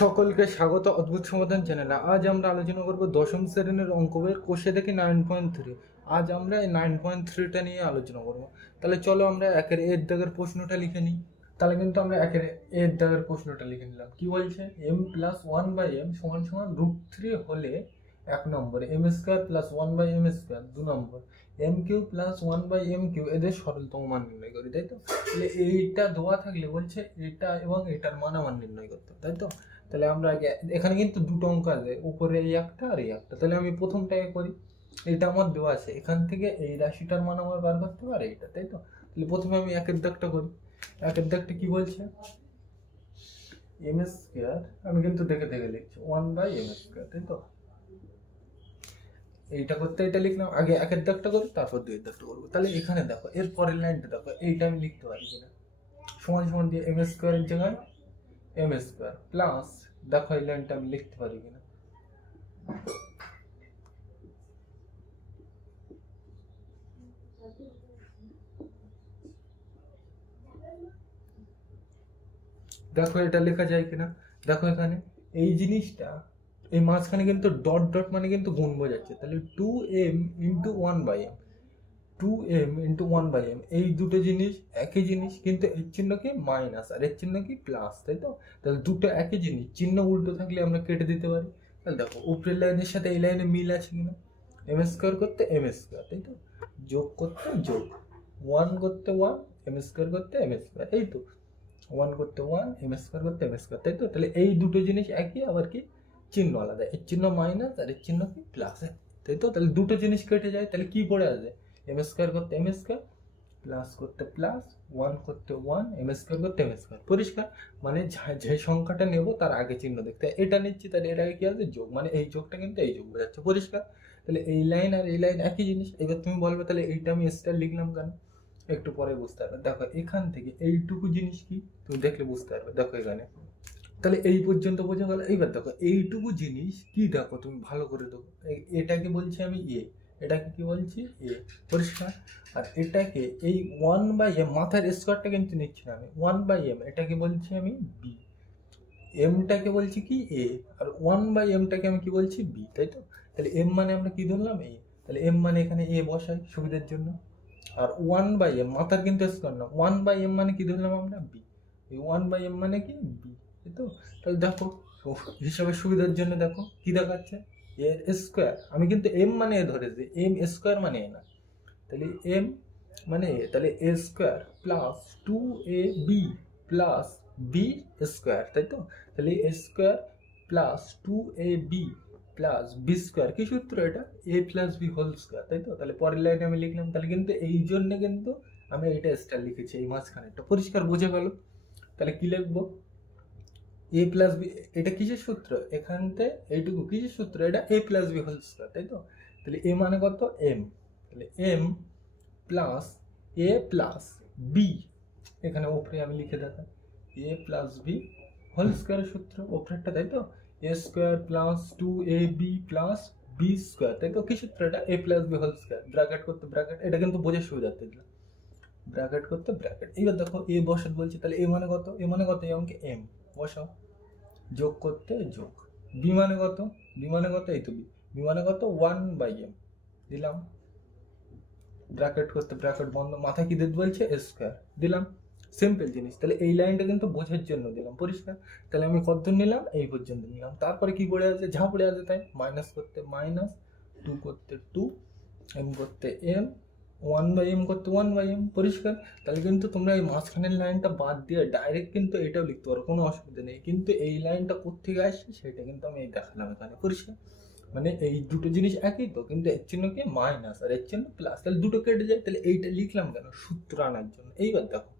সকলকে স্বাগত অদ্ভুত সমাধান চ্যানেলে। আজ আমরা আলোচনা করব দশম শ্রেণীর অঙ্ক বইয়ের কোষে দেখি 9.3। আজ আমরা এই 9.3টা নিয়ে আলোচনা করব। তাহলে চলো আমরা একের এর দাগের প্রশ্নটা লিখে নিই। তাহলে কিন্তু আমরা একের এর দাগের প্রশ্নটা লিখে নিলাম। কি বলছে? m প্লাস 1/m সমান সমান √3 হলে 1 নম্বরে, m square plus 1/m square 2 number, m cube plus 1/m cube এদের সরলতম মান নির্ণয় করি, তাই তো? তাহলে এইটা দেওয়া থাকলে বলছে এটা এবং এটার মান আমার নির্ণয় করতে, তাই তো? তাহলে আমরা আগে এখানে কিন্তু দুটো অঙ্ক আছে, উপরে এই একটা আর এই একটা। তাহলে আমি প্রথমটাকে করি। এটা আমার দেওয়া আছে, এখান থেকে এই রাশিটার মান আমার বার করতে হবে আর এইটা, তাই তো? তাহলে প্রথমে আমি একের দাগটা করি। একের দাগটা কি বলছে? এম স্কোয়ার, আমি কিন্তু দেখে দেখে লিখছি 1/m স্কোয়ার, তাই তো? এইটা করতে এটা লিখলাম। আগে একের দাগটা করি, তারপর দুইয়ের দাগটা করবো। তাহলে এখানে দেখো, এর পরের লাইনটা দেখো, এইটা আমি লিখতে পারি কিনা। সমান সমান দিয়ে m স্কোয়ারের জায়গায় m স্কোয়ার প্লাস, দেখো এই লাইনটা আমি লিখতে পারি কিনা। দেখো এটা লেখা যায় কিনা। দেখো এখানে এই জিনিসটা, এই মাঝখানে কিন্তু ডট ডট মানে কিন্তু গুণ বোঝাচ্ছে। তাহলে 2m into 1/m, 2m into 1/m, এই দুটো জিনিস একই জিনিস, কিন্তু এর চিহ্ন কি মাইনাস আর এর চিহ্ন কি প্লাস, তাই তো? তাহলে দুটো একই জিনিস, চিহ্ন উল্টো থাকলে আমরা কেটে দিতে পারি। তাহলে দেখো উপরের লাইনের সাথে এই লাইনে মিল আছে কিনা। এম স্কোয়ার করতে এম স্কোয়ার, তাই তো? যোগ করতে যোগ, 1 করতে 1, এম স্কোয়ার করতে এম স্কোয়ার, এই তো? 1 করতে 1, এম স্কোয়ার করতে এম স্কোয়ার, তাই তো? তাহলে এই দুটো জিনিস একই, আবার কি চিহ্ন আলাদা, এর চিহ্ন মাইনাস আর এর চিহ্ন কি প্লাস, তাই তো? তাহলে দুটো জিনিস কেটে যায়, তাহলে কি পড়ে আছে? এম স্কোয়ার করতে এম স্কোয়ার, প্লাস করতে প্লাস, 1 করতে 1, এম স্কোয়ার করতে এম স্কোয়ার। পরিষ্কার? মানে যে সংখ্যাটা নেব তার আগে চিহ্ন দেখতে, এটা নিচ্ছি, তাহলে এর আগে কি আছে? যোগ, মানে এই যোগটা কিন্তু এই যোগ বোঝাচ্ছে। পরিষ্কার? তাহলে এই লাইন আর এই লাইন একই জিনিস। এবার তুমি বলবে তাহলে এইটা আমি স্টার লিখলাম কেন? একটু পরে বুঝতে পারবে। দেখো এখান থেকে এইটুকু জিনিস কি তুমি দেখলে বুঝতে পারবে। দেখো এখানে, তাহলে এই পর্যন্ত বোঝা গেল। এইবার দেখো এইটুকু জিনিস কি, দেখো তুমি ভালো করে দেখো, এটাকে বলছি আমি এ, এটাকে কি বলছি? এ। পরিষ্কার? আর এটাকে এই 1/m, মাথার স্কোয়ারটা কিন্তু নিচ্ছি না আমি, 1/m এটাকে বলছি আমি বি, এমটাকে বলছি কি এ, আর 1/mটাকে আমি কি বলছি? বি, তাই তো? তাহলে এম মানে আমরা কি ধরলাম? এ। তাহলে এম মানে এখানে এ বসাই সুবিধার জন্য। আর 1/m মাথার কিন্তু স্কোয়ার না, 1/m মানে কি ধরলাম আমরা? বি। এই 1/m মানে কি? বি, তাই তো? তাহলে দেখো হিসাবের সুবিধার জন্য দেখো কি দেখাচ্ছে, এর স্কোয়ার। আমি কিন্তু এম মানে এ ধরেছি, এম স্কোয়ার মানে এ না। তাহলে এম মানে এ, তাহলে a square plus 2ab plus b square, তাই তো? তাহলে a square plus 2ab plus b square, কি সূত্র এটা? A plus B whole square, তাই তো? তাহলে পরের লাইনে আমি লিখলাম। তাহলে কিন্তু এই জন্য কিন্তু আমি এটা স্টার লিখেছি, এই মাঝখানেরটা। পরিষ্কার বোঝা গেল? তাহলে কি লিখবো? এ প্লাস বি, এটা কিসের সূত্র? এখানতে এইটুকু কিসের সূত্র? এটা a plus B whole square, তাই তো? তাহলে এ মানে কত? এম। তাহলে এম প্লাস এ প্লাস বি, এখানে ওপরে আমি লিখে দেখাই, এ প্লাস বি হোল স্কোয়ারের সূত্র ওপরেরটা, তাই তো? A square plus 2ab plus b square, তাই তো? কি সূত্র এটা? A plus B whole square. Bracket করতে ব্র্যাকেট, এটা কিন্তু বোঝার সুবিধার্থে দিলাম। ব্র্যাকেট করতে ব্র্যাকেট। এবার দেখো এ বসাত বলছি, তাহলে এ মানে কত? এ মানে কত? এই অঙ্কে এম বসাও, যোগ করতে যোগ, বি মানে কত? বি মানে কত? এই তো বি, বি মানে কত? 1/m দিলাম, ব্র্যাকেট করতে ব্র্যাকেট বন্ধ, মাথায় কি দিতে বলছে? স্কোয়ার দিলাম। সিম্পল জিনিস। তাহলে এই লাইনটা কিন্তু বোঝার জন্য দিলাম। পরিষ্কার? তাহলে আমি কত নিলাম? এই পর্যন্ত নিলাম। তারপরে কি পড়ে আছে? যা পড়ে আছে তাই। মাইনাস করতে মাইনাস, 2 করতে 2, এম করতে এম, 1/m করতে 1/m। পরিষ্কার? তাহলে কিন্তু তোমরা এই মাঝখানের লাইনটা বাদ দিয়ে ডাইরেক্ট কিন্তু এটাও লিখতে পারো, কোনো অসুবিধা নেই। কিন্তু এই লাইনটা কোত্থেকে আসছে সেটা কিন্তু আমি দেখালাম এখানে। পরিষ্কার? মানে এই দুটো জিনিস একই তো, কিন্তু এর চিহ্ন কি মাইনাস আর এর চিহ্ন প্লাস, তাহলে দুটো কেটে যায়। তাহলে এইটা লিখলাম কেন? সূত্র আনার জন্য। এইবার দেখো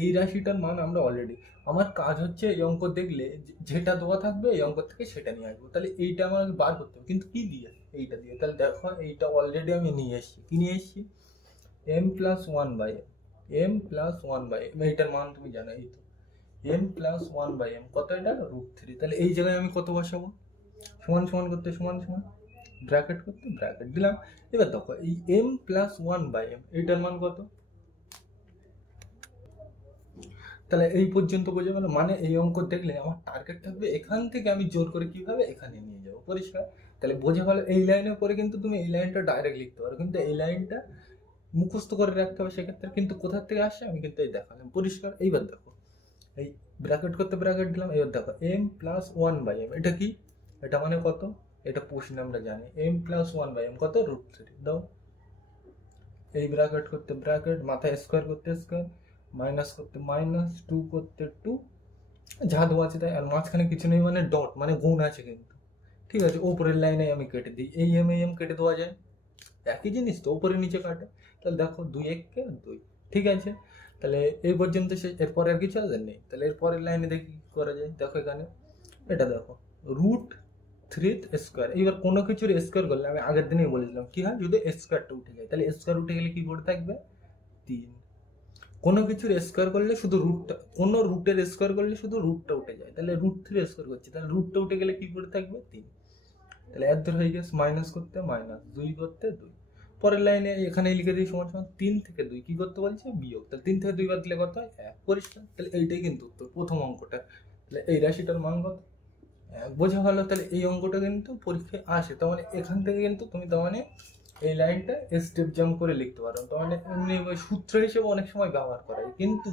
এই রাশিটার মান আমরা অলরেডি, আমার কাজ হচ্ছে এই অঙ্ক দেখলে যেটা দেওয়া থাকবে এই অঙ্ক থেকে সেটা নিয়ে আসবো। তাহলে এইটা আমার বার করতে হবে, কিন্তু কি দিয়ে? এইটা দিয়ে। তাহলে দেখো এইটা অলরেডি আমি নিয়ে এসেছি। কি নিয়ে এসেছি? M plus 1/m, M plus 1/m, এইটার মান তুমি জানো, এই তো এম প্লাস 1/m কত? এটা √3। তাহলে এই জায়গায় আমি কত বসাবো? সমান সমান করতে সমান সমান, ব্র্যাকেট করতে ব্র্যাকেট দিলাম। এবার দেখো এই m প্লাস 1/m এইটার মান কত? তাহলে এই পর্যন্ত বোঝা গেল। মানে এই অঙ্ক দেখলে আমার টার্গেট থাকবে এখান থেকে আমি জোর করে কিভাবে এখানে নিয়ে যাবো, পরিষ্কার। তাহলে বোঝা গেল এই লাইনের পরে কিন্তু তুমি এই লাইনটা ডাইরেক্ট লিখতে পারো, কিন্তু এই লাইনটা মুখস্থ করে রাখতে হবে সেক্ষেত্রে। কিন্তু কোথা থেকে আসছে আমি কিন্তু এই দেখালাম, পরিষ্কার। এইবার দেখো, এই ব্র্যাকেট করতে ব্র্যাকেট দিলাম। এবার দেখো m প্লাস 1/m, এটা কি? এটা মানে কত? এটা প্রশ্নে আমরা জানি m প্লাস 1/m কত? √3 দাও। এই ব্র্যাকেট করতে ব্র্যাকেট, মাথায় স্কোয়ার করতে স্কোয়ার, মাইনাস করতে মাইনাস, 2 করতে 2, যা দেওয়া আছে তাই। আর মাঝখানে কিছু নেই মানে ডট, মানে গুণ আছে কিন্তু, ঠিক আছে। ওপরের লাইনে আমি কেটে দিই, এই এম কেটে দেওয়া যায়, একই জিনিস তো, উপরে নিচে কাটে। তাহলে দেখো 2 1 কে 2, ঠিক আছে। তাহলে এই পর্যন্ত শেষ, এরপরে আর কিছু আছে নেই। তাহলে এরপরের লাইনে দেখি কি করা যায়। দেখো এখানে এটা দেখো √3 স্কোয়ার। এবার কোনো কিছুর স্কোয়ার করলে আমি আগের দিনেই বলেছিলাম কি হয়, যদি স্কোয়ারটা উঠে যায়, তাহলে স্কোয়ার উঠে গেলে কি করে থাকবে? 3। কোনো কিছুর স্কোয়ার করলে শুধু রুটটা, কোনো রুটের স্কোয়ার করলে শুধু রুটটা উঠে যায়। তাহলে √3 স্কোয়ার করছে, তাহলে রুটটা উঠে গেলে কি করে থাকবে? 3। তাহলে এত হয়ে গেছে, মাইনাস করতে মাইনাস, 2 করতে 2। পরের লাইনে এখানে লিখে দিই সমান সমান 3 থেকে 2 কি করতে বলছে? বিয়োগ। তাহলে 3 থেকে 2 বাদ দিলে কত হয়? 1, পরিষ্কার। তাহলে এইটাই কিন্তু উত্তর, প্রথম অঙ্কটা। তাহলে এই রাশিটার মান কত? 1, বোঝা গেল। তাহলে এই অঙ্কটা কিন্তু পরীক্ষায় আসে, তার মানে এখান থেকে কিন্তু তুমি তার মানে এই লাইনটা স্টেপ জাম্প করে লিখতে পারো। তার মানে এমনি সূত্র হিসেবে অনেক সময় ব্যবহার করা হয়, কিন্তু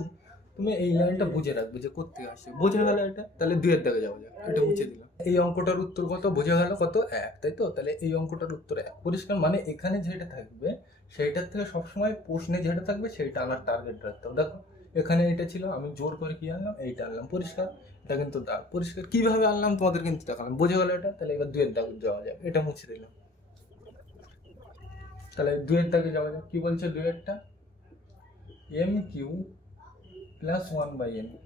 তুমি এই লাইনটা বুঝে রাখবে যে কোথেকে আসছে। বোঝা গেল এটা? তাহলে 2 এর দিকে যাওয়া যাক, এটা মুছে দিলাম। এই অঙ্কটার উত্তর কত বোঝা গেল? কত? 1, তাই তো। তাহলে এই অঙ্কটার উত্তর 1, পরিষ্কার। মানে এখানে যেটা থাকবে সেইটার থেকে সবসময় প্রশ্নে যেটা থাকবে সেইটা আনার টার্গেট রাখতে হবে। দেখো এখানে এটা ছিল, আমি জোর করে কি আনলাম? এইটা আনলাম, পরিষ্কার। এটা কিন্তু দাগ, পরিষ্কার। কিভাবে আনলাম তোমাদের কিন্তু দেখালাম, বোঝা গেল এটা? তাহলে এবার 2 এর দাগ যাওয়া যাক, এটা মুছে দিলাম। তাহলে 2 এর দাগে যাওয়া যাক। কি বলছে 2 এরটা? mq প্লাস 1/mq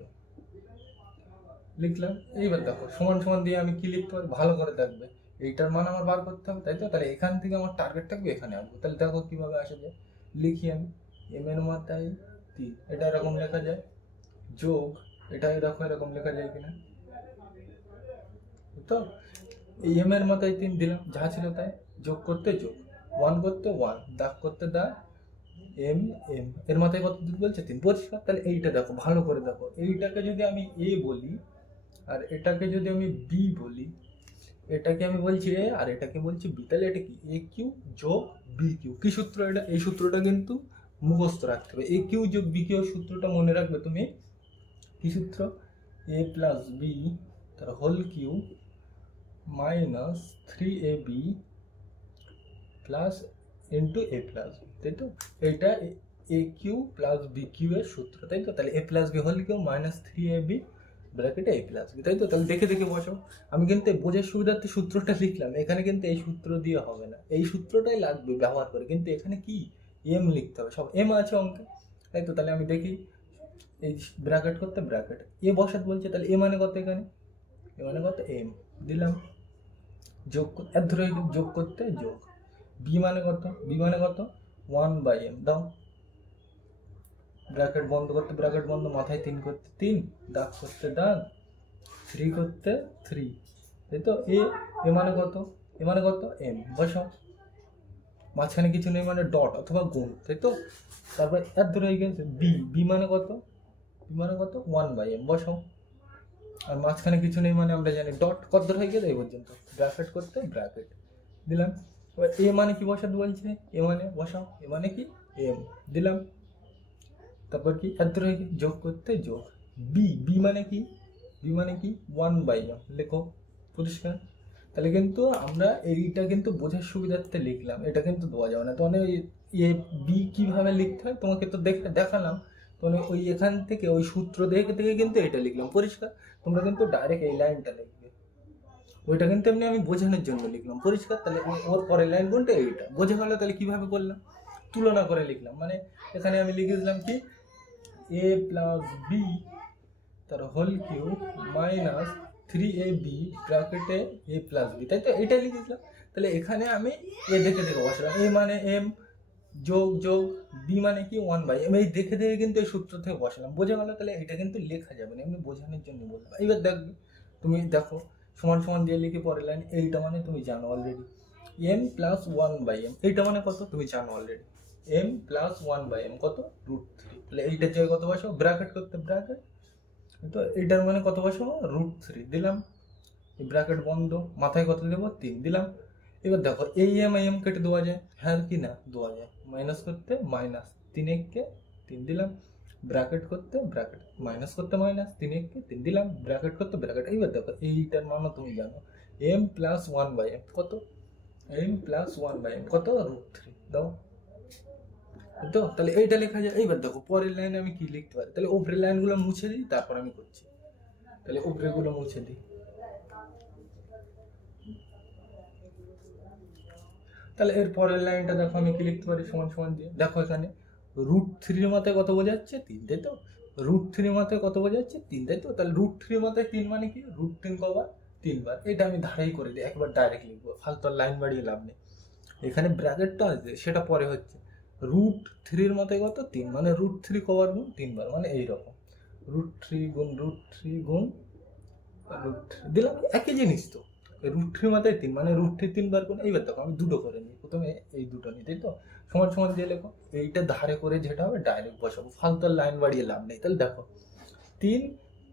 লিখলাম। এইবার দেখো সমান সমান দিয়ে আমি কি লিখতে পারি, ভালো করে দেখবে। এইটার মান আমার বার করতে হবে, তাই তো। তাহলে এখান থেকে আমার টার্গেট থাকবে এখানে আসবো। তাহলে দেখো কিভাবে আসে যায়, লিখি আমি m এর মাথায় 3, এটা এরকম লেখা যায়, যোগ এটা দেখো এরকম লেখা যায় কিনা, তো এই m এর মাথায় 3 দিলাম, যা ছিল তাই। যোগ করতে যোগ, 1 করতে 1, দাগ করতে দাগ, m m এর মাথায় কত বলছে? 3, পরিষ্কার। তাহলে এইটা দেখো ভালো করে দেখো, এইটাকে যদি আমি a বলি আর এটাকে যদি আমি b বলি, এটাকে আমি বলছি a আর এটাকে বলছি b, তাহলে এটা কি? aq যোগ bq। কি সূত্র এটা? এই সূত্রটা কিন্তু মুখস্থ রাখতে হবে। aq যোগ bq সূত্রটা মনে রাখবে তুমি। কি সূত্র? a প্লাস b তার whole cube minus 3ab plus into a plus b, তাই তো। এইটা a cube plus B cube এর সূত্র, তাই তো। তাহলে a plus B whole cube minus 3ab ব্র্যাকেটে a প্লাস বি, তাই তো। তাহলে দেখে দেখে বসো। আমি কিন্তু বোঝার সুবিধার্থে সূত্রটা লিখলাম, এখানে কিন্তু এই সূত্র দিয়ে হবে না, এই সূত্রটাই লাগবে ব্যবহার করে। কিন্তু এখানে কি m লিখতে হবে, সব m আছে অঙ্কে, তাই তো। তাহলে আমি দেখি, এই ব্র্যাকেট করতে ব্র্যাকেট এ বসাতে বলছে, তাহলে এ মানে কত? এখানে এ মানে কত? m দিলাম। যোগ এর ধরে যোগ করতে যোগ, বি মানে কত? বি মানে কত? 1/m দাও। ব্র্যাকেট বন্ধ করতে ব্র্যাকেট বন্ধ, মাথায় 3 করতে 3, দাগ করতে দাগ, 3 করতে 3, তাই তো। এ মানে কত? এ মানে কত? m বসাও। মাঝখানে কিছু নেই মানে ডট অথবা গুণ, তাই তো। তারপর এর ধরে হয়ে গেছে বি, বি মানে কত? বি মানে কত? 1/m বসাও। আর মাঝখানে কিছু নেই মানে আমরা জানি ডট। কত ধরে হয়ে গেছে এই পর্যন্ত, ব্র্যাকেট করতে ব্র্যাকেট দিলাম। এবার এ মানে কি বসাতে বলছে? এ মানে বসাও, এ মানে কি? m দিলাম। তারপর কি এত হয়ে কি? যোগ করতে যোগ, বি, বি মানে কি? বি মানে কি? 1/m লেখো, পরিষ্কার। তাহলে কিন্তু আমরা এইটা কিন্তু বোঝার সুবিধার্থে লিখলাম, এটা কিন্তু দেওয়া যাবে না। তো মানে এ বি কিভাবে লিখতে হয় তোমাকে তো দেখালাম, মানে ওই এখান থেকে ওই সূত্র দেখে থেকে কিন্তু এটা লিখলাম, পরিষ্কার। তোমরা কিন্তু ডাইরেক্ট এই লাইনটা লিখবে, ওইটা কিন্তু এমনি আমি বোঝানোর জন্য লিখলাম, পরিষ্কার। তাহলে ওর পরের লাইন কোনটা? এইটা বোঝা গেল। তাহলে কিভাবে করলাম? তুলনা করে লিখলাম, মানে এখানে আমি লিখেছিলাম কি a প্লাস বি তার হোল কিউব মাইনাস 3ab ব্র্যাকেটে a প্লাস বি, তাই তো। এইটাই লিখেছিলাম। তাহলে এখানে আমি এ দেখে দেখে বসালাম, a মানে m যোগ যোগ বি মানে কি? 1/m, এই দেখে দেখে কিন্তু এই সূত্র থেকে বসালাম, বোঝা গেল। তাহলে এটা কিন্তু লেখা যাবে না, এমনি বোঝানোর জন্য বললাম। এবার দেখবে, তুমি দেখো সমান সমান দিয়ে লিখে পরের লাইন, এইটা মানে তুমি জানো অলরেডি m প্লাস 1/m, এইটা মানে কত তুমি জানো অলরেডি, m প্লাস 1/m কত? √3। তাহলে এইটার জায়গায় কত বসাও? ব্র্যাকেট করতে ব্র্যাকেট, তো এইটার মানে কত বসাবো, √3 দিলাম, এই ব্র্যাকেট বন্ধ, মাথায় কত দেবো, 3 দিলাম। এবার দেখো এই এম কেটে দেওয়া যায়, হ্যাঁ কি না, দেওয়া যায়। মাইনাস করতে মাইনাস, 3 এককে 3 দিলাম, ব্র্যাকেট করতে ব্র্যাকেট, মাইনাস করতে মাইনাস, 3 এককে 3 দিলাম, ব্র্যাকেট করতে ব্র্যাকেট। এইবার দেখো এইটার মানও তুমি জানো, m+1/m কত, m+1/m কত, √3 দাও। তো তাহলে এইটা লেখা যায়। এইবার দেখো পরের লাইনে আমি কি লিখতে পারি, তাহলে উপরের লাইনগুলো মুছে দিই, তারপর আমি করছি। তাহলে উপরেগুলো মুছে দিই। তাহলে এর পরের লাইনটা দেখো আমি কি লিখতে পারি, সমান সমান দিয়ে। দেখো এখানে √3 মাথায় কত বোঝাচ্ছে, 3, তাই তো। √3 মাথায় কত বোঝাচ্ছে, 3, তাই তো। তাহলে √3 মাথায় 3 মানে কি, √3 কবার, 3 বার। এটা আমি ধারাই করে দিই, একবার ডাইরেক্ট লিখবো, ফালতু লাইন বাড়িয়ে লাভ নেই। এখানে ব্র্যাকেটটা আছে, সেটা পরে হচ্ছে। √3 মাথায় কত, 3, মানে √3 কবার গুণ 3 বার, মানে এইরকম √3 গুণ √3 গুণ √3 দিলাম, একই জিনিস তো। √3 মাথায় 3 মানে √3 3 বার গুণ। এইবার দেখো আমি দুটো করে নিই, প্রথমে এই দুটো নিই, তাই তো। সমান সমান দিয়ে লেখো, এইটা ধারে করে যেটা হবে ডাইরেক্ট বসাবো, ফালতু লাইন বাড়িয়ে লাভ নেই। তাহলে দেখো 3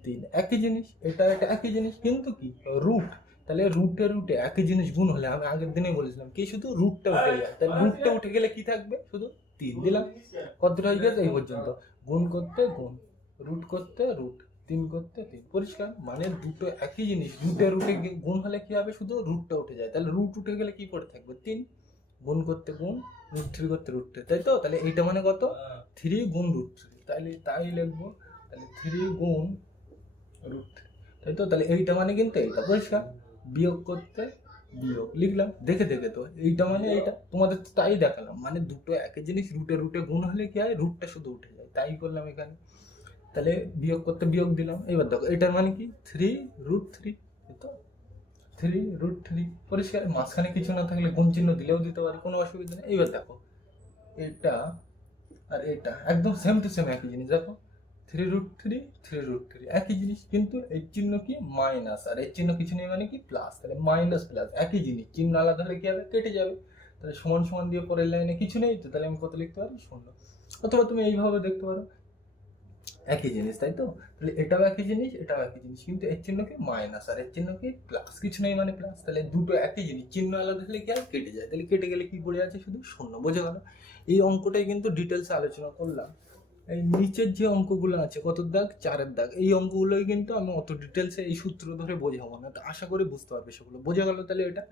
3 একই জিনিস, এটা একই জিনিস, কিন্তু কি রুট, তাহলে রুটে একই জিনিস গুণ হলে, আমি আগের দিনেই বলেছিলাম কি, শুধু রুটটা উঠে যায়। তাহলে রুটটা উঠে গেলে কি থাকবে, শুধু 3 দিলাম। কতটা হয়ে গেছে এই পর্যন্ত, গুণ করতে গুণ, রুট করতে রুট, 3 করতে 3, পরিষ্কার। মানে দুটো একই জিনিস, রুটে গুণ হলে কি হবে, শুধু রুটটা উঠে যায়। তাহলে রুট উঠে গেলে কি করে থাকবে, 3, গুণ করতে গুণ, √3 করতে √3, তাই তো। তাহলে এইটা মানে কত, 3 গুণ √3, তাহলে তাই লিখবো। তাহলে 3 গুণ √3, তাই তো। তাহলে এইটা মানে কিন্তু এইটা, পরিষ্কার। বিয়োগ করতে বিয়োগ লিখলাম, দেখে দেখে তো। এইটা মানে এইটা, তোমাদের তো তাই দেখালাম, মানে দুটো একই জিনিস, রুটে গুণ হলে কি হয়, রুটটা শুধু উঠে যায়, তাই করলাম এখানে। তাহলে বিয়োগ করতে বিয়োগ দিলাম। এবার দেখো এটার মানে কি, 3√3, তাই তো। 3√3, পরিষ্কার। মাঝখানে কিছু না থাকলে গুণ চিহ্ন দিলেও দিতে পারি, কোনো অসুবিধা নেই। এইবার দেখো এটা আর এটা একদম সেম টু সেম একই জিনিস। দেখো 3√3 একই জিনিস, কিন্তু এর চিহ্ন কি মাইনাস, আর এর চিহ্ন কিছু নেই মানে কি প্লাস। তাহলে মাইনাস প্লাস একই জিনিস, চিহ্ন আলাদা হলে কি হবে, কেটে যাবে। তাহলে সমান সমান দিয়ে পরের লাইনে কিছু নেই তো, তাহলে আমি কত লিখতে পারি, 0। অথবা তুমি এইভাবে দেখতে পারো, একই জিনিস, তাই তো। তাহলে এটাও একই জিনিস, এটাও একই জিনিস, কিন্তু এর চিহ্ন কি মাইনাস, আর এর চিহ্ন কি প্লাস, কিছু নেই মানে প্লাস। তাহলে দুটো একই জিনিস, চিহ্ন আলাদা হলে কি হয়, কেটে যায়। তাহলে কেটে গেলে কি পড়ে আছে, শুধু 0, বোঝা গেল। এই অঙ্কটাই কিন্তু ডিটেলসে আলোচনা করলাম। এই নিচের যে অঙ্কগুলো আছে, কত দাগ, 4-এর দাগ, এই অঙ্কগুলোই কিন্তু আমি অত ডিটেলসে এই সূত্র ধরে বোঝাবো না, তো আশা করি বুঝতে পারবে সেগুলো, বোঝা গেল। তাহলে এটা,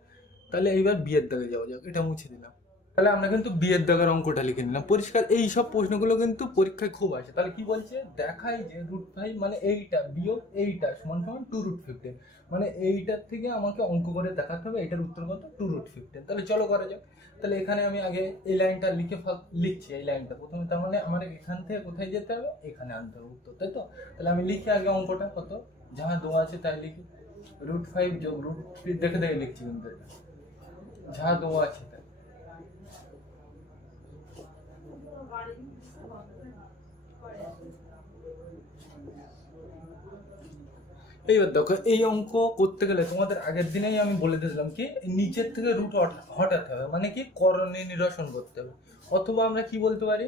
তাহলে এইবার বিয়ের দাগে যাওয়া যাক, এটা মুছে দিলাম। তাহলে আমরা কিন্তু বিয়ের দাগের অঙ্কটা লিখে নিলাম, পরিষ্কার। এই সব প্রশ্নগুলো কিন্তু পরীক্ষায় খুব আসে। তাহলে কি বলছে, দেখাই যে √5 মানে এইটা বিয়োগ এইটা সমান সমান 2√15, মানে এইটার থেকে আমাকে অঙ্ক করে দেখাতে হবে এটার উত্তর কত, 2√15। তাহলে চলো করা যাক। তাহলে এখানে আমি আগে এই লাইনটা লিখছি, এই লাইনটা প্রথমে। তার মানে আমার এখান থেকে কোথায় যেতে হবে, এখানে আনতে হবে উত্তর, তাই তো। তাহলে আমি লিখি আগে অঙ্কটা, কত যাহা দেওয়া আছে তাই লিখি। √5 যোগ √3, দেখে দেখে লিখছি কিন্তু, এটা যাহা দেওয়া আছে তাই। এইবার দেখো এই অঙ্ক করতে গেলে তোমাদের আগের দিনেই আমি বলে দিয়েছিলাম কি, নিচের থেকে রুট হটাতে হবে, মানে কি করণীয় নিরসন করতে হবে। অথবা আমরা কি বলতে পারি,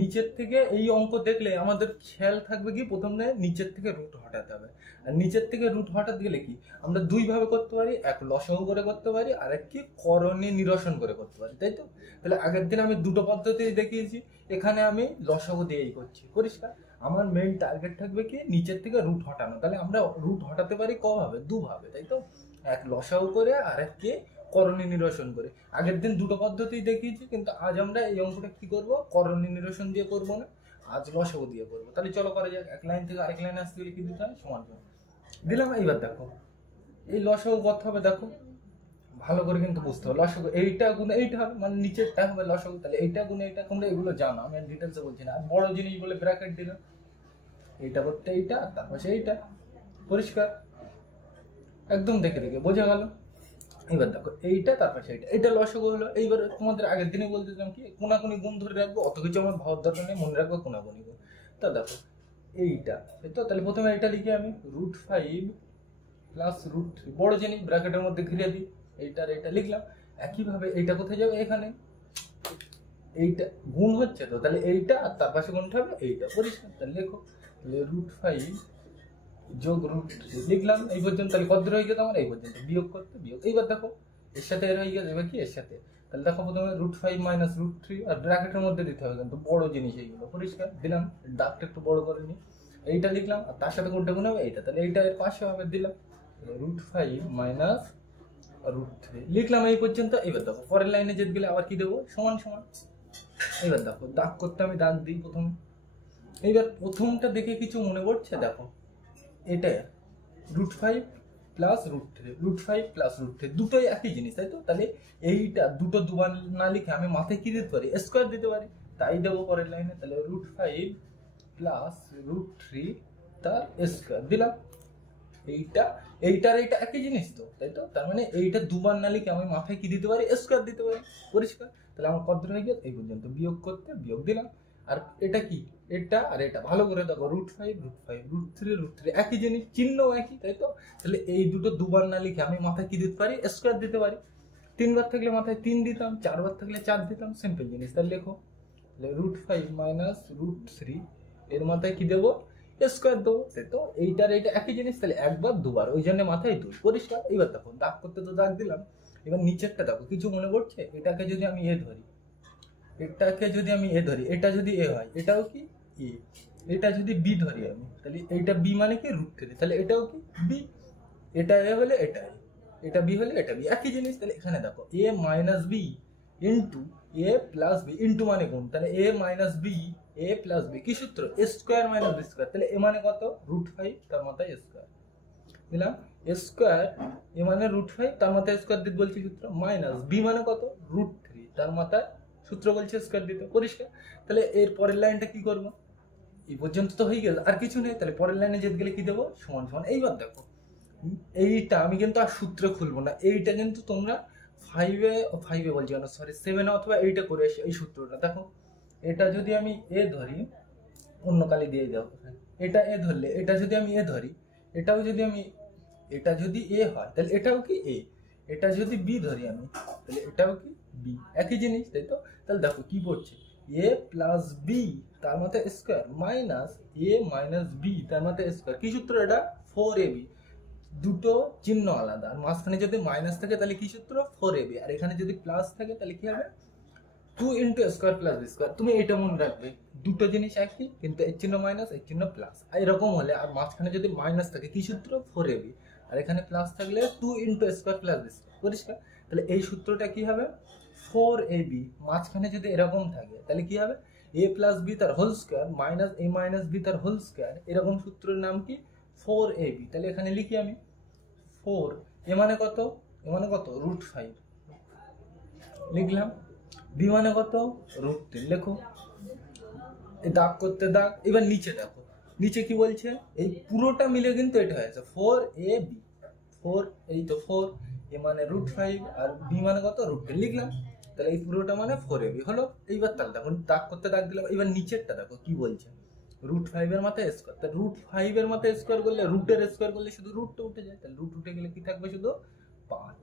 নিচের থেকে এই অঙ্ক দেখলে আমাদের খেয়াল থাকবে কি, প্রথমে নিচের থেকে রুট হটাতে হবে। আর নিচের থেকে রুট হটাতে গেলে কি, আমরা দুই ভাবে করতে পারি, এক লসাগু করে করতে পারি, আর এক কি করণীয় নিরসন করে করতে পারি, তাই তো। তাহলে আগের দিন আমি দুটো পদ্ধতি দেখিয়েছি, এখানে আমি লসাগু দিয়েই করছি, পরিষ্কার। আমার মেইন টার্গেট থাকবে কি, নিচের থেকে রুট হটানো। তাহলে আমরা রুট হটাতে পারি কভাবে, দুভাবে, তাই তো। এক লসাগু করে, আর এককে করণীয় নিরসন করে। আগের দিন দুটো পদ্ধতি দেখিয়েছি, কিন্তু আজ আমরা এই অঙ্কটা কি করব, করণীয় নিরসন দিয়ে করব না, আজ লসাগু দিয়ে করবো। তাহলে চলো করা যাক। এক লাইন থেকে আরেক লাইন আসতে গেলে কি দিতে হয়, সমান সমান দিলাম। এইবার দেখো এই লসাগু কত হবে, দেখো ভালো করে কিন্তু বুঝতে হবে। লসাগু এইটা গুণে এইটা হবে, মানে নিচেরটা হবে লসাগু, তাহলে এইটা গুণে এইটা, তোমরা এগুলো জানো, আমি ডিটেলসে বলছি না। আর বড় জিনিস বলে ব্র্যাকেট দিলাম, এইটা করতে এইটা, তারপর এইটা, পরিষ্কার। একদম দেখে দেখে বোঝা গেল। এবার দেখো এইটা, তারপর সেইটা, এটা লসাগু হলো। এইবার তোমাদের আগের দিনে বলতেছিলাম কি, কোনাকুনি গুণ ধরে রাখবো, অত কিছু আমার ভাবার দরকার নেই, মনে রাখবো কোনাকুনি গুণ। তা দেখো এইটা, তো তাহলে প্রথমে এটা লিখি আমি, √5 প্লাস √3, বড় জিনিস ব্র্যাকেটের মধ্যে ঘিরে দিই, এইটার এইটা লিখলাম। একইভাবে এইটা কোথায় যাবে, এখানে এইটা গুণ হচ্ছে তো, তাহলে এইটা আর তার পাশে গুণটা হবে এইটা, পরিষ্কার। তাহলে লেখো, তাহলে √5 যোগ √3 লিখলাম এই পর্যন্ত। তাহলে কত দূর হয়ে গেল আমার? এই পর্যন্ত। বিয়োগ করতে বিয়োগ। এইবার দেখো এর সাথে এর হয়ে গেছে, এবার কি এর সাথে, তাহলে দেখো প্রথমে √5 - √3 আর ব্র্যাকেটের মধ্যে দিতে হবে, কিন্তু বড় জিনিস এইগুলো পরিষ্কার। দিলাম, ডাকটা একটু বড় করে নি, এইটা লিখলাম, আর তার সাথে কোনটা গুণ হবে? এইটা। তাহলে এইটা এর পাশে হবে, দিলাম √5 - √3 লিখলাম এই পর্যন্ত। এবার দেখো পরের লাইনে যেতে গেলে আবার কি দেবো? সমান সমান। এবার দেখো দাগ করতে আমি দাগ দিই প্রথমে। এইবার প্রথমটা দেখে কিছু মনে পড়ছে? দেখো এটা √5 + √3, √5 + √3 দুটোই একই জিনিস, তাই তো? তাহলে এইটা দুটো দুবার না লিখে আমি মাথায় কি দিতে পারি? স্কোয়ার দিতে পারি, তাই দেবো পরের লাইনে। তাহলে √5 + √3 তার স্কোয়ার দিলাম। এইটার এইটা একই জিনিস তো, তাই তো? তার মানে এইটা দুবার না লিখে আমি মাথায় কি দিতে পারি? স্কোয়ার দিতে পারি, পরিষ্কার। তাহলে আমার কত হয়ে গেল? এই পর্যন্ত। বিয়োগ করতে বিয়োগ দিলাম। আর এটা কি? এটা আর এটা ভালো করে দেখো, √5 √5 √3 √3 একই জিনিস, চিহ্ন একই, তাই তো? তাহলে এই দুটো দুবার না লিখে আমি মাথায় কি দিতে পারি? স্কোয়ার দিতে পারি। 3বার থাকলে মাথায় 3 দিতাম, 4বার থাকলে 4 দিতাম, সিম্পল জিনিস। তাহলে লেখো, তাহলে √5 - √3 এর মাথায় কি দেবো? স্কোয়ার দেবো, তাই তো? এইটার এইটা একই জিনিস, তাহলে একবার দুবার, ওই জন্য মাথায় 2, পরিষ্কার। এবার দেখো দাগ করতে তো দাগ দিলাম, এবার নিচেরটা দেখো কিছু মনে পড়ছে? এটাকে যদি আমি ধরি, এটাকে যদি আমি ধরি, এটা যদি হয়, এটাও কি এ। এটা যদি বি ধরি আমি, তাহলে এইটা বি মানে কি? √3, তাহলে এটাও কি বি। এটা এ হলে এটা এ, এটা বি হলে এটা বি, একই জিনিস। তাহলে এখানে দেখো a - b into a + b into মানে গুণ, তাহলে a - b a + b কি সূত্র? a square - b square. তাহলে a মানে কত? √5, তার মাথায় স্কোয়ার দিলাম, স্কোয়ার a মানে √5 তার মাথায় স্কোয়ার দিতে বলছি সূত্র, মাইনাস b মানে কত? √3 তার মাথায় সূত্র বলছে স্কোয়ার দিতে, পরিষ্কার। তাহলে এর পরের লাইনটা কি করবো? এই পর্যন্ত তো হয়ে গেল, আর কিছু নেই। তাহলে পরের লাইনে যেতে গেলে কি দেবো? সমান সমান। এইবার দেখো এইটা আমি কিন্তু আর সূত্রে খুলবো না, এইটা কিন্তু তোমরা ফাইভে বলছি কেন, সরি 7 অথবা 8 করে এসে এই সূত্রটা দেখো। এটা যদি আমি ধরি, অন্য কালি দিয়ে দাও, এটা ধরলে, এটা যদি আমি ধরি, এটাও যদি আমি, এটা যদি হয় তাহলে এটাও কি এ। এটা যদি বি ধরি আমি, তাহলে এটাও কি বি, একই জিনিস, তাই তো? তাহলে দেখো কি পড়ছে? a + b তার মাথায় স্কোয়ার মাইনাস a - b তার মাথায় স্কোয়ার, কি সূত্র এটা? 4ab। দুটো চিহ্ন আলাদা, আর মাঝখানে যদি মাইনাস থাকে তাহলে কি সূত্র? 4ab। আর এখানে যদি প্লাস থাকে তাহলে কি হবে? 2 * স্কোয়ার + b স্কোয়ার। তুমি এটা মনে রাখবে, দুটো জিনিস একই, কিন্তু এর চিহ্ন মাইনাস, এর চিহ্ন প্লাস। এরকম হলে, আর মাঝখানে যদি মাইনাস থাকে কি সূত্র? 4ab। আর এখানে প্লাস থাকলে 2 * স্কোয়ার + b স্কোয়ার, পরিষ্কার। তাহলে এই সূত্রটা কি হবে? 4ab। মাঝখানে যদি এরকম থাকে তাহলে কি হবে? a + b তার whole square minus a - b তার হোল স্কোয়ার, এরকম সূত্রের নাম কি? 4ab। তাহলে এখানে লিখি আমি 4, এ মানে কত? এ মানে কত? √5 লিখলাম, বি মানে কত? √3 লেখো। এই দাগ করতে দাগ। এবার নিচে দেখো, নিচে কি বলছে? এই পুরোটা মিলে কিন্তু এটা হয়েছে 4ab। 4, এই তো 4, এ মানে √5 আর বি মানে কত? √3 লিখলাম। তাহলে এই পুরোটা মানে 4ab হলো। এইবার তাহলে দেখো দাগ করতে দাগ দিলাম। এবার নিচেরটা দেখো কি বলছে? √5 এর মাথায় স্কোয়ার, তাহলে √5 এর মাথায় স্কোয়ার করলে, রুটের স্কোয়ার করলে শুধু রুটটা উঠে যায়, তাহলে রুট উঠে গেলে কি থাকবে? শুধু 5।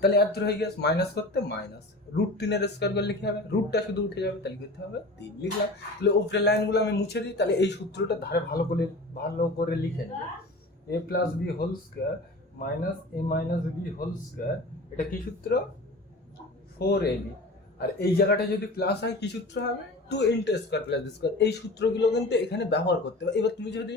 তাহলে এত হয়ে গেছে, মাইনাস করতে মাইনাস, √3 এর স্কোয়ার করলে কি হবে? রুটটা শুধু উঠে যাবে, তাহলে করতে হবে 3 লিখলাম। তাহলে উপরের লাইনগুলো আমি মুছে দিই, তাহলে এই সূত্রটা ধারে ভালো করে লিখে নেব। a + b whole square minus a - b whole square, এটা কি সূত্র? 4ab। আর এই জায়গাটা যদি প্লাস হয় কি সূত্র হবে? 2 * স্কোয়ার + b স্কোয়ার। এই সূত্রগুলো কিন্তু এখানে ব্যবহার করতে হবে। এবার তুমি যদি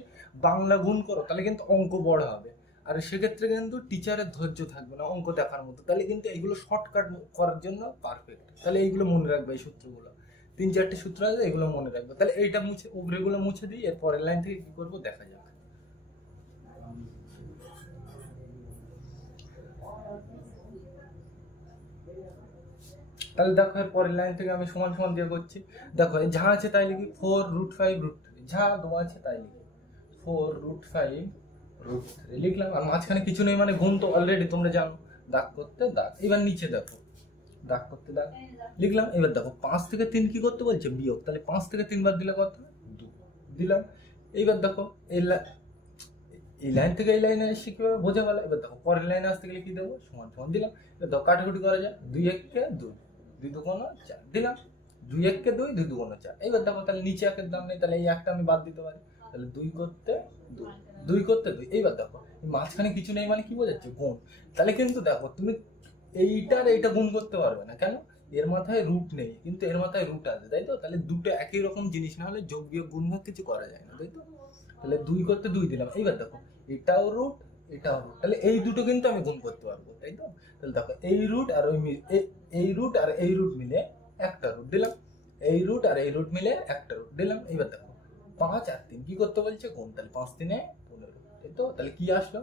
বাংলা গুণ করো তাহলে কিন্তু অঙ্ক বড় হবে, আর সেক্ষেত্রে কিন্তু টিচারের ধৈর্য থাকবে না অঙ্ক দেখার মতো। তাহলে কিন্তু এগুলো শর্টকাট করার জন্য পারফেক্ট। তাহলে এইগুলো মনে রাখবে, এই সূত্রগুলো 3-4টে সূত্র আছে, এগুলো মনে রাখবে। তাহলে এইটা মুছে, উপরেগুলো মুছে দিই, এর পরের লাইন থেকে কি করবো দেখা যাক। তাহলে দেখো এর পরের লাইন থেকে আমি সমান সমান দিয়ে করছি। দেখো যা আছে তাই লিখি, 4 √5 √3, যা দেওয়া আছে তাই লিখি, 4 √5 √3 লিখলাম। আর মাঝখানে কিছু নেই মানে গুণ তো অলরেডি তোমরা জানো। দাগ করতে দাগ। এবার নিচে দেখো, দাগ করতে দাগ লিখলাম। এবার দেখো 5 থেকে 3 কি করতে বলছে? বিয়োগ। তাহলে 5 থেকে 3 বার দিলে কত? 2 দিলাম। এইবার দেখো এই লাইন থেকে এই লাইনে এসে কিভাবে বোঝা গেল? এবার দেখো পরের লাইনে আসতে গেলে কি দেবো? সমান সমান দিলাম। এবার দেখো কাটাকুটি করা যায়, 2 1 কে 2, 2 2 4 দিলাম, 2 1 কে 2, 2 2 4। এইবার দেখো তাহলে নিচে একের দাম নেই, তাহলে এই একটা আমি বাদ দিতে পারি। তাহলে 2 করতে 2, 2 করতে 2। এইবার দেখো মাঝখানে কিছু নেই মানে কি বোঝাচ্ছে, গুণ। তাহলে কিন্তু দেখো তুমি এইটার এইটা গুণ করতে পারবে না, কেন? এর মাথায় রুট নেই, কিন্তু এর মাথায় রুট আছে, তাই তো? তাহলে দুটো একই রকম জিনিস না হলে যোগ বিয়োগ গুণ ভাগ কিছু করা যায় না, তাই তো? তাহলে 2 করতে 2 দিলাম। এইবার দেখো এটাও রুট এটাও রুট, তাহলে এই দুটো কিন্তু আমি গুণ করতে পারবো, তাই তো? তাহলে দেখো এই রুট আর এই রুট আর এই রুট মিলে একটা রুট দিলাম, এই রুট আর এই রুট মিলে একটা রুট দিলাম। এইবার দেখো 5 আর 3 কি করতে বলছে, গুণ। তাহলে 5 3 15, তাই তো? তাহলে কি আসলো,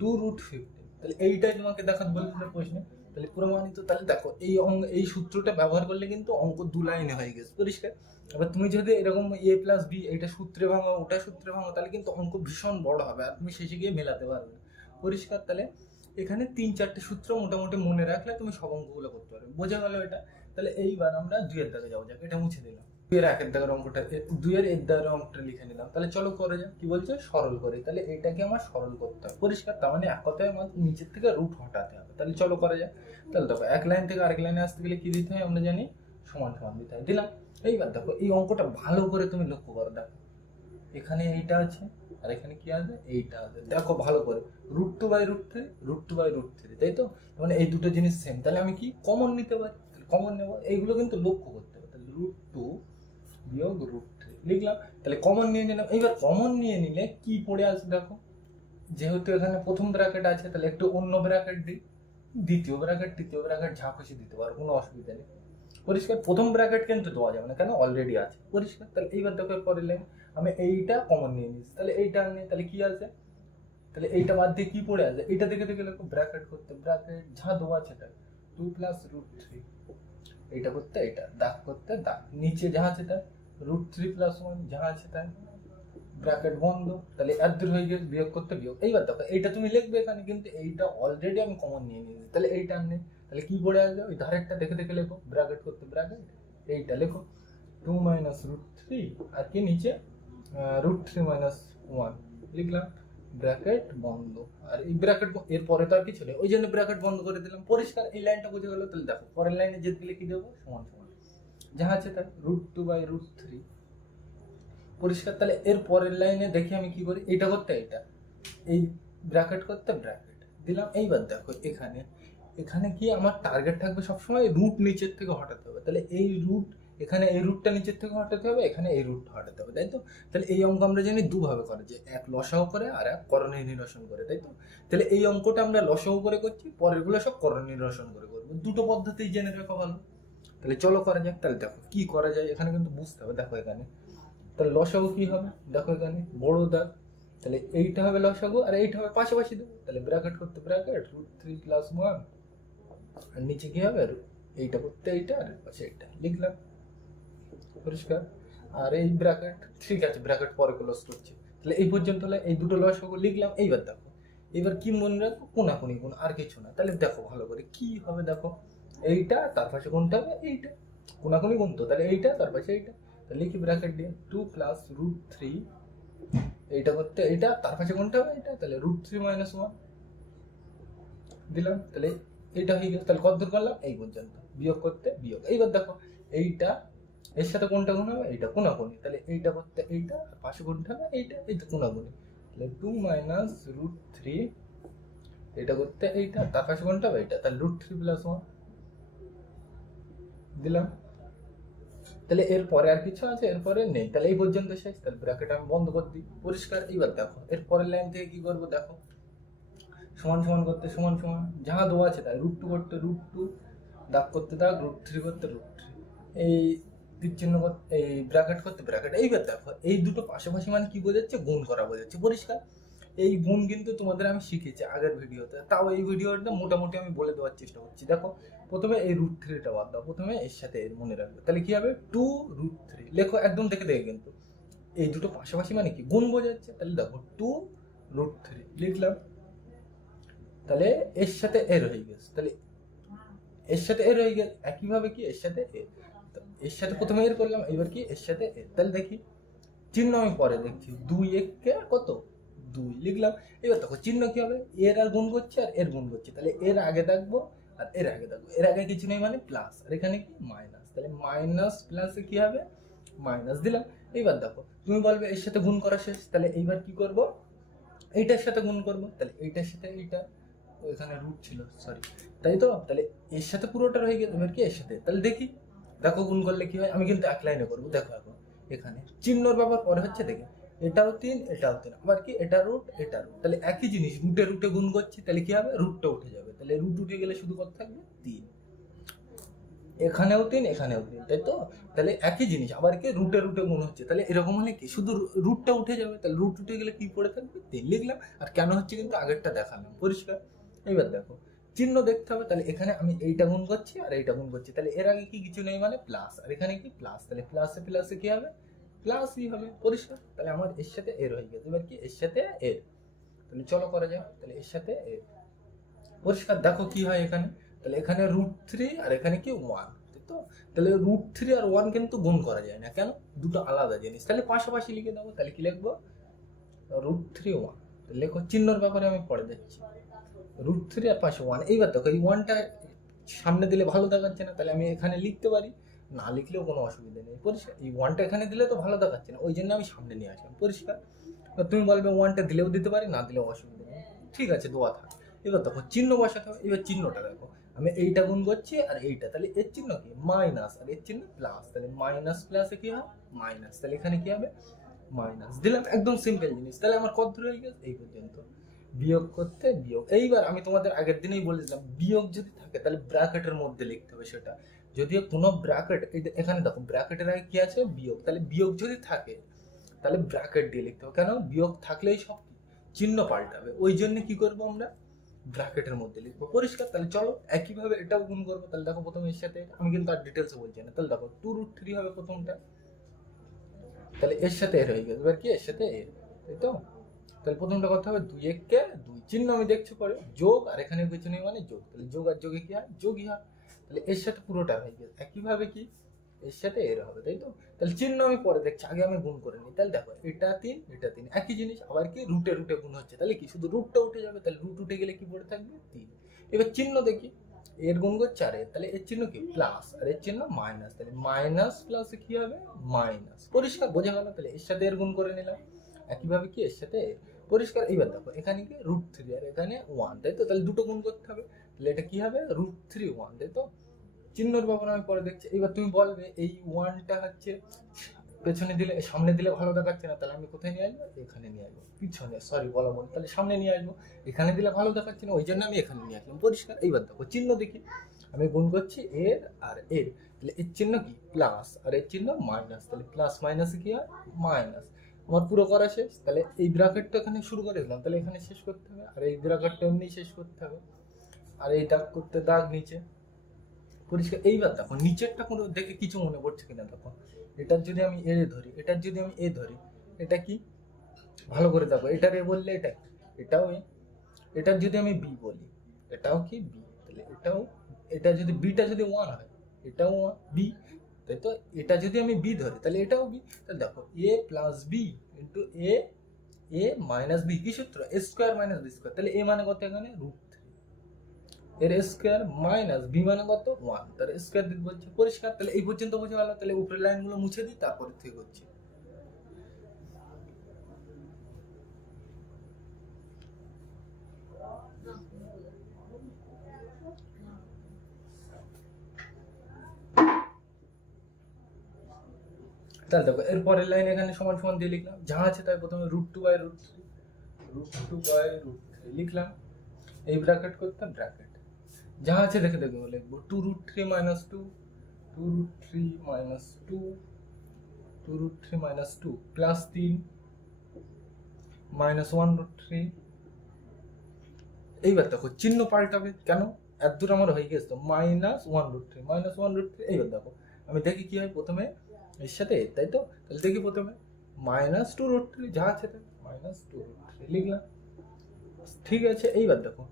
2√15। তাহলে এইটাই তোমাকে দেখাতে বলেছিল প্রশ্নে, তাহলে প্রমাণিত। তাহলে দেখো এই সূত্রটা ব্যবহার করলে কিন্তু অঙ্ক 2 লাইনে হয়ে গেছে, পরিষ্কার। এবার তুমি যদি এরকম a+b এটা সূত্রে ভাঙো ওটা সূত্রে ভাঙো, তাহলে কিন্তু অঙ্ক ভীষণ বড় হবে আর তুমি শেষে গিয়ে মেলাতে পারবে না, পরিষ্কার। তাহলে এখানে 3-4টে সূত্র মোটামুটি মনে রাখলে তুমি সব অঙ্কগুলো করতে পারবে, বোঝা গেল এটা? তাহলে এইবার আমরা 2 এর দাগে যাবো, যাক এটা মুছে দিলাম। 2 এর 1 দাগের অঙ্কটা, 2 এর 1 দাগের অঙ্কটা লিখে নিলাম। তাহলে চলো করে যাক, কি বলছে, সরল করে। তাহলে এটাকে আমার সরল করতে হবে, পরিষ্কার। তার মানে এক কথায় আমার নিচের থেকে রুট হটাতে হবে। তাহলে চলো করে যাক। তাহলে দেখো এক লাইন থেকে আরেক লাইনে আসতে গেলে কি দিতে হয় আমরা জানি, সমান সমান দিতে হয়, দিলাম। এইবার দেখো এই অঙ্কটা ভালো করে তুমি লক্ষ্য করো, দেখো এখানে এইটা আছে আর এখানে কি আছে, এইটা আছে। দেখো ভালো করে, √2/√3, √2/√3, তাই তো? মানে এই দুটো জিনিস সেম। তাহলে আমি কি কমন নিতে পারি, কমন নেব। এইগুলো কিন্তু লক্ষ্য করতে হবে। তাহলে √2 বিয়োগ √3 লিখলাম। তাহলে কমন নিয়ে নিলাম। এইবার কমন নিয়ে নিলে কি পড়ে আছে দেখো, যেহেতু এখানে প্রথম ব্র্যাকেট আছে তাহলে একটু অন্য ব্র্যাকেট দিই, দ্বিতীয় ব্র্যাকেট তৃতীয় ব্র্যাকেট যা খুশি দিতে পারো, কোনো অসুবিধা নেই, পরিষ্কার। প্রথম ব্র্যাকেট কিন্তু দেওয়া যাবে না, কেন, অলরেডি আছে, পরিষ্কার। তাহলে এইবার দেখো পরের লাইন আমি এইটা কমন নিয়ে নিচ্ছি, তাহলে এইটা নিয়ে তাহলে কি আছে, তাহলে এইটা বাদ দিয়ে কি পড়ে আছে, এইটা দেখে দেখে দেখো ব্র্যাকেট করতে ব্র্যাকেট যা দেওয়া আছে তাই 2 + √3, এইটা করতে এইটা দাগ করতে দাগ, নিচে যা আছে তাই √3 + 1 যা আছে তাই, ব্র্যাকেট বন্ধ। তাহলে এর দূর হয়ে গেছে, বিয়োগ করতে বিয়োগ। এইবার দেখো এইটা তুমি লিখবে এখানে, কিন্তু এইটা অলরেডি আমি কমন নিয়ে নিয়েছি, তাহলে এইটা নেই। তাহলে কি পড়ে আসবে, ওই ধারেরটা দেখে দেখে লেখো, ব্র্যাকেট করতে ব্র্যাকেট এইটা লেখো 2 - √3 আর কি নিচে √3 - 1 লিখলাম, ব্র্যাকেট বন্ধ। আর এই ব্র্যাকেট এর পরে তো আর কিছু নেই, ওই জন্য ব্র্যাকেট বন্ধ করে দিলাম, পরিষ্কার। এই লাইনটা বুঝে গেল। তাহলে দেখো পরের লাইনে যেতে গেলে কি দেবো, সমান সমান যা আছে তাই √2/√3, পরিষ্কার। তাহলে এর পরের লাইনে দেখি আমি কি করি, এটা করতে এইটা, এই ব্র্যাকেট করতে ব্র্যাকেট দিলাম। এইবার দেখো এখানে এখানে কি আমার টার্গেট থাকবে সবসময় রুট নিচের থেকে হটাতে হবে। তাহলে এই রুট, এখানে এই রুটটা নিচের থেকে হটাতে হবে, এখানে এই রুটটা হটাতে হবে, তাই তো? তাহলে এই অঙ্ক আমরা জানি দুভাবে করে, যে এক লসাগু করে আর এক করণীয় নিরসন করে, তাই তো? তাহলে এই অঙ্কটা আমরা লসাগু করে করছি, পরেরগুলো সব করণীয় নিরসন করে করবো। দুটো পদ্ধতি জেনে রাখা ভালো। তাহলে চলো করা যাক। তাহলে দেখো কি করা যায়, এখানে কিন্তু বুঝতে হবে। দেখো এখানে তাহলে লসাগু কি হবে, দেখো এখানে বড় দাগ, তাহলে এইটা হবে লসাগু আর এইটা হবে পাশাপাশি দেবো। তাহলে ব্র্যাকেট করতে ব্র্যাকেট √3 + 1 আর নিচে কি হবে, এইটা করতে এইটা আর পাশে এইটা লিখলাম, পরিষ্কার। আর এই ব্র্যাকেট ঠিক আছে, ব্র্যাকেট পরে ক্লোজ করছি। তাহলে এই পর্যন্ত হলে এই দুটো লসাগু লিখলাম। এইবার দেখো এবার কি মনে রাখবো, কোনাকুনি গুণ, আর কিছু না। তাহলে দেখো ভালো করে কি হবে, দেখো এইটা তার পাশে কোনটা হবে, এইটা কোনাকুনি গুণ তো, তাহলে এইটা তার পাশে এইটা। তাহলে লিখি ব্র্যাকেট দিয়ে 2 + √3, এইটা করতে এইটা তার পাশে কোনটা হবে, এটা। তাহলে √3 - 1 দিলাম। তাহলে এইটা হয়ে গেছে। তাহলে কত দূর করলাম, এই পর্যন্ত, বিয়োগ করতে বিয়োগ। এইবার দেখো এইটা এর সাথে কোনটা গুণ হবে, এইটা কোনাকুনি। তাহলে এইটা করতে এইটা আর পাশে কোনটা হবে, এইটা, এইটা কোনাকুনি। তাহলে 2 - √3, এটা করতে এইটা তার পাশে কোনটা হবে, এইটা। তাহলে √3 + 1 দিলাম। তাহলে এরপরে আর কিছু আছে, এরপরে নেই। তাহলে এই পর্যন্ত শেষ। তাহলে ব্র্যাকেট আমি বন্ধ করে দিই, পরিষ্কার। এইবার দেখো এর পরের লাইন থেকে কি করবো, দেখো সমান সমান করতে সমান সমান যা দেওয়া আছে তাই √2 করতে √2, দাগ করতে দাগ, √3 করতে √3, এই তীর চিহ্ন করতে এই ব্র্যাকেট করতে ব্র্যাকেট। এইবার দেখো এই দুটো পাশাপাশি মানে কি বোঝাচ্ছে, গুণ করা বোঝাচ্ছে, পরিষ্কার। এই গুণ কিন্তু তোমাদের আমি শিখেছি আগের ভিডিওতে, তাও এই ভিডিওটা মোটামুটি আমি বলে দেওয়ার চেষ্টা করছি। দেখো প্রথমে এই √3টা বাদ দাও, প্রথমে এর সাথে এর মনে রাখবে। তাহলে কি হবে, 2√3 লেখো একদম দেখে দেখে, কিন্তু এই দুটো পাশাপাশি মানে কি, গুণ বোঝাচ্ছে। তাহলে দেখো 2√3 লিখলাম। তাহলে এর সাথে এর হয়ে গেছে, তাহলে এর সাথে এর হয়ে গেছে। একইভাবে কি এর সাথে এর, এর সাথে প্রথমে এর করলাম, এবার কি এর সাথে এর। তাহলে দেখি চিহ্ন আমি পরে দেখছি, 2 × 1 কত 2 লিখলাম। এবার দেখো চিহ্ন কি হবে, এর আর গুণ করছে আর এর গুণ করছে, তাহলে এর আগে থাকবো আর এর আগে থাকবো। এর আগে কিছু নেই মানে প্লাস, আর এখানে কি মাইনাস। তাহলে মাইনাস প্লাসে কি হবে, মাইনাস দিলাম। এইবার দেখো তুমি বলবে এর সাথে গুণ করা শেষ, তাহলে এইবার কি করব, এইটার সাথে গুণ করব, তাহলে এইটার সাথে এইটা, এখানে রুট ছিল সরি, তাই তো, তাহলে এর সাথে পুরোটা হয়ে গেল, এবার কি এর সাথে, তাহলে দেখি দেখো গুণ করলে কি হয়, আমি কিন্তু এক লাইনে করবো, দেখো এখন এখানে চিহ্নর ব্যাপার পরে হচ্ছে, দেখে এটাও 3 এটাও 3, আবার কি এটা রুট এটা রুট, তাহলে একই জিনিস রুটে রুটে গুণ করছি, তাহলে কি হবে রুটটা উঠে যাবে, তাহলে রুট উঠে গেলে শুধু কত থাকবে 3, এখানেও 3 এখানেও 3, তাই তো, তাহলে একই জিনিস আবার কি রুটে রুটে গুণ হচ্ছে, তাহলে এরকম হলে কি শুধু রুটটা উঠে যাবে, তাহলে রুট উঠে গেলে কি পড়ে থাকবে 3 লিখলাম, আর কেন হচ্ছে কিন্তু আগেরটা দেখালাম পরিষ্কার। এইবার দেখো চিহ্ন দেখতে হবে, তাহলে এখানে আমি এইটা গুণ করছি আর এইটা গুণ করছি, তাহলে এর আগে কি কিছু নেই মানে প্লাস, আর এখানে কি প্লাস, তাহলে প্লাসে প্লাসে কি হবে প্লাসই হবে পরিষ্কার, তাহলে আমার এর সাথে এর হয়ে গেছে, এবার কি এর সাথে এর, তাহলে চলো করা যাক, তাহলে এর সাথে এর পরিষ্কার, দেখো কি হয় এখানে, তাহলে এখানে √3 আর এখানে কি 1, তো তাহলে √3 আর 1 কিন্তু গুণ করা যায় না, কেন, দুটো আলাদা জিনিস, তাহলে পাশাপাশি লিখে দেবো, তাহলে কি লিখবো √3 1, লেখো চিহ্নর ব্যাপারে আমি পড়ে যাচ্ছি, √3 আর পাশে 1, এইবার দেখো এই 1টা সামনে দিলে ভালো দেখাচ্ছে না, তাহলে আমি এখানে লিখতে পারি, না লিখলেও কোনো অসুবিধা নেই পরিষ্কার, এই 1টা এখানে দিলে তো ভালো দেখাচ্ছে না, ওই জন্য আমি সামনে নিয়ে আসলাম পরিষ্কার, তুমি বলবে 1টা দিলেও দিতে পারি না দিলেও অসুবিধা নেই, ঠিক আছে দোয়া থাক। এবার দেখো চিহ্ন বসাতে হবে, এবার চিহ্নটা দেখো আমি এইটা গুণ করছি আর এইটা, তাহলে এর চিহ্ন কি মাইনাস আর এর চিহ্ন প্লাস, তাহলে মাইনাস প্লাসে কি হয় মাইনাস, তাহলে এখানে কি হবে মাইনাস দিলাম, একদম সিম্পল জিনিস, তাহলে আমার কত হয়ে গেছে এই পর্যন্ত, বিয়োগ করতে বিয়োগ, এইবার আমি তোমাদের আগের দিনেই বলেছিলাম বিয়োগ যদি থাকে তাহলে ব্র্যাকেটের মধ্যে লিখতে হবে সেটা, যদিও কোনো ব্র্যাকেট এখানে দেখো ব্র্যাকেটের আগে কি আছে বিয়োগ, তাহলে বিয়োগ যদি থাকে তাহলে ব্র্যাকেট দিয়ে লিখতে হবে, কেন বিয়োগ থাকলেই সব চিহ্ন পাল্টাবে, ওই জন্য কি করবো আমরা ব্র্যাকেটের মধ্যে লিখবো পরিষ্কার, তাহলে চলো একইভাবে এটাও গুণ করবো, তাহলে দেখো প্রথমে এর সাথে আমি কিন্তু আর ডিটেলসে বলছি না, তাহলে দেখো 2√3 হবে প্রথমটা, তাহলে এর সাথে এর হয়ে গেছে, এবার কি এর সাথে এর, তাই তো, তাহলে প্রথমটা কথা হবে 2 1 কে 2, চিহ্ন আমি দেখছি পরে যোগ, আর এখানে কিছু নেই মানে যোগ, তাহলে যোগ আর যোগে কি হয় যোগই হয়, তাহলে এর সাথে পুরোটা হয়ে গেছে, একইভাবে কি এর সাথে এর হবে, তাই তো, তাহলে চিহ্ন আমি পরে দেখছি, আগে আমি গুণ করে নিই, তাহলে দেখো এটা 3 এটা 3 একই জিনিস, আবার কি রুটে রুটে গুণ হচ্ছে, তাহলে কি শুধু রুটটা উঠে যাবে, তাহলে রুট উঠে গেলে কি পড়ে থাকবে 3, এবার চিহ্ন দেখি এর গুণ করছে আর এর, তাহলে এর চিহ্ন কি প্লাস আর এর চিহ্ন মাইনাস, তাহলে মাইনাস প্লাসে কি হবে মাইনাস, পরিষ্কার বোঝা গেল, তাহলে এর সাথে এর গুণ করে নিলাম, একইভাবে কি এর সাথে এর পরিষ্কার, এইবার দেখো এখানে কি √3 আর এখানে 1, তাই তো, তাহলে দুটো গুণ করতে হবে, তাহলে এটা কি হবে √3 1, তাই তো, চিহ্নর ব্যাপারে আমি পরে দেখছি, এবার তুমি বলবে এই 1টা হচ্ছে পেছনে দিলে সামনে দিলে ভালো দেখাচ্ছে না, তাহলে আমি কোথায় নিয়ে আসবো এখানে নিয়ে আসবো, পিছনে সরি বলা বল, তাহলে সামনে নিয়ে আসবো, এখানে দিলে ভালো দেখাচ্ছে না ওই জন্য আমি এখানে নিয়ে আসলাম পরিষ্কার, এইবার দেখো চিহ্ন দেখি আমি গুণ করছি এর আর এর, তাহলে এর চিহ্ন কি প্লাস আর এর চিহ্ন মাইনাস, তাহলে প্লাস মাইনাসে কি হয় মাইনাস, আমার পুরো করা শেষ, তাহলে এই ব্র্যাকেটটা এখানে শুরু করে দিলাম, তাহলে এখানে শেষ করতে হবে, আর এই ব্র্যাকেটটা এমনি শেষ করতে হবে, আর এই দাগ করতে দাগ নিচে পরিষ্কার, এইবার দেখো নিচেরটা কোনো দেখে কিছু মনে পড়ছে কিনা দেখো, এটার যদি আমি এ ধরি এটার যদি আমি এ ধরি, এটা কি ভালো করে দেখো, এটার এ বললে এটা কি? এটাও এ, এটার যদি আমি বি বলি এটাও কি বি, তাহলে এটাও, এটা যদি বিটা যদি 1 হয় এটাও বি, তাই তো, এটা যদি আমি বি ধরি তাহলে এটাও বি, তাহলে দেখো এ প্লাস বি ইন্টু এ এ মাইনাস বি, কি সূত্র এ স্কোয়ার মাইনাস বি স্কোয়ার, তাহলে এ মানে কত এখানে √3, এর স্কোয়ার মাইনাস বি মানে কত 1, তার স্কোয়ার দিতে বলছে পরিষ্কার, তাহলে এই পর্যন্ত বোঝা গেল, তাহলে উপরের লাইনগুলো মুছে দিই তারপরে থেকে হচ্ছে, তাহলে দেখো এরপরের লাইন এখানে সমান সমান দিয়ে লিখলাম, যা আছে তাই প্রথমে √2/√3 √2/√3 লিখলাম, এই ব্র্যাকেট করতে ব্র্যাকেট যা আছে দেখে দেখে লিখবো 2√3 - 2 2√3 - 2 2√3 - 2 প্লাস 3 -1√3, এইবার দেখো চিহ্ন পাল্টাবে, কেন এত দূর আমার হয়ে গেছে তো -1√3 এইবার দেখো আমি দেখি কি হয়, প্রথমে এর সাথে তাই তো, তাহলে দেখি প্রথমে -2√3 যা আছে তাই -2√3 লিখলাম, ঠিক আছে, এইবার দেখো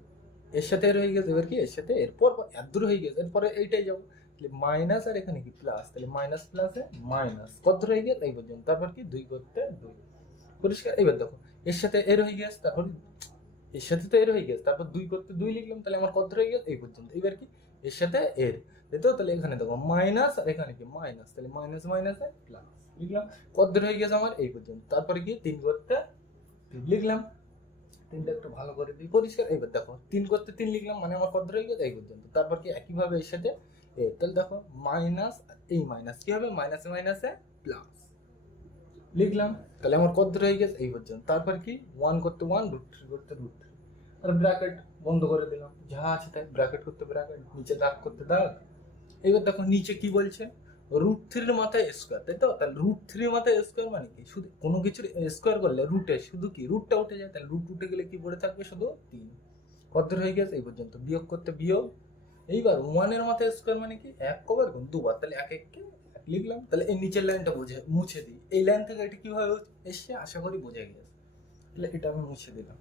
এর সাথে এর হয়ে গেছে, এবার কি এর সাথে এরপর এত দূর হয়ে গেছে, এরপরে এইটাই যাবো, তাহলে মাইনাস আর এখানে কি প্লাস, তাহলে মাইনাস প্লাসে মাইনাস কত দূর হয়ে গেছে এই পর্যন্ত, তারপর কি 2 করতে 2 পরিষ্কার, এবার দেখো এর সাথে এর হয়ে গেছে, তারপর এর সাথে তো এর হয়ে গেছে, তারপর 2 করতে 2 লিখলাম, তাহলে আমার কত হয়ে গেছে এই পর্যন্ত, এবার কি এর সাথে এর, তাই তো, তাহলে এখানে দেখো মাইনাস আর এখানে কি মাইনাস, তাহলে মাইনাস মাইনাসে প্লাস, লিখলাম। কত দূর হয়ে গেছে আমার এই পর্যন্ত, তারপরে কি 3 করতে 3 লিখলাম। 3টা একটু ভালো করে দিই পরিষ্কার। এইবার দেখো 3 করতে 3 লিখলাম, মানে আমার কত দূর হয়ে গেছে এই পর্যন্ত। তারপর কি একইভাবে এর সাথে তাহলে দেখো মাইনাস, এই মাইনাস কি হবে, মাইনাসে মাইনাসে প্লাস লিখলাম। তাহলে আমার কত দূর হয়ে গেছে এই পর্যন্ত। তারপর কি 1 করতে 1, √3 করতে √3, আর ব্র্যাকেট বন্ধ করে দিলাম, যা আছে তাই। ব্র্যাকেট করতে ব্র্যাকেট, নিচে দাগ করতে দাগ। এবার দেখো নিচে কি বলছে, √3 মাথায় স্কোয়ার, তাই তো। তাহলে √3 মাথায় স্কোয়ার মানে কি, শুধু কোনো কিছুর স্কোয়ার করলে রুটে শুধু কি রুটটা উঠে যায়, তাহলে রুট উঠে গেলে কি পড়ে থাকবে, শুধু 3। কত দূর হয়ে গেছে এই পর্যন্ত। বিয়োগ করতে বিয়োগ। এইবার 1 এর মাথায় স্কোয়ার মানে কি 1 কবার গুণ 2 বার, তাহলে 1 1 লিখলাম। তাহলে এই নিচের লাইনটা মুছে দিই। এই লাইন থেকে এটা কিভাবে এসে আশা করি বোঝা গেছে। তাহলে এটা আমি মুছে দিলাম।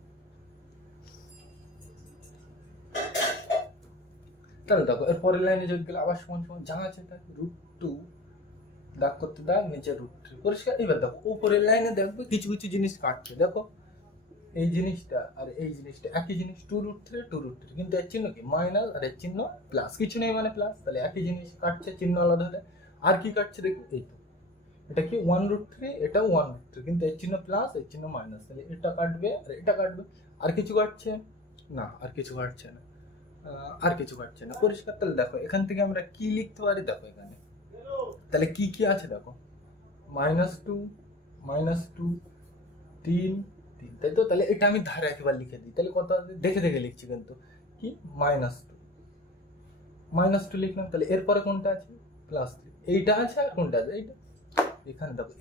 তাহলে দেখো এর পরের লাইনে যোগ গেলে আবার সমান সমান যা আছে তাই, √2 দাগ করতে দাগ, নিচে √3 পরিষ্কার। এবার দেখো উপরের লাইনে দেখবে কিছু কিছু জিনিস কাটছে। দেখো এই জিনিসটা আর এই জিনিসটা একই জিনিস, 2√3 2√3, কিন্তু এর চিহ্ন কি মাইনাস আর এর চিহ্ন প্লাস, কিছু নেই মানে প্লাস। তাহলে একই জিনিস কাটছে, চিহ্ন আলাদা হলে। আর কি কাটছে দেখো, এই তো এটা কি 1√3, এটা 1√3, কিন্তু এর চিহ্ন প্লাস এর চিহ্ন মাইনাস, তাহলে এটা কাটবে আর এটা কাটবে। আর কিছু কাটছে না, আর কিছু কাটছে না, আর কিছু কাটছে না পরিষ্কার। তাহলে দেখো এখান থেকে আমরা কি লিখতে পারি, দেখো এখানে তাহলে কি কি আছে দেখো, -2 -2 3 3, তাই তো। তাহলে এটা আমি ধারে একবার লিখে দিই, তাহলে কত আছে দেখে দেখে লিখছি কিন্তু, কি -2 লিখলাম। তাহলে এরপরে কোনটা আছে, +3, এইটা আছে আর কোনটা আছে, এইটা। এখানে দেখো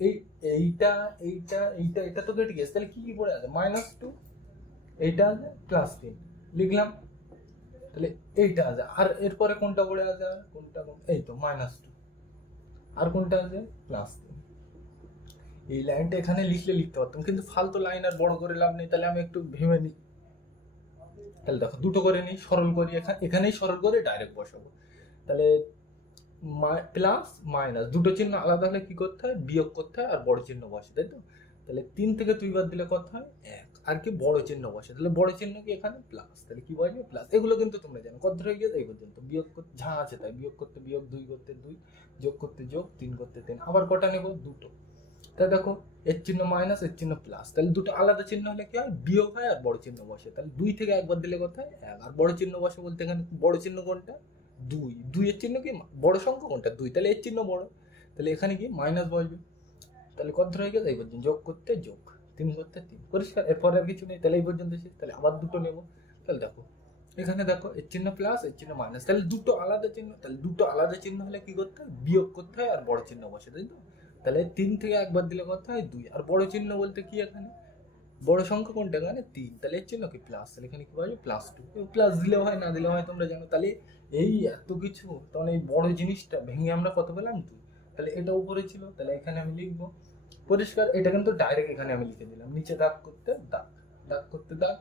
এইটা এইটা এইটা এটা তো কেটে গেছে, তাহলে কি কি পড়ে আছে, -2, এইটা আছে, +3 লিখলাম। তাহলে এইটা আছে, আর এরপরে কোনটা পড়ে আছে, আর কোনটা, এই তো -2, আর কোনটা আছে, +3। এই লাইনটা এখানে লিখলে লিখতে পারতাম, কিন্তু ফালতু লাইন আর বড় করে লাভ নেই। তাহলে আমি একটু ভেবে নিই। তাহলে দেখো দুটো করে নিই, সরল করি, এখানেই সরল করে ডাইরেক্ট বসাবো। তাহলে প্লাস মাইনাস দুটো চিহ্ন আলাদা হলে কি করতে হয়, বিয়োগ করতে হয় আর বড় চিহ্ন বসে, তাই তো। তাহলে 3 থেকে 2 বাদ দিলে কত হয়, 1, আর কি বড় চিহ্ন বসে, তাহলে বড় চিহ্ন কি এখানে প্লাস, তাহলে কি বসবে প্লাস। এগুলো কিন্তু তোমরা জানো, কত হয়ে গেছে এই পর্যন্ত। বিয়োগ করতে যা আছে তাই, বিয়োগ করতে বিয়োগ, 2 করতে 2, যোগ করতে যোগ, 3 করতে 3, আবার কটা নেব, দুটো। তাহলে দেখো এর চিহ্ন মাইনাস এর চিহ্ন প্লাস, তাহলে দুটো আলাদা চিহ্ন হলে কি হয়, বিয়োগ হয় আর বড় চিহ্ন বসে। তাহলে 2 থেকে 1 বাদ দিলে কত হয়, 1, আর বড় চিহ্ন বসে বলতে এখানে বড় চিহ্ন কোনটা, 2 এর চিহ্ন কি বড় সংখ্যা কোনটা, 2, তাহলে এর চিহ্ন বড়, তাহলে এখানে কি মাইনাস বসবে। তাহলে কত হয়ে গেছে এই পর্যন্ত, যোগ করতে যোগ, 3 করতে 3 পরিষ্কার। এরপরে আর কিছু নেই, তাহলে এই পর্যন্ত শেষ। তাহলে আবার দুটো নেব। তাহলে দেখো এখানে দেখো এর চিহ্ন প্লাস এর চিহ্ন মাইনাস, তাহলে দুটো আলাদা চিহ্ন, তাহলে দুটো আলাদা চিহ্ন হলে কি করতে হয়, বিয়োগ করতে হয় আর বড় চিহ্ন বসে, তাই তো। তাহলে 3 থেকে 1 বাদ দিলে কত হয়, 2, আর বড় চিহ্ন বলতে কি এখানে বড় সংখ্যা কোনটা, এখানে 3, তাহলে এর চিহ্ন কি প্লাস, তাহলে এখানে কি পাওয়া যায়, +2। প্লাস দিলেও হয় না দিলেও হয়, তোমরা জানো। তাহলে এই এত কিছু, তখন এই বড় জিনিসটা ভেঙে আমরা কত পেলাম, 2। তাহলে এটা উপরে ছিল, তাহলে এখানে আমি লিখবো পরিষ্কার। এটা কিন্তু ডাইরেক্ট এখানে আমি লিখে দিলাম, নিচে দাগ করতে দাগ, দাগ করতে দাগ,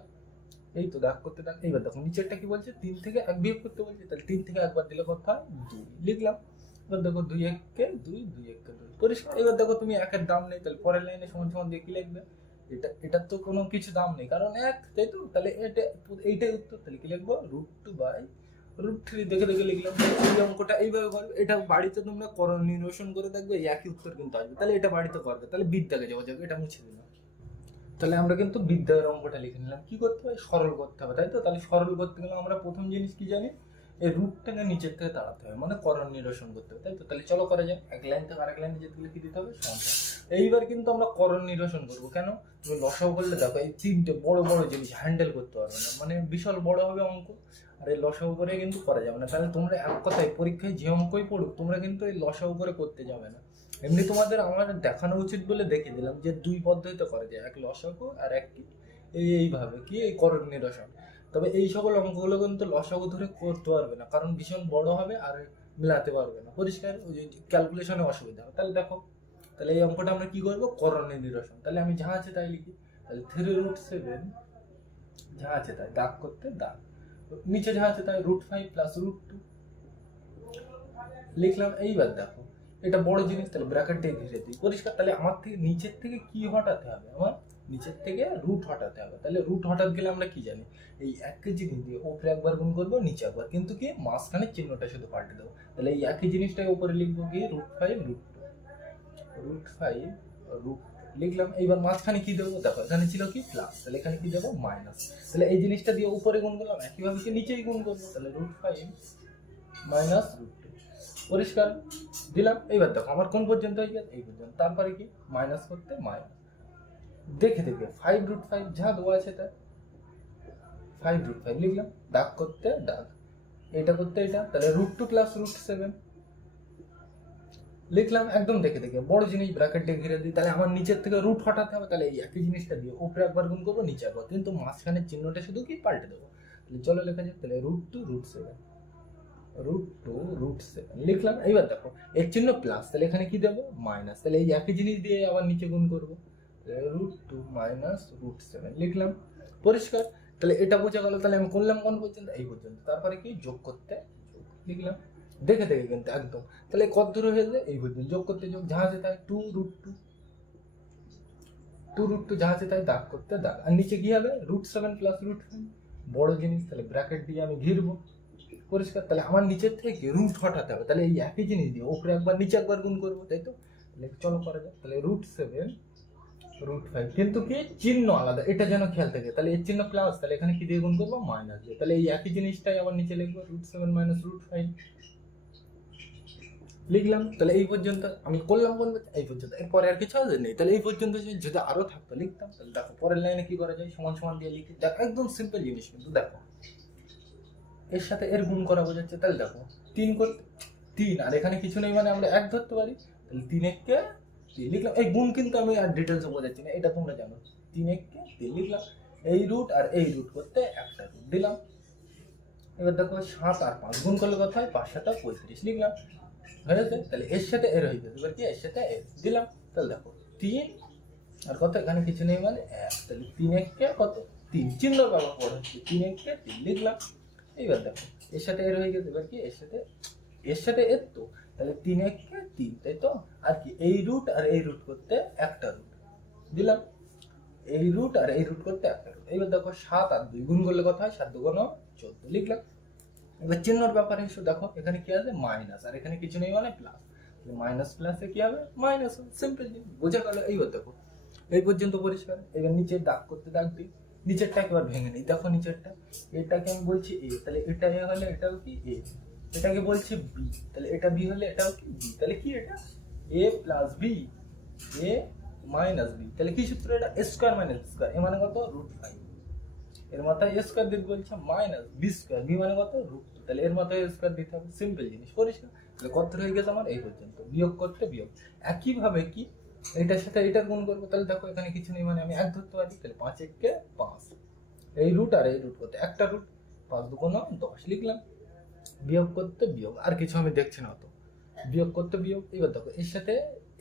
এই তো দাগ করতে দাগ। এইবার দেখো নিচেরটা কি বলছে, 3 থেকে 1 বিয়োগ করতে বলছে, তাহলে 3 থেকে 1 বাদ দিলে কত হয়, 2 লিখলাম। এবার দেখো 2 1 কে 2, 2 1 কে 2 পরিষ্কার। এবার দেখো তুমি 1 এর দাম নেই, তাহলে পরের লাইনে সমান সমান দিয়ে কি লিখবে, এটা তো কোনো কিছু দাম নেই কারণ 1, তাই তো। তাহলে এইটাই উত্তর, তাহলে কি লিখবো, √2/√3 দেখে দেখে লিখলাম। এই অঙ্কটা এইভাবে করবে, এটা বাড়িতে তোমরা নিরসন করে দেখবে, একই উত্তর কিন্তু আসবে। তাহলে এটা বাড়িতে করবে, তাহলে বিদ্যাকে যাওয়া যাবে, এটা মুছে দিলাম। তাহলে আমরা কিন্তু বিদ্যার অঙ্কটা লিখে নিলাম। কি করতে হবে, সরল করতে হবে, তাই তো। তাহলে সরল করতে গেলে আমরা প্রথম জিনিস কি জানি, এই রুটটাকে নিচের থেকে তাড়াতে হবে, মানে করণ নিরসন করতে হবে, তাই তো। তাহলে চলো করা যায়। এক লাইন থেকে আরেক লাইনে যেতে গেলে কি দিতে হবে, সমান। এইবার কিন্তু আমরা করণ নিরসন করবো, কেন, তুমি লসাগু করলে দেখো এই 3টে বড় বড় জিনিস হ্যান্ডেল করতে পারবে না, মানে বিশাল বড় হবে অঙ্ক, আর এই লসাগু করে কিন্তু করা যাবে না। তাহলে তোমরা এক কথায় পরীক্ষায় যে অঙ্কই পড়ুক, তোমরা কিন্তু এই লসাগু করে করতে যাবে না। এমনি তোমাদের আমার দেখানো উচিত বলে দেখে দিলাম যে 2 পদ্ধতিতে করা যায়, এক লসাগু আর এক কি এইভাবে কি এই করণ নিরসন। তবে এই সকল অঙ্কগুলো কিন্তু লসাগু ধরে করতে পারবে না, কারণ ভীষণ বড় হবে আর মেলাতে পারবে না, পরিষ্কার ওই ক্যালকুলেশনে অসুবিধা হবে। তাহলে দেখো, তাহলে এই অঙ্কটা আমরা কি করবো, করণের নিরসন। তাহলে আমি যা আছে তাই লিখি, তাহলে 3√7 যা আছে তাই, দাগ করতে দাগ, নিচে যা আছে তাই, √5 + √2 লিখলাম। এইবার দেখো এটা বড় জিনিস, তাহলে ব্র্যাকেট দিয়ে ঘিরে দিই, পরিষ্কার। তাহলে আমার থেকে নিচের থেকে কি হটাতে হবে, আমার নিচের থেকে রুট হটাতে হবে। তাহলে রুট হটাতে গেলে আমরা কি জানি, এই একই জিনিস দিয়ে উপরে একবার গুণ করবো, নিচে একবার, কিন্তু কি মাঝখানে চিহ্নটা শুধু পাল্টে দেবো। তাহলে এই একই জিনিসটাকে উপরে লিখবো কি √5 √2, রুট 5 রুট লিখলাম। এইবার মাঝখানে কি দেবো দেখো, এখানে ছিল কি প্লাস, তাহলে এখানে কি দেবো মাইনাস। তাহলে এই জিনিসটা দিয়ে উপরে গুণ করলাম, একইভাবে কি নিচেই গুণ করবো, তাহলে রুট 5 মাইনাস রুট 2 পরিষ্কার দিলাম। এইবার দেখো আমার কোন পর্যন্ত হয়ে গেছে, এই পর্যন্ত। তারপরে কি মাইনাস করতে মাইনাস, দেখে দেখে 5 রুট 5 যা দেওয়া আছে তাই 5 রুট 5 লিখলাম, দাগ করতে দাগ, এটা করতে এটা, তাহলে রুট 2 প্লাস রুট 7 লিখলাম। একদম দেখে দেখে বড় জিনিস ব্র্যাকেট দিয়ে ঘিরে দিই, তাহলে আমার নিচের থেকে রুট হটাতে হবে, তাহলে এই একই জিনিসটা দিয়ে উপরে একবার গুণ করবো, নিচে একবার, কিন্তু মাঝখানের চিহ্নটা শুধু কি পাল্টে দেবো। তাহলে চলো লেখা যাক, তাহলে রুট 2 রুট 7 রুট 2 রুট 7 লিখলাম। এইবার দেখো এর চিহ্ন প্লাস, তাহলে এখানে কি দেবো মাইনাস, তাহলে এই একই জিনিস দিয়ে আবার নিচে গুণ করবো, রুট 2 মাইনাস রুট 7 লিখলাম। পরিষ্কার, তাহলে এটা বোঝা গেল। তাহলে আমি করলাম কোন পর্যন্ত, এই পর্যন্ত। তারপরে কি যোগ করতে যোগ লিখলাম, দেখে দেখে কিন্তু একদম। তাহলে কত দূর হয়ে যায়, এই পর্যন্ত। যোগ করতে যোগ, জাহাজে তাই 2 রুট 2 2 রুট 2 জাহাজে তাই, দাগ করতে দাগ। আর নিচে কি হবে রুট 7 প্লাস রুট 5 বড় জিনিস, তাহলে ব্র্যাকেট দিয়ে আমি ঘিরবো। পরিষ্কার, তাহলে আমার নিচের থেকে রুট হটাতে হবে, তাহলে এই একই জিনিস দিয়ে উপরে একবার নিচে একবার গুণ করবো, তাই তো। তাহলে চলো করা যাক, তাহলে রুট 7 রুট 5, কিন্তু কি চিহ্ন আলাদা, এটা যেন খেয়াল থাকে। তাহলে এর চিহ্ন প্লাস, তাহলে এখানে কি দিয়ে গুণ করবো মাইনাস দিয়ে, তাহলে এই একই জিনিসটাই আবার নিচে লিখবো, রুট 7 মাইনাস রুট 5 লিখলাম। তাহলে এই পর্যন্ত আমি করলাম কোন, এই পর্যন্ত, এরপরে আর কিছু নেই। তাহলে এই পর্যন্ত যদি আরো থাকতো লিখতাম। তাহলে দেখো পরের লাইনে কি করা যায়, সমান সমান দিয়ে লিখি। দেখো একদম সিম্পল জিনিস, কিন্তু দেখো এর সাথে এর গুণ করা বোঝাচ্ছে। তাহলে দেখো 3 করতে 3, আর এখানে কিছু নেই মানে আমরা 1 ধরতে পারি, তাহলে 3 1 3 লিখলাম। এই গুণ কিন্তু আমি আর ডিটেলসে বোঝাচ্ছি না, এটা তোমরা জানো। 3 1 3 লিখলাম। এই রুট আর এই রুট করতে একটা রুট দিলাম। এবার দেখো 7 আর 5 গুণ করলে কত হয়, 5 7 35 লিখলাম, হয়ে গেছে। তাহলে এর সাথে এর হয়ে গেছে, এবার কি এর সাথে এর দিলাম। তাহলে দেখো 3 আর কত, এখানে কিছু নেই মানে 1, তাহলে 3 1 কত 3, চিহ্ন ব্যবহার করা হচ্ছে, 3 1 3 লিখলাম। এইবার দেখো এর সাথে এর হয়ে গেছে, এবার কি এর সাথে এর, তো তাহলে 3 1 3, তাই তো। আর কি এই রুট আর এই রুট করতে একটা রুট দিলাম, এই রুট আর এই রুট করতে একটা রুট। এইবার দেখো 7 আর 2 গুণ করলে কত হয়, 7 2 14 লিখলাম। এবার চিহ্নর ব্যাপারে এসে দেখো, এখানে কি আছে মাইনাস, আর এখানে কিছু নেই মানে প্লাস, মাইনাস প্লাসে কি হবে মাইনাস, সিম্পল জিনিস, বোঝা গেল। এইবার দেখো এই পর্যন্ত পরিষ্কার। এবার নিচের দাগ করতে দাগ দিই, নিচেরটা একবার ভেঙে নিই। দেখো নিচেরটা, এটাকে আমি বলছি এ, তাহলে এটা এ হলে এটাও কি এ, এটাকে বলছি বি, তাহলে এটা বি হলে এটাও কি বি, তাহলে কি এটা a plus B, A minus B, তাহলে কি সূত্র এটা, এ square minus B square, A মানে কত রুট 5, এর মাথায় এ স্কোয়ার দিতে বলছে মাইনাস বি স্কোয়ার, বি মানে কত রুট 2, তাহলে এর মাথায় এ স্কোয়ার দিতে হবে, সিম্পল জিনিস, পরিষ্কার। তাহলে কত হয়ে গেছে আমার এই পর্যন্ত, বিয়োগ করতে বিয়োগ। একইভাবে কি এটার সাথে এটার গুণ করবো, তাহলে দেখো এখানে কিছু নেই মানে আমি 1 ধরতে পারি, তাহলে 5 1 5, এই রুট আর এই রুট করতে একটা রুট, 5 2 10 লিখলাম। বিয়োগ করতে বিয়োগ, আর কিছু আমি দেখছি না, তো বিয়োগ করতে বিয়োগ। এবার দেখো এর সাথে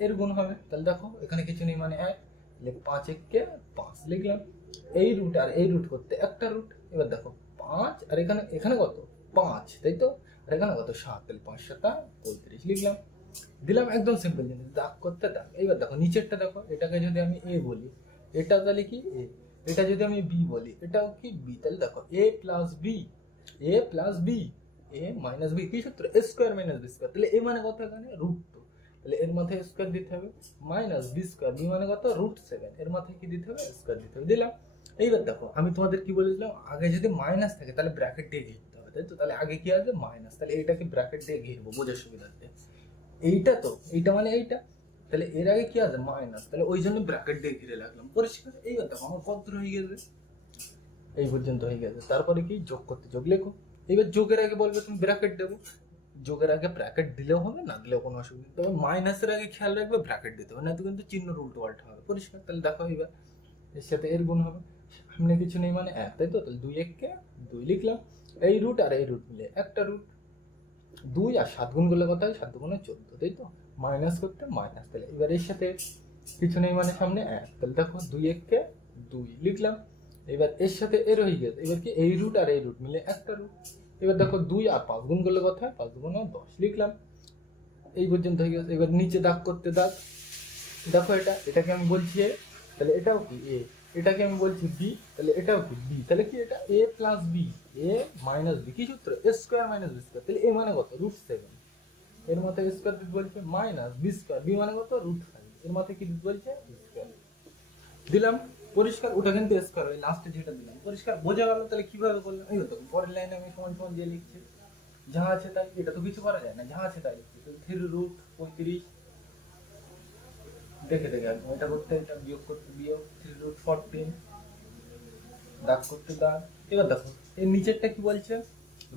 এর গুণ হবে, তাহলে দেখো এখানে কিছু নেই মানে 1, তাহলে 5 1 5 লিখলাম। এই রুট আর এই রুট করতে একটা রুট, এবার দেখো 5 আর এখানে এখানে কত 5, তাই তো, আর এখানে কত 7, তাহলে 5 7 35 লিখলাম, দিলাম। একদম সিম্পল জিনিস, দাগ করতে দাগ। এইবার দেখো নিচেরটা দেখো, এটাকে যদি আমি এ বলি, এটা তাহলে কি এ, এটা যদি আমি বি বলি, এটাও কি বি, তাহলে দেখো এ plus B, A plus B, A minus B, কি সূত্র এ স্কোয়ার মাইনাস বি স্কোয়ার, তাহলে এ মানে কত এখানে রুট 2, তাহলে এর মাথায় স্কোয়ার দিতে হবে, মাইনাস বি স্কোয়ার, বি মানে কত রুট 7, এর মাথায় কি দিতে হবে স্কোয়ার দিতে হবে, দিলাম। এইবার দেখো আমি তোমাদের কি বলেছিলাম, আগে যদি মাইনাস থাকে তাহলে ব্র্যাকেট দিয়ে ঘিরতে হবে, তাই তো। তাহলে আগে কি আছে মাইনাস, তাহলে এইটাকে ব্র্যাকেট দিয়ে ঘিরবো বোঝার সুবিধার্থে। এইটা তো এইটা মানে এইটা, তাহলে এর আগে কি আছে মাইনাস, তাহলে ওই জন্য ব্র্যাকেট দিয়ে ঘিরে রাখলাম, পরিষ্কার। এইবার দেখো আমার কত হয়ে গেছে, এই পর্যন্ত হয়ে গেছে। তারপরে কি যোগ করতে যোগ লেখো। এবার যোগের আগে বলবে তুমি ব্র্যাকেট দেবো, যোগের আগে ব্র্যাকেট দিলেও হবে, না দিলেও কোনো অসুবিধা নেই, তবে মাইনাসের আগে খেয়াল রাখবে ব্র্যাকেট দিতে হবে, না তো কিন্তু চিহ্ন উল্টো পাল্টা হবে, পরিষ্কার। তাহলে দেখো এবার এর সাথে এর গুণ হবে, সামনে কিছু নেই মানে 1, তাই তো, তাহলে 2 1 2 লিখলাম। এই রুট আর এই রুট মিলে একটা রুট, 2 আর 7 গুণ করলে কত হয়, 7 2 14, তাই তো, মাইনাস করতে মাইনাস, তাহলে এবার এর সাথে কিছু নেই মানে সামনে 1, তাহলে দেখো 2 1 2 লিখলাম। এবার এর সাথে এর হয়ে গেছে, এবার কি এই রুট আর এই রুট মিলে একটা রুট, এবার দেখো 2 আর 5 গুণ করলে কত হয়, 5 2 10 লিখলাম। এই পর্যন্ত হয়ে গেছে। এবার নিচে দাগ করতে দাগ, দেখো এটাকে আমি বলছি এ, তাহলে এটাও কি এ, এটাকে আমি বলছি বি, তাহলে এটাও কি বি, তাহলে কি এটা a plus B, A minus B, কি সূত্র এ স্কোয়ার মাইনাস বি স্কোয়ার, তাহলে এ মানে কত রুট 7, এর মধ্যে স্কোয়ার দিতে বলছে মাইনাস বি স্কোয়ার, বি মানে কত রুট 5, এর মাথায় কি দিতে বলছে স্কয়ার দিলাম, পরিষ্কার। ওটা কিন্তু স্কয়ার হয়, লাস্টে যেটা দিলাম পরিষ্কার বোঝা গেল। তাহলে কিভাবে করলাম, এই তো পরের লাইনে আমি সমান সমান দিয়ে লিখছি, যা আছে তাই, এটা তো কিছু করা যায় না, যা আছে তাই লিখছি। 3√35 দেখে দেখে একদম এটা করতে, এটা বিয়োগ করতে বিয়োগ, 3√14 দাগ করতে দাগ। এবার দেখো এই নিচেরটা কি বলছে,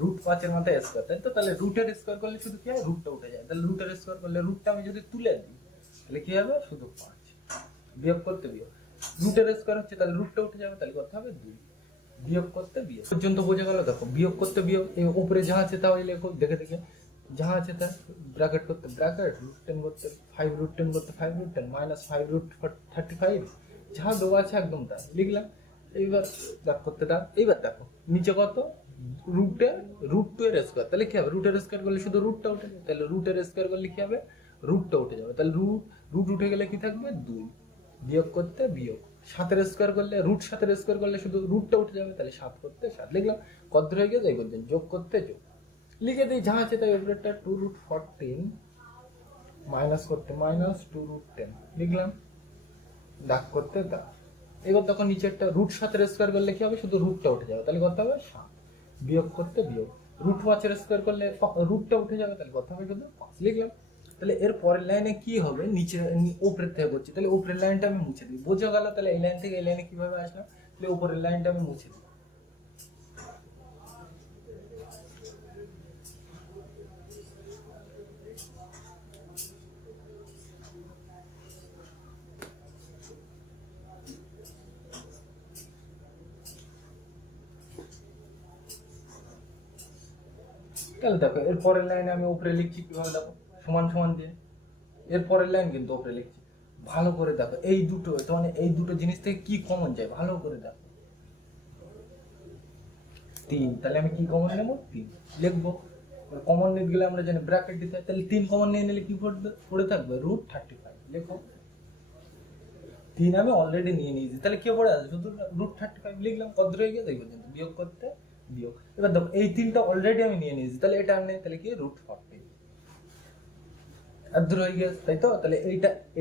√5 এর মাথায় স্কয়ার, তাই তো? তাহলে রুটের স্কয়ার করলে শুধু কি হয়, রুটটা উঠে যায়। তাহলে রুটের স্কয়ার করলে রুটটা আমি যদি তুলে দিই তাহলে কি হবে, শুধু 5 বিয়োগ করতে বিয়োগ, রুটের স্কয়ার হচ্ছে তাহলে রুটটা উঠে যাবে, তাহলে করতে হবে 2 বিয়োগ করতে বিয়োগ। পর্যন্ত বোঝা গেল? দেখো বিয়োগ করতে বিয়োগ, এই উপরে যা আছে তাই লেখো দেখে দেখে, যা আছে তা ব্র্যাকেট করতে ব্র্যাকেট, √10 করতে 5√10 করতে 5√10 মাইনাস 5√35, যা দেওয়া আছে একদম তা লিখলাম। এইবার দাগ করতে দাগ। এইবার দেখো নিচে কত, √2 এর স্কয়ার, তাহলে কি হবে, রুটের স্কয়ার করলে শুধু রুটটা উঠে যাবে, তাহলে রুটের স্কয়ার করলে কি হবে, রুটটা উঠে যাবে। তাহলে রুট উঠে গেলে কি থাকবে, 2 বিয়োগ করতে বিয়োগ, 7 এর স্কয়ার করলে √7 এর স্কয়ার করলে শুধু রুটটা উঠে যাবে, তাহলে 7 করতে 7 লিখলাম। কত হয়ে গেছে, এই করছেন যোগ করতে যোগ, লিখে দিই যা আছে তাই। উপরেরটা 2√14 মাইনাস করতে মাইনাস 2√10 লিখলাম, দাগ করতে দাগ। এবার তখন নিচেরটা √7 এর স্কয়ার করলে কি হবে, শুধু রুটটা উঠে যাবে, তাহলে কত হবে 7 বিয়োগ করতে বিয়োগ, √5 এর স্কয়ার করলে রুটটা উঠে যাবে, তাহলে কত হবে শুধু 5 লিখলাম। তাহলে এর পরের লাইনে কি হবে, নিচে উপরের থেকে করছি, তাহলে উপরের লাইনটা আমি মুছে দিই, বোঝা গেল? তাহলে এই লাইন থেকে এই লাইনে কিভাবে আসলাম, তাহলে উপরের লাইনটা আমি মুছে দিই। তাহলে দেখো এর পরের লাইনে আমি উপরে লিখছি কিভাবে, দেখো সমান সমান দিয়ে, এর পরের লাইন কিন্তু উপরে লিখছি। ভালো করে দেখো এই দুটো, মানে এই দুটো জিনিস থেকে কি কমন যায়, ভালো করে দেখো। 3, তাহলে আমি কি কমন নেবো, 3 লিখবো। কমন নিতে গেলে আমরা জানি ব্র্যাকেট দিতে হয়, তাহলে 3 কমন নিয়ে নিলে কি পড়ে থাকবে, √35 লেখো। 3 আমি অলরেডি নিয়ে নিয়েছি, তাহলে কি পড়ে আছে, শুধু √35 লিখলাম। কত হয়ে গেছে, দেখো বিয়োগ করতে বিয়োগ। এবার দেখো এই 3টা অলরেডি আমি নিয়ে নিয়েছি, তাহলে এটা আমি নেই, তাহলে কি √40 দূর হয়ে গেছে, তাই তো? তাহলে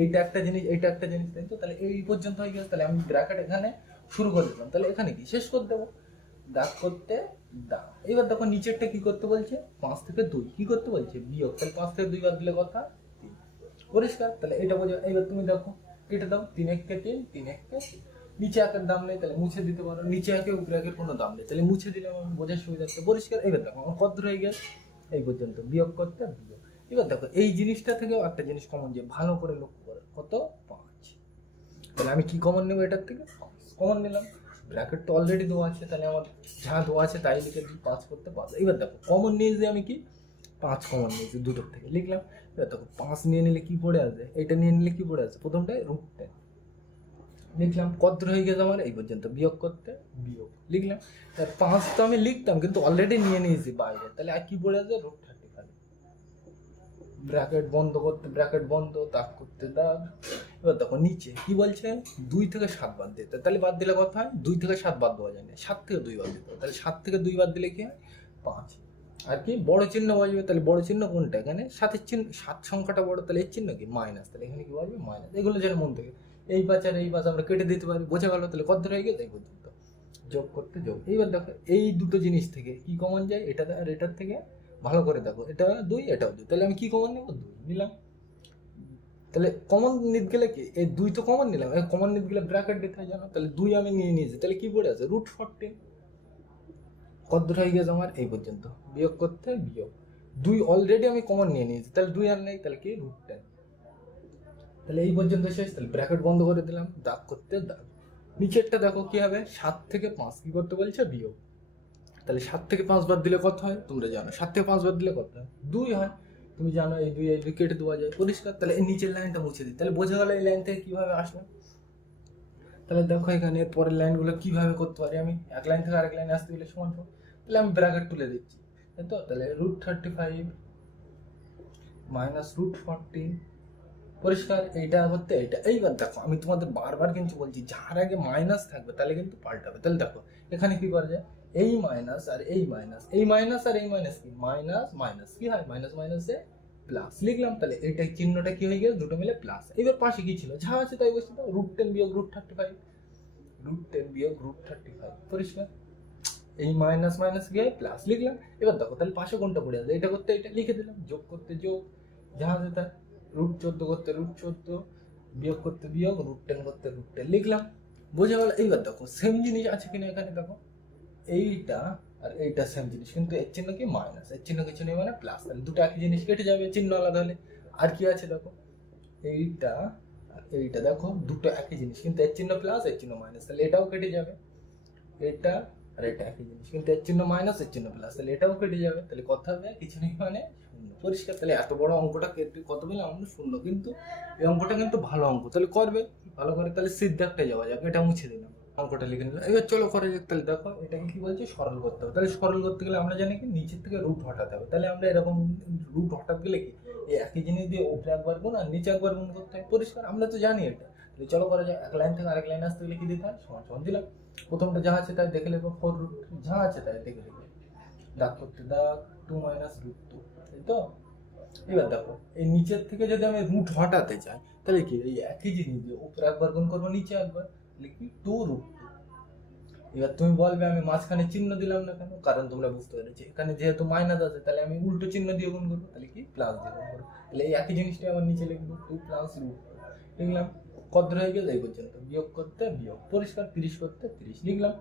এইটা একটা জিনিস, এইটা একটা জিনিস, তাই তো? তাহলে এই পর্যন্ত হয়ে গেছে, তাহলে আমি ব্র্যাকেট এখানে শুরু করে দিলাম, তাহলে এখানে কি শেষ করে দেবো, দাগ করতে দাগ। এবার দেখো নিচেরটা কি করতে বলছে, 5 থেকে 2 কি করতে বলছে, বিয়োগ। তাহলে 5 থেকে 2 বাদ দিলে কথা 3 পরিষ্কার। তাহলে এটা বোঝা। এবার তুমি দেখো কেটে দাও, 3 1 3 3 1 3, নিচে একের দাম নেই, তাহলে মুছে দিতে পারো, নিচে একে উপরে একের কোনো দাম নেই, তাহলে মুছে দিলাম, আমি বোঝার সুবিধার্থে পরিষ্কার। এবার দেখো আমার কত হয়ে গেছে, এই পর্যন্ত বিয়োগ করতে বিয়োগ। এবার দেখো এই জিনিসটা থেকেও একটা জিনিস কমন, যে ভালো করে লক্ষ্য করে, কত 5, তাহলে আমি কি কমন নেবো, এটার থেকে 5 কমন নিলাম। ব্র্যাকেট তো অলরেডি দেওয়া আছে, তাহলে আমার যা দেওয়া আছে তাই লিখে দিই, 5 করতে 5। এবার দেখো কমন নিয়েছি আমি, কি 5 কমন নিয়েছি দুটোর থেকে লিখলাম। এবার দেখো 5 নিয়ে নিলে কি পড়ে আছে, এটা নিয়ে নিলে কি পড়ে আছে, প্রথমটায় √10 লিখলাম। কত হয়ে গেছে আমার, এই পর্যন্ত বিয়োগ করতে বিয়োগ লিখলাম। 5 তো আমি লিখতাম কিন্তু অলরেডি নিয়ে নিয়েছি বাইরে, তাহলে আর কি পড়ে আছে, √35 ব্র্যাকেট বন্ধ করতে ব্র্যাকেট বন্ধ, দাগ করতে দাগ। এবার দেখো নিচে কি বলছে, 2 থেকে 7 বাদ দিতে, তাহলে বাদ দিলে কথা হয়, 2 থেকে 7 বাদ দেওয়া যায় না, 7 থেকে 2 বাদ দিতে হবে, তাহলে 7 থেকে 2 বাদ দিলে কি হয়, 5। আর কি বড় চিহ্ন বসবে, তাহলে বড় চিহ্ন কোনটা, এখানে 7-এর চিহ্ন, 7 সংখ্যাটা বড়, তাহলে এর চিহ্ন কি মাইনাস, তাহলে এখানে কি বসবে মাইনাস। এগুলো যেন মন থেকে এই পাঁচ আর এই পাঁচ আমরা কেটে দিতে পারি, বোঝা গেল? তাহলে কত হয়ে গেছে, এই পর্যন্ত যোগ করতে যোগ। এইবার দেখো এই দুটো জিনিস থেকে কি কমন যায়, এটা আর এটার থেকে ভালো করে দেখো, এটা 2 এটাও 2, তাহলে আমি কি কমন নেবো, 2 নিলাম। তাহলে কমন নিতে গেলে কি, এই 2 তো কমন নিলাম, এই কমন নিতে গেলে ব্র্যাকেট দিতে হয় জানো, তাহলে 2 আমি নিয়ে নিয়েছি, তাহলে কি পড়ে আছে, √14 কত হয়ে গেছে আমার, এই পর্যন্ত বিয়োগ করতে বিয়োগ। 2 অলরেডি আমি কমন নিয়ে নিয়েছি, তাহলে 2 আর নেই, তাহলে কি √10, তাহলে এই পর্যন্ত শেষ। তাহলে ব্র্যাকেট বন্ধ করে দিলাম, দাগ করতে দাগ। নিচেরটা দেখো কি হবে, 7 থেকে 5 কি করতে বলছে, বিয়োগ। তাহলে 7 থেকে 5 বাদ দিলে কত হয়, তোমরা জানো, 7 থেকে 5 বাদ দিলে কত হয়, 2 হয়, তুমি জানো। এই 2 কেটে দেওয়া যায়, পরিষ্কার। তাহলে এই নিচের লাইনটা মুছে দিই, তাহলে বোঝা গেল এই লাইন থেকে কিভাবে আসলাম। তাহলে দেখো এখানে এর পরের লাইনগুলো কিভাবে করতে পারি আমি, এক লাইন থেকে আরেক লাইনে আসতে গেলে সমান সমান, তাহলে আমি ব্র্যাকেট তুলে দিচ্ছি, তাই তো? তাহলে √35 মাইনাস √14 পরিষ্কার, এইটা করতে এইটা। এইবার দেখো আমি তোমাদের বারবার কিন্তু বলছি, যার আগে মাইনাস থাকবে তাহলে কিন্তু পাল্টাবে। তাহলে দেখো এখানে কি করা যায়, এই মাইনাস আর এই মাইনাস, এই মাইনাস আর এই মাইনাস কি, মাইনাস মাইনাস কি হয়, মাইনাস মাইনাসে প্লাস লিখলাম, তাহলে এটা চিহ্নটা কি হয়ে গেল, দুটো মিলে প্লাস। এবার পাশে কি ছিল, যা আছে তাই বসে দাও, √10 বিয়োগ √35, √10 বিয়োগ √35, পরিষ্কার। এই মাইনাস মাইনাস গিয়ে প্লাস লিখলাম। এবার দেখো তাহলে পাশে কোনটা পড়ে আছে, এটা করতে এটা লিখে দিলাম, যোগ করতে যোগ, যা আছে তাই, √14 করতে √14, বিয়োগ করতে বিয়োগ, √10 করতে √10 লিখলাম, বোঝা গেল। এইবার দেখো সেম জিনিস আছে কিনা এখানে, দেখো এইটা আর এইটা সেম জিনিস, কিন্তু এর চিহ্ন কি মাইনাস, এর চিহ্ন কিছু নেই মানে প্লাস, তাহলে দুটো একই জিনিস কেটে যাবে, চিহ্ন আলাদা হলে। আর কি আছে দেখো, এইটা আর এইটা দেখো দুটো একই জিনিস, কিন্তু এর চিহ্ন প্লাস এর চিহ্ন মাইনাস, তাহলে এটাও কেটে যাবে। এটা আর এটা একই জিনিস, কিন্তু এর চিহ্ন মাইনাস এর চিহ্ন প্লাস, তাহলে এটাও কেটে যাবে, তাহলে কথা হবে কিছু নেই মানে শূন্য, পরিষ্কার। তাহলে এত বড় অঙ্কটা কেটে কত পেলাম আমরা, শূন্য। কিন্তু এই অঙ্কটা কিন্তু ভালো অঙ্ক, তাহলে করবে ভালো করে। তাহলে সিদ্ধার্থে যাওয়া যাক, এটা মুছে দিলাম, অঙ্কটা লিখে নিলাম। এবার চলো করা যাক। তাহলে দেখো এটাকে কি বলছে, সরল করতে হবে। তাহলে সরল করতে গেলে আমরা জানি কি নিচের থেকে রুট হটাতে হবে। তাহলে আমরা এরকম রুট হটাতে গেলে কি এই একই জিনিস দিয়ে উপরে একবার গুণ আর নিচে একবার গুণ করতে হয়, পরিষ্কার, আমরা তো জানি এটা। তাহলে চলো করা যাক। এক লাইন থেকে আরেক লাইন আসতে গেলে কি দিতে হয়, সমান সমান দিলাম। প্রথমটা যা আছে তাই দেখে নেবো, 4√, যা আছে তাই দেখে নেবো, দাগ করতে দাগ 2 - √2, তাই তো। এবার দেখো এই নিচের থেকে যদি আমি রুট হটাতে চাই, তাহলে কি এই একই জিনিস দিয়ে উপরে একবার গুণ করবো, নিচে একবার, লিখি 2√2। এবার তুমি বলবে আমি মাঝখানে চিহ্ন দিলাম না কেন, কারণ তোমরা বুঝতে পেরেছি এখানে যেহেতু মাইনাস আছে, তাহলে আমি উল্টো চিহ্ন দিয়ে গুণ করবো, তাহলে কি প্লাস দিয়ে গুণ করবো। তাহলে এই একই জিনিসটা আবার নিচে লিখবো, 2 + √2 লিখলাম। কত হয়ে গেল এই পর্যন্ত, বিয়োগ করতে বিয়োগ, পরিষ্কার, 30 করতে 30 লিখলাম।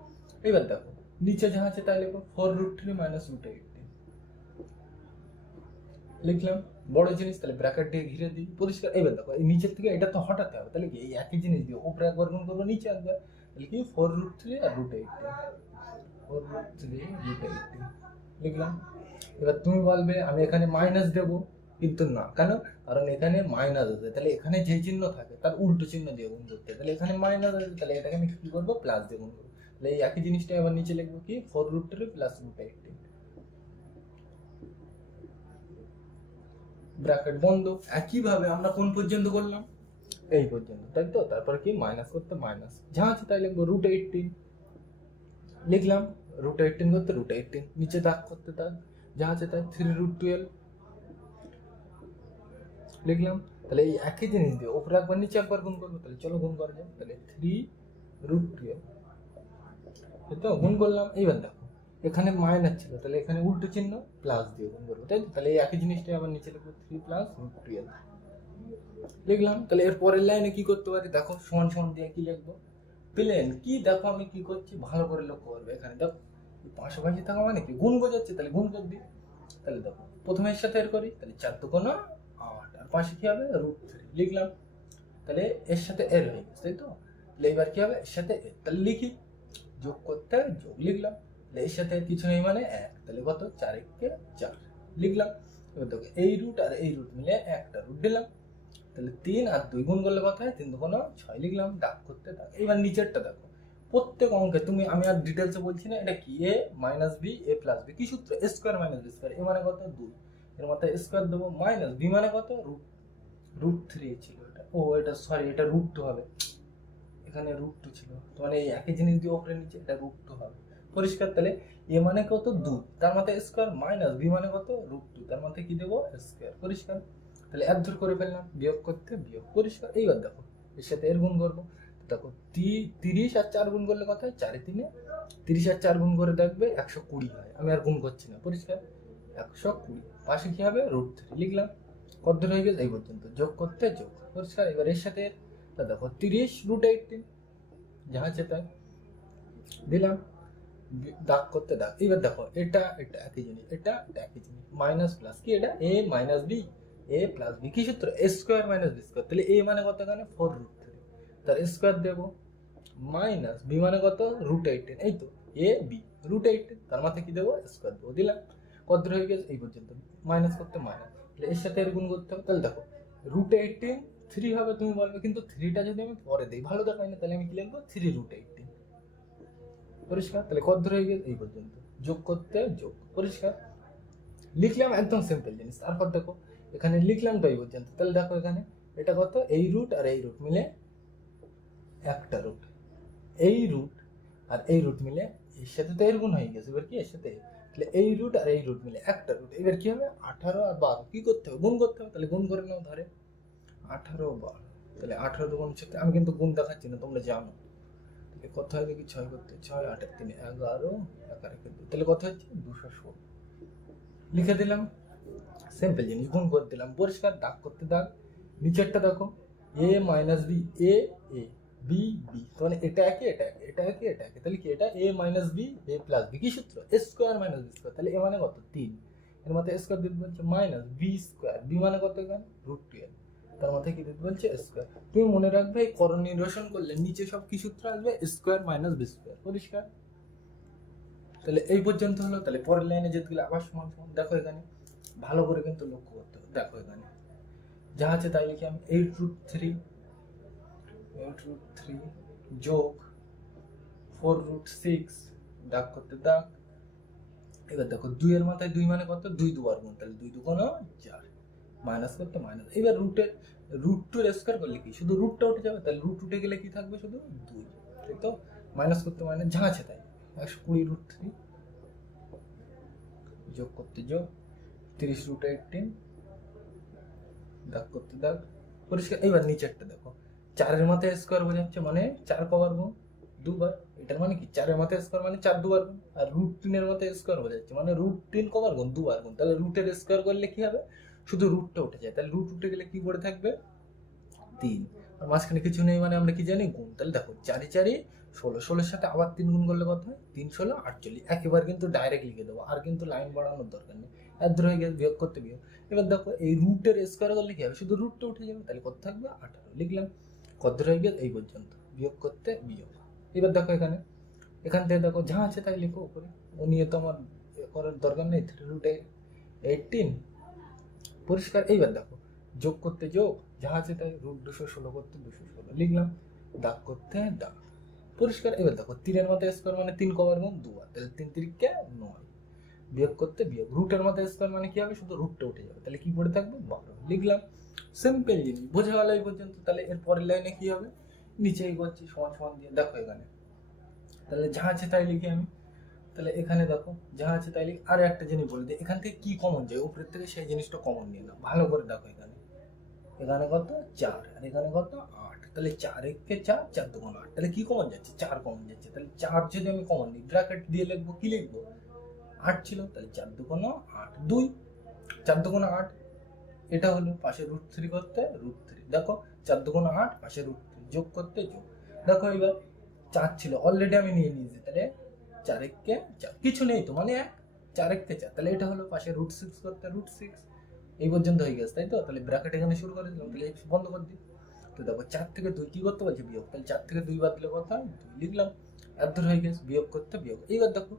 এবার দেখো নিচে যা আছে তাই লিখবো, 4√3 - √18 লিখলাম, বড় জিনিস, তাহলে ব্র্যাকেট দিয়ে ঘিরে দিই, পরিষ্কার। এবার দেখো এই নিচের থেকে এটা তো হটাতে হবে, তাহলে কি এই একই জিনিস দিয়ে উপরে একবার গুণ করবো, নিচে একবার, তাহলে কি 4√3 আর √18, 4√3 √18 লিখলাম। এবার তুমি বলবে আমি এখানে মাইনাস দেবো, কিন্তু না, কেন, কারণ এখানে মাইনাস আছে, তাহলে এখানে যে চিহ্ন থাকে তার উল্টো চিহ্ন দিয়ে গুণ করতে, তাহলে এখানে মাইনাস আছে, তাহলে এটাকে আমি কি করবো, প্লাস দিয়ে গুণ করবো। তাহলে এই একই জিনিসটা আবার নিচে লিখবো কি, 4√3 + √18, ব্র্যাকেট বন্ধ। একইভাবে আমরা কোন পর্যন্ত করলাম, এই পর্যন্ত, তাই তো। তারপর কি মাইনাস করতে মাইনাস, যা আছে তাই লিখবো, √18 লিখলাম, √18 করতে √18, নিচে দাগ করতে দাগ, যা আছে তাই, 3√12 লিখলাম। তাহলে এই একই জিনিস দিয়ে উপরে একবার নিচে একবার গুণ করবো, তাহলে চলো গুণ করা যায়। তাহলে 3√12, তো গুণ করলাম। এইবার দেখো এখানে মাইনাস ছিল, তাহলে এখানে উল্টো চিহ্ন প্লাস দিয়ে গুণ করবো, তাই তো। তাহলে এই একই জিনিসটাই আবার নিচে লিখবো, 3 + √12 লিখলাম। তাহলে এর পরের লাইনে কি করতে পারি, দেখো সমান সমান দিয়ে কি লিখবো, প্লেন কি, দেখো আমি কি করছি ভালো করে লক্ষ্য করবে। এখানে দেখো পাশাপাশি থাকা মানে কি গুণ বোঝাচ্ছে, তাহলে গুণ করে দিই। তাহলে দেখো প্রথমে এর সাথে এর করি, তাহলে 4 × 2 = 8, আর পাশে কি হবে, √3 লিখলাম। তাহলে এর সাথে এর হয়ে গেছে, তাই তো। তাহলে এবার কি হবে, এর সাথে এর, তাহলে লিখি, যোগ করতে যোগ লিখলাম। তাহলে এর সাথে কিছু নেই মানে 1, তাহলে কত, 4 × 1 = 4 লিখলাম। এবার দেখো এই রুট আর এই রুট মিলে একটা রুট দিলাম, তাহলে 3 আর 2 গুণ করলে কত হয়, 3 × 2 = 6 লিখলাম, দাগ করতে দাগ। এবার নিচেরটা দেখো, প্রত্যেক অঙ্কে তুমি, আমি আর ডিটেলসে বলছি না, এটা কি, a - b a + b, কি সূত্র, a² - b², এ মানে কত 2, এর মাথায় স্কয়ার দেবো, মাইনাস b মানে কত, √3 ছিল এটা, ও এটা সরি, এটা √2 হবে, এখানে √2 ছিল, তো মানে এই একই জিনিস দিয়ে উপরে নিচে, এটা √2 হবে, পরিষ্কার। তাহলে a মানে কত 2, তার মাথায় স্কয়ার, মাইনাস b মানে কত √2, তার মাথায় কি দেবো, স্কয়ার, পরিষ্কার। তাহলে এক ধর করে ফেললাম, বিয়োগ করতে বিয়োগ, পরিষ্কার। এইবার দেখো এর সাথে এর গুণ করবো, দেখো 30 আর 4 গুণ করলে কত হয়, 4 × 3 = 30 আর 4 গুণ করে দেখবে 120 হয়, আমি আর গুণ করছি না, পরিষ্কার, 120, পাশে কি হবে, √3 লিখলাম। কত দূর হয়ে গেছে, এই পর্যন্ত, যোগ করতে যোগ, পরিষ্কার। এবার এর সাথে দেখো 30 √18, যা আছে তাই দিলাম, দাগ করতে দাগ। এবার দেখো এটা এটা একই জিনিস, এটা একই জিনিস, মাইনাস প্লাস কি, এটা a - b a + b, কি সূত্র, a² - b², তাহলে a মানে কত, এখানে 4√3, তার স্কয়ার দেবো, মাইনাস b মানে কত, √18, এই তো a b √18, তার মাথায় কি দেবো, স্কয়ার দেবো, দিলাম। কত হয়ে গেছে, এই পর্যন্ত, মাইনাস করতে মাইনাস, তাহলে এর সাথে এর গুণ করতে হবে। তাহলে দেখো √18 3 হবে, তুমি বলবে কিন্তু 3টা যদি আমি পরে দিই ভালো দেখাই না, তাহলে আমি কি লিখবো, 3√18, পরিষ্কার। তাহলে কত হয়ে গেছে, এই পর্যন্ত, যোগ করতে যোগ, পরিষ্কার লিখলাম, একদম সিম্পল জিনিস। তারপর দেখো এখানে লিখলাম তো এই পর্যন্ত, তাহলে দেখো এখানে এটা কত, এই রুট আর এই রুট মিলে একটা রুট, এই রুট আর এই রুট মিলে এর সাথে তো এর গুণ হয়ে গেছে, এবার কি এর সাথে, তাহলে এই রুট আর এই রুট মিলে একটা রুট। এবার কি হবে 18 আর 12 কি করতে হবে গুণ করতে হবে, তাহলে গুণ করে নাও ধারে 18 12, তাহলে 18 দুগুণ 36, আমি কিন্তু গুণ দেখাচ্ছি না তোমরা জানো। তাহলে কত হয় দেখি 6 করতে 6 8 3 11 11 2, তাহলে কত হচ্ছে 216 লিখে দিলাম। সিম্পল জিনিস গুণ করে দিলাম। পরিষ্কার দাগ করতে দাগ। নিচেরটা দেখো a minus B A A B B, মানে এটা একই এটা একই এটা একই এটা একই, তাহলে কি এটা a minus B A plus B, কি সূত্র a square minus B square, তাহলে a মানে কত 3, এর মধ্যে স্কোয়ার দিতে বলছে মাইনাস বি স্কোয়ার, বি মানে কত এখানে √12, তার মধ্যে কি দিতে বলছে স্কোয়ার। তুমি মনে রাখবে এই করণ নির্বাচন করলে নিচে সব কি সূত্র আসবে স্কোয়ার মাইনাস বি স্কোয়ার। পরিষ্কার? তাহলে এই পর্যন্ত হলো। তাহলে পরের লাইনে যেতে গেলে আবার সমান সমান। দেখো এখানে ভালো করে কিন্তু লক্ষ্য করতে হবে। দেখো এখানে যা আছে তাই লিখে আমি 8√3 যোগ 4√6 দাগ করতে দাগ। এবার দেখো 2 এর মাথায় 2 মানে কত 2 2 বর্গমূল, তাহলে 2 2 গুণ 4 মাইনাস করতে মাইনাস। এবার √2 এর স্কয়ার করলে কি শুধু রুটটা উঠে যাবে, তাহলে রুট উঠে গেলে কি থাকবে শুধু 2, তাই তো মাইনাস করতে মাইনাস যা আছে তাই 120√3 যোগ করতে যোগ 30√18 দাগ করতে দাগ। পরিষ্কার? এবার নিচেরটা দেখো 4 এর মাথায় স্কয়ার বোঝাচ্ছে মানে 4 কবার গুণ 2 বার, এটার মানে কি 4 এর মাথায় স্কয়ার মানে 4 2 বার গুণ, আর √3 এর মাথায় স্কয়ার বোঝাচ্ছে মানে √3 কবার গুণ 2 বার গুণ, তাহলে রুটের স্কয়ার করলে কি হবে শুধু রুটটা উঠে যায়, তাহলে রুট উঠে গেলে কি পড়ে থাকবে 3, আর মাঝখানে কিছু নেই মানে আমরা কি জানি গুণ। তাহলে দেখো 4 4 16, 16 এর সাথে আবার 3 গুণ করলে কত হয় 3 16 48, একেবারে কিন্তু ডাইরেক্ট লিখে দেবো, আর কিন্তু লাইন বাড়ানোর দরকার নেই। এর ধরে গিয়ে বিয়োগ করতে বিয়োগ। এবার দেখো এই রুটের স্কয়ার করলে কি হবে শুধু রুটটা উঠে যাবে, তাহলে কত থাকবে 18 লিখলাম। কত হয়ে গেল এই পর্যন্ত, বিয়োগ করতে বিয়োগ। এবার দেখো এখান থেকে দেখো যা আছে তাই লিখো উপরে, ও নিয়ে তো আমার করার দরকার নেই। 3√18 পরিষ্কার? এইবার দেখো যোগ করতে যোগ যা আছে তাই √216 করতে 216 লিখলাম। দাগ করতে দাগ। পরিষ্কার? এবার দেখো 3 এর মাথায় স্কয়ার মানে 3 কবার গুণ 2 বার, তাহলে 3 3 কে 9 বিয়োগ করতে বিয়োগ। রুটের মাথায় স্কয়ার মানে কি হবে শুধু রুটটা উঠে যাবে, তাহলে কি পড়ে থাকবে 12 লিখলাম। সিম্পল জিনিস বোঝা গেল এই পর্যন্ত। তাহলে এর পরের লাইনে কি হবে নিচে এগোচ্ছি সমান সমান দিয়ে। দেখো এখানে তাহলে যা আছে তাই লিখি আমি। তাহলে এখানে দেখো যা আছে তাই লিখি। আর একটা জিনিস বলে দিই, এখান থেকে কি কমন যায় উপরের থেকে সেই জিনিসটা কমন নিয়ে নাও ভালো করে। দেখো এখানে কত 4 আর এখানে কত 8, তাহলে 4 1 4 4 2 8, তাহলে কি কমন যাচ্ছে 4 কমন যাচ্ছে। তাহলে 4 যদি আমি কমন নিই ব্র্যাকেট দিয়ে লিখবো, কি লিখবো 8 ছিল, তাহলে 4 2 8 2 4 2 8, এটা হলো পাশে √3 করতে √3। দেখো 4 2 8 পাশে √3 যোগ করতে যোগ। দেখো এবার 4 ছিল অলরেডি আমি নিয়ে নিয়েছি, তাহলে 4 1 4 কিছু নেই তো মানে 1 4 1 4, তাহলে এটা হলো পাশে √6 করতে √6। এই পর্যন্ত হয়ে গেছে তাই তো। তাহলে ব্র্যাকেট এখানে শুরু করে দিলাম, তাহলে বন্ধ করে দিই। তো দেখো 4 থেকে 2 কি করতে বলছে বিয়োগ, তাহলে 4 থেকে 2 বাদ দিলে কত হয় 2 লিখলাম। এত দূর হয়ে গেছে বিয়োগ করতে বিয়োগ। এইবার দেখো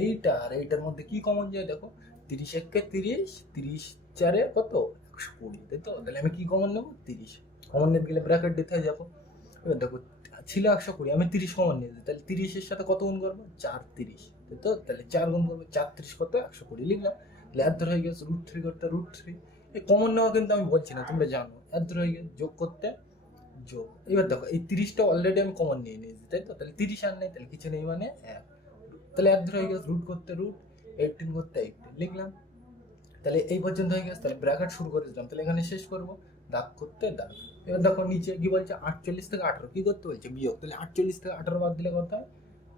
এইটা আর এইটার মধ্যে কি কমন যায় দেখো 30 1 30 30 4 কত 120, তাই তো। তাহলে আমি কি কমন নেবো 30 কমন নিতে গেলে ব্র্যাকেট দিতে হয়। দেখো এবার দেখো ছিল 120 আমি 30 কমন নিয়েছি, তাহলে 30 এর সাথে কত গুণ করবো 4 30, তাই তো। তাহলে 4 গুণ করবো 4 30 কত 120 লিখলাম। তাহলে এত হয়ে গেছে √3 করতে √3। এই কমন নেওয়া কিন্তু আমি বলছি না তোমরা জানো। এত হয়ে গেছে যোগ করতে যোগ। এবার দেখো এই 30টা অলরেডি আমি কমন নিয়ে নিয়েছি তাই তো। তাহলে 30 আর নেই, তাহলে কিছু নেই মানে 1, তাহলে এত হয়ে গেছে √ করতে √18 করতে 18 লিখলাম। তাহলে এই পর্যন্ত হয়ে গেছে, তাহলে ব্র্যাকেট শুরু করে দিলাম। তাহলে এখানে শেষ করবো দাগ করতে দাগ। এবার দেখো নিচে কি বলছে 48 থেকে 18 কি করতে বলছে বিয়োগ, তাহলে 48 থেকে 18 বাদ দিলে কত হয়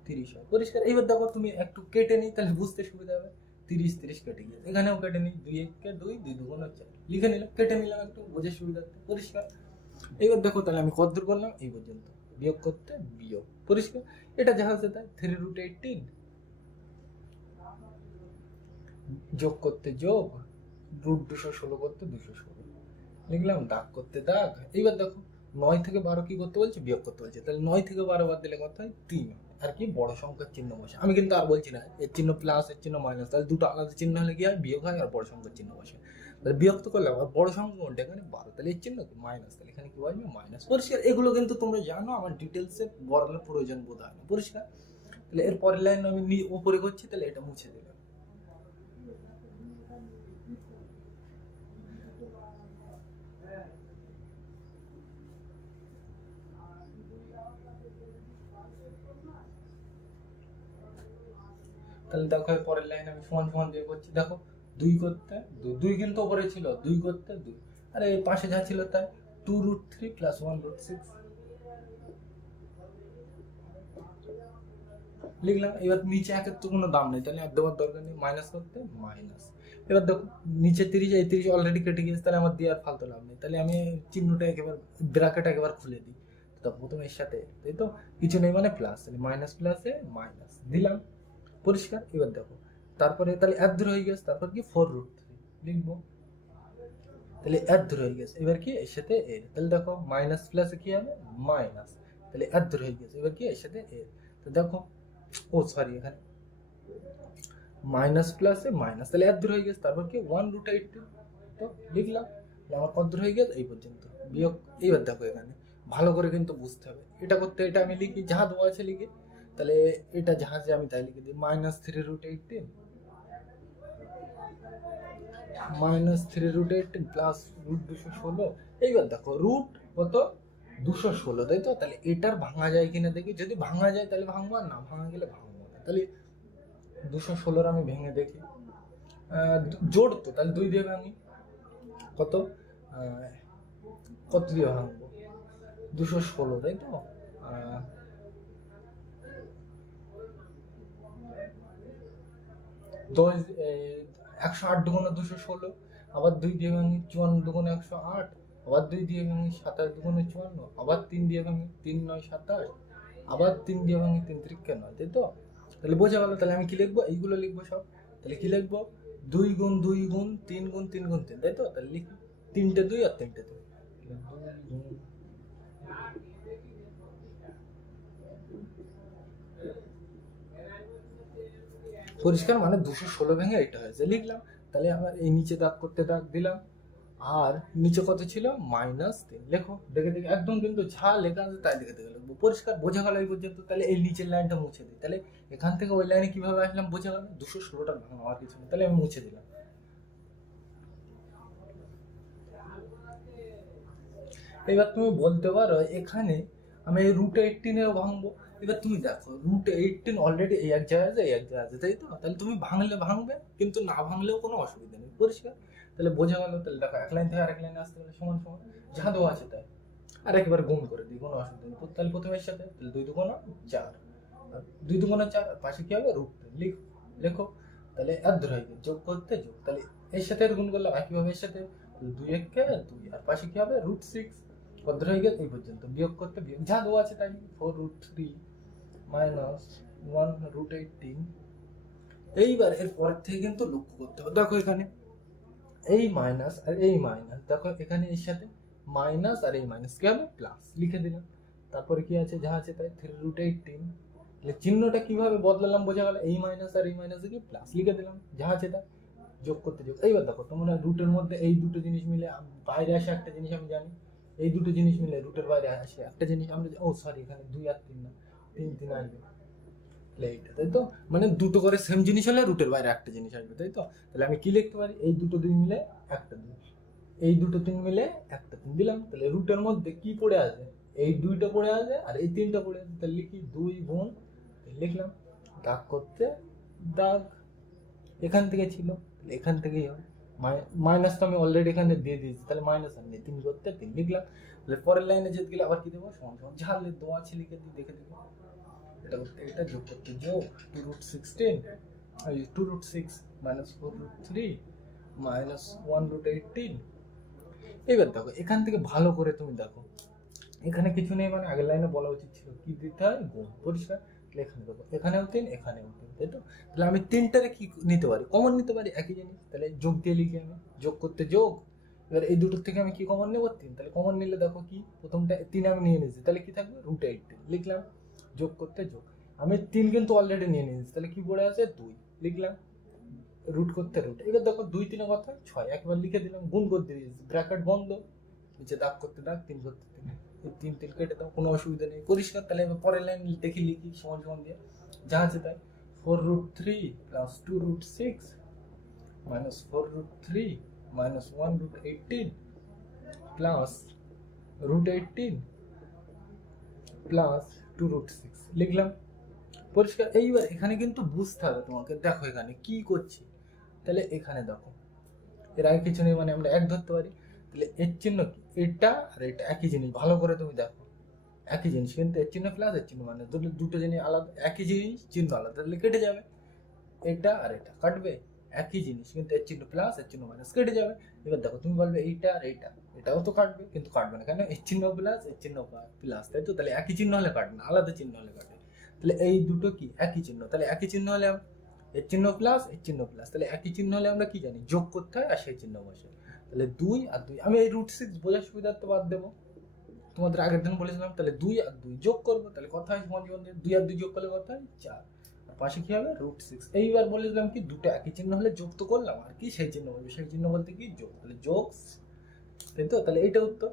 30 হয়। পরিষ্কার? এইবার দেখো তুমি একটু কেটে নিই তাহলে বুঝতে সুবিধা হবে। 30 30 কেটে গিয়েছে, এখানেও কেটে নিই 2 1 কে 2 2 2 গুণ 4 লিখে নিলাম, কেটে নিলাম একটু বুঝে সুবিধা। পরিষ্কার? এবার দেখো তাহলে আমি কত দূর করলাম এই পর্যন্ত, বিয়োগ করতে বিয়োগ। পরিষ্কার? এটা যা হচ্ছে তাই 3√18 যোগ করতে যোগ √216 করতে 216 লিখলাম। দাগ করতে দাগ। এইবার দেখো 9 থেকে 12 কি করতে বলছে বিয়োগ করতে বলছে, তাহলে 9 থেকে 12 বাদ দিলে কত হয় 3, আর কি বড় সংখ্যার চিহ্ন বসে। আমি কিন্তু আর বলছি না এর চিহ্ন প্লাস এর চিহ্ন মাইনাস, তাহলে দুটো আলাদা চিহ্ন হলে কি হয় বিয়োগ হয় আর বড় সংখ্যার চিহ্ন বসে। তাহলে বিয়োগ করলে আবার বড় সংখ্যা কোনটা এখানে 12, তাহলে এর চিহ্ন কি মাইনাস, তাহলে এখানে কি বলবে মাইনাস। পরিষ্কার? এগুলো কিন্তু তোমরা জানো, আমার ডিটেলসে বলার প্রয়োজন বোধ হয় না। পরিষ্কার? তাহলে এর পরের লাইন আমি উপরে করছি, তাহলে এটা মুছে দিলাম। তাহলে দেখো এর পরের লাইন আমি সমান সমান দিয়ে করছি। দেখো 2 করতে 2 কিন্তু উপরে ছিল, 2 করতে 2, আরে এর পাশে যা ছিল তাই 2√3 প্লাস 1√6 লিখলাম। এবার নিচে একের তো কোনো দাম নেই, তাহলে এক দেওয়ার দরকার নেই, মাইনাস করতে মাইনাস। এবার দেখো নিচে 30, এই 30 অলরেডি কেটে গিয়েছে, তাহলে আমার দিয়ে আর ফালতু লাভ নেই, তাহলে আমি চিহ্নটা একেবারে ব্র্যাকেট একেবারে খুলে দিই। তো প্রথমে এর সাথে তাই তো কিছু নেই মানে প্লাস, তাহলে মাইনাস প্লাসে মাইনাস দিলাম, পরিষ্কার। এবার দেখো তারপরে তাহলে এর দূর হয়ে গেছে, তারপর কি 4√3 লিখবো, তাহলে এর দূর হয়ে গেছে। এবার কি এর সাথে এর, তাহলে দেখো মাইনাস প্লাসে কি হবে মাইনাস, তাহলে এর দূর হয়ে গেছে। এবার কি এর সাথে এর, তো দেখো ও সরি এখানে মাইনাস প্লাসে মাইনাস, তাহলে এর দূর হয়ে গেছে। তারপর কি 1√18, তো লিখলাম। আমার কত দূর হয়ে গেছে এই পর্যন্ত বিয়োগ। এইবার দেখো এখানে ভালো করে কিন্তু বুঝতে হবে, এটা করতে এটা আমি লিখি যাহা দেওয়া আছে লিখি, তাহলে এটা যাহা আছে আমি তাই লিখে দিই, -3√18 -3√18 প্লাস √216। এইবার দেখো রুট কত 216, তাই তো? তাহলে এটার ভাঙা যায় কিনা দেখি, যদি ভাঙা যায় তাহলে ভাঙবো, আর না ভাঙা গেলে ভাঙবো না। তাহলে 216 আমি ভেঙে দেখি, জোড় তো, তাহলে 2 দিয়ে ভাঙি, কত কত দিয়ে ভাঙবো 216, তাই তো? 108 দুগুণে 216, আবার 2 দিয়ে ভাঙি 54 দুগুণে 108, আবার 2 দিয়ে ভাঙি 27 দুগুণে 54, আবার 3 দিয়ে ভাঙি 3 9 27, আবার 3 দিয়ে ভাঙি 3 3 9, তাই তো? তাহলে বোঝা গেল। তাহলে আমি কি লিখবো, এইগুলো লিখবো সব। তাহলে কি লিখবো, 2 গুণ 2 গুণ 3 গুণ 3 গুণ 3, তাই তো? তাহলে লিখি 3টে 2 আর 3টে 2, পরিষ্কার, মানে 216 ভেঙে এটা হয়েছে, লিখলাম। তাহলে আমার এই নিচে দাগ করতে দাগ দিলাম, আর নিচে কত ছিল -3, লেখো দেখে দেখে, একদম কিন্তু যা লেখা আছে তাই দেখে দেখে লিখবো, পরিষ্কার বোঝা গেল এই পর্যন্ত। তাহলে এই নিচের লাইনটা মুছে দিই, তাহলে এখান থেকে ওই লাইনে কিভাবে আসলাম বোঝা গেল, 216টা ভাঙা আর কিছু নেই, তাহলে আমি মুছে দিলাম। এবার তুমি বলতে পারো এখানে আমি √18 ভাঙবো। এবার তুমি দেখো √18 অলরেডি এই এক জায়গায় আছে, এই এক জায়গায় আছে, তাই তো? তাহলে তুমি ভাঙলে ভাঙবে, কিন্তু না ভাঙলেও কোনো অসুবিধা নেই, পরিষ্কার। তাহলে বোঝা গেল। তাহলে দেখো এক লাইন থেকে আরেক লাইনে আসতে গেলে সমান সমান যা দেওয়া আছে তাই, আর একবার গুণ করে দিই, কোনো অসুবিধা নেই। তাহলে প্রথমের সাথে, তাহলে 2 দুগুণ 4, 2 দুগুণ 4, পাশে কি হবে √3, লেখো। তাহলে এর ধরে হয়ে যোগ করতে যোগ, তাহলে এর সাথে গুণ করলাম একইভাবে এর সাথে, 2 1 কে 2, আর পাশে কি হবে √6, কত হয়ে গেল এই পর্যন্ত, বিয়োগ করতে বিয়োগ যা দেওয়া আছে তাই, 4√3 মাইনাস 1√18। এইবার এর পরের থেকে কিন্তু লক্ষ্য করতে হবে, দেখো এখানে এই মাইনাস আর এই মাইনাস, দেখো এখানে এর সাথে মাইনাস আর এই মাইনাস কি হবে প্লাস, লিখে দিলাম। তারপরে কি আছে যা আছে তাই 3√18, তাহলে চিহ্নটা কিভাবে বদলালাম বোঝা গেল, এই মাইনাস আর এই মাইনাস কি প্লাস, লিখে দিলাম যা আছে তাই, যোগ করতে যোগ। এইবার দেখো তোমরা রুটের মধ্যে এই দুটো জিনিস মিলে বাইরে আসে একটা জিনিস আমি জানি, এই দুটো জিনিস মিলে রুটের বাইরে আসে একটা জিনিস আমরা, ও সরি এখানে 2 আর 3 না, 3 3 আসবে, এইটা তাই তো? মানে দুটো করে সেম জিনিস হলে রুটের বাইরে একটা জিনিস আসবে, তাই তো? তাহলে আমি কি লিখতে পারি, এই দুটো 2 মিলে একটা 2, এই দুটো 3 মিলে একটা 3 দিলাম। তাহলে রুটের মধ্যে কি পড়ে আছে, এই 2টা পড়ে আছে আর এই 3টা পড়ে আছে, তাহলে লিখি 2 গুণ, লিখলাম। দাগ করতে দাগ, এখান থেকে ছিল এখান থেকেই হবে, মাইনাস তো আমি অলরেডি এখানে দিয়ে দিয়েছি, তাহলে মাইনাস আর নেই, 3 করতে 3 লিখলাম। তাহলে পরের লাইনে যেতে গেলে আবার কি দেবো, সমান সমান ঝালে দেওয়া আছে লিখে দিই, দেখে দেবো। এটা করতে এটা যোগ করতে যোগ, 2√16 2√6 মাইনাস 4√3 মাইনাস 1√18। এবার দেখো এখান থেকে ভালো করে তুমি দেখো, এখানে কিছু নেই, মানে আগের লাইনে বলা উচিত ছিল কি দিতে হয় গুণ, পরিষ্কার। এখানে দেখো এখানেও 3 এখানেও 3, তাই তো? তাহলে আমি 3টারে কি নিতে পারি, কমন নিতে পারি, একই জিনিস, তাহলে যোগ দিয়ে লিখি আমি, যোগ করতে যোগ। এবার এই দুটোর থেকে আমি কি কমন নেবো 3, তাহলে কমন নিলে দেখো কি প্রথমটা 3 আমি নিয়ে নিয়েছি, তাহলে কি থাকবে √18, লিখলাম। যোগ করতে যোগ, আমি 3 কিন্তু অলরেডি নিয়ে নিয়েছি, তাহলে কি পড়ে আছে 2, লিখলাম। রুট করতে রুট, এবার দেখো 2 3 কথা 6, একবার লিখে দিলাম, গুণ করতে দিয়েছি, ব্র্যাকেট বন্ধ, নিচে দাগ করতে দাগ, 3 করতে 3, এই 3 3 কেটে দাও, কোনো অসুবিধা নেই, পরিষ্কার। তাহলে এবার পরের লাইন দেখি লিখি সমান সমান দিয়ে যা আছে তাই, 4√3 plus 2√6 minus 4√3 minus 1√18 plus √18 plus 2√6 লিখলাম। পরিষ্কার। এইবার এখানে কিন্তু বুঝতে হবে তোমাকে, দেখো এখানে কি করছি, তাহলে এখানে দেখো এর আগে কিছু নেই, মানে আমরা এক ধরতে পারি। তাহলে এর চিহ্ন কি, এটা আর এটা একই জিনিস, ভালো করে তুমি দেখো একই জিনিস, কিন্তু এর চিহ্ন প্লাস এর চিহ্ন মানে দুটো জিনিস আলাদা, একই জিনিস চিহ্ন আলাদা, তাহলে কেটে যাবে। এটা আর এটা কাটবে, একই জিনিস কিন্তু এর চিহ্ন প্লাস এর চিহ্ন মাইনাস, কেটে যাবে। এবার দেখো তুমি বলবে এইটা আর এইটা, এটাও তো কাটবে, কিন্তু কাটবে না কেন, এর চিহ্ন প্লাস এর চিহ্ন প্লাস, তাই তো। তাহলে একই চিহ্ন হলে কাটবে না, আলাদা চিহ্ন হলে কাটবে। তাহলে এই দুটো কি একই চিহ্ন, তাহলে একই চিহ্ন হলে এর চিহ্ন প্লাস এর চিহ্ন প্লাস, তাহলে একই চিহ্ন হলে আমরা কি জানি, যোগ করতে হয় আর সেই চিহ্ন বসে। তাহলে 2 আর 2, আমি এই √6 বোঝার সুবিধার্থে বাদ দেবো, তোমাদের আগের দিন বলেছিলাম। তাহলে 2 আর 2 যোগ করবো, তাহলে কত হয় সমান সমান 2 আর 2 যোগ করলে কত হয় 4, আর পাশে কি হবে √6। এইবার বলেছিলাম কি দুটো একই চিহ্ন হলে যোগ তো করলাম, আর কি সেই চিহ্ন বলবে, সেই চিহ্ন বলতে কি যোগ, তাহলে যোগ, তাই তো। তাহলে এইটা উত্তর,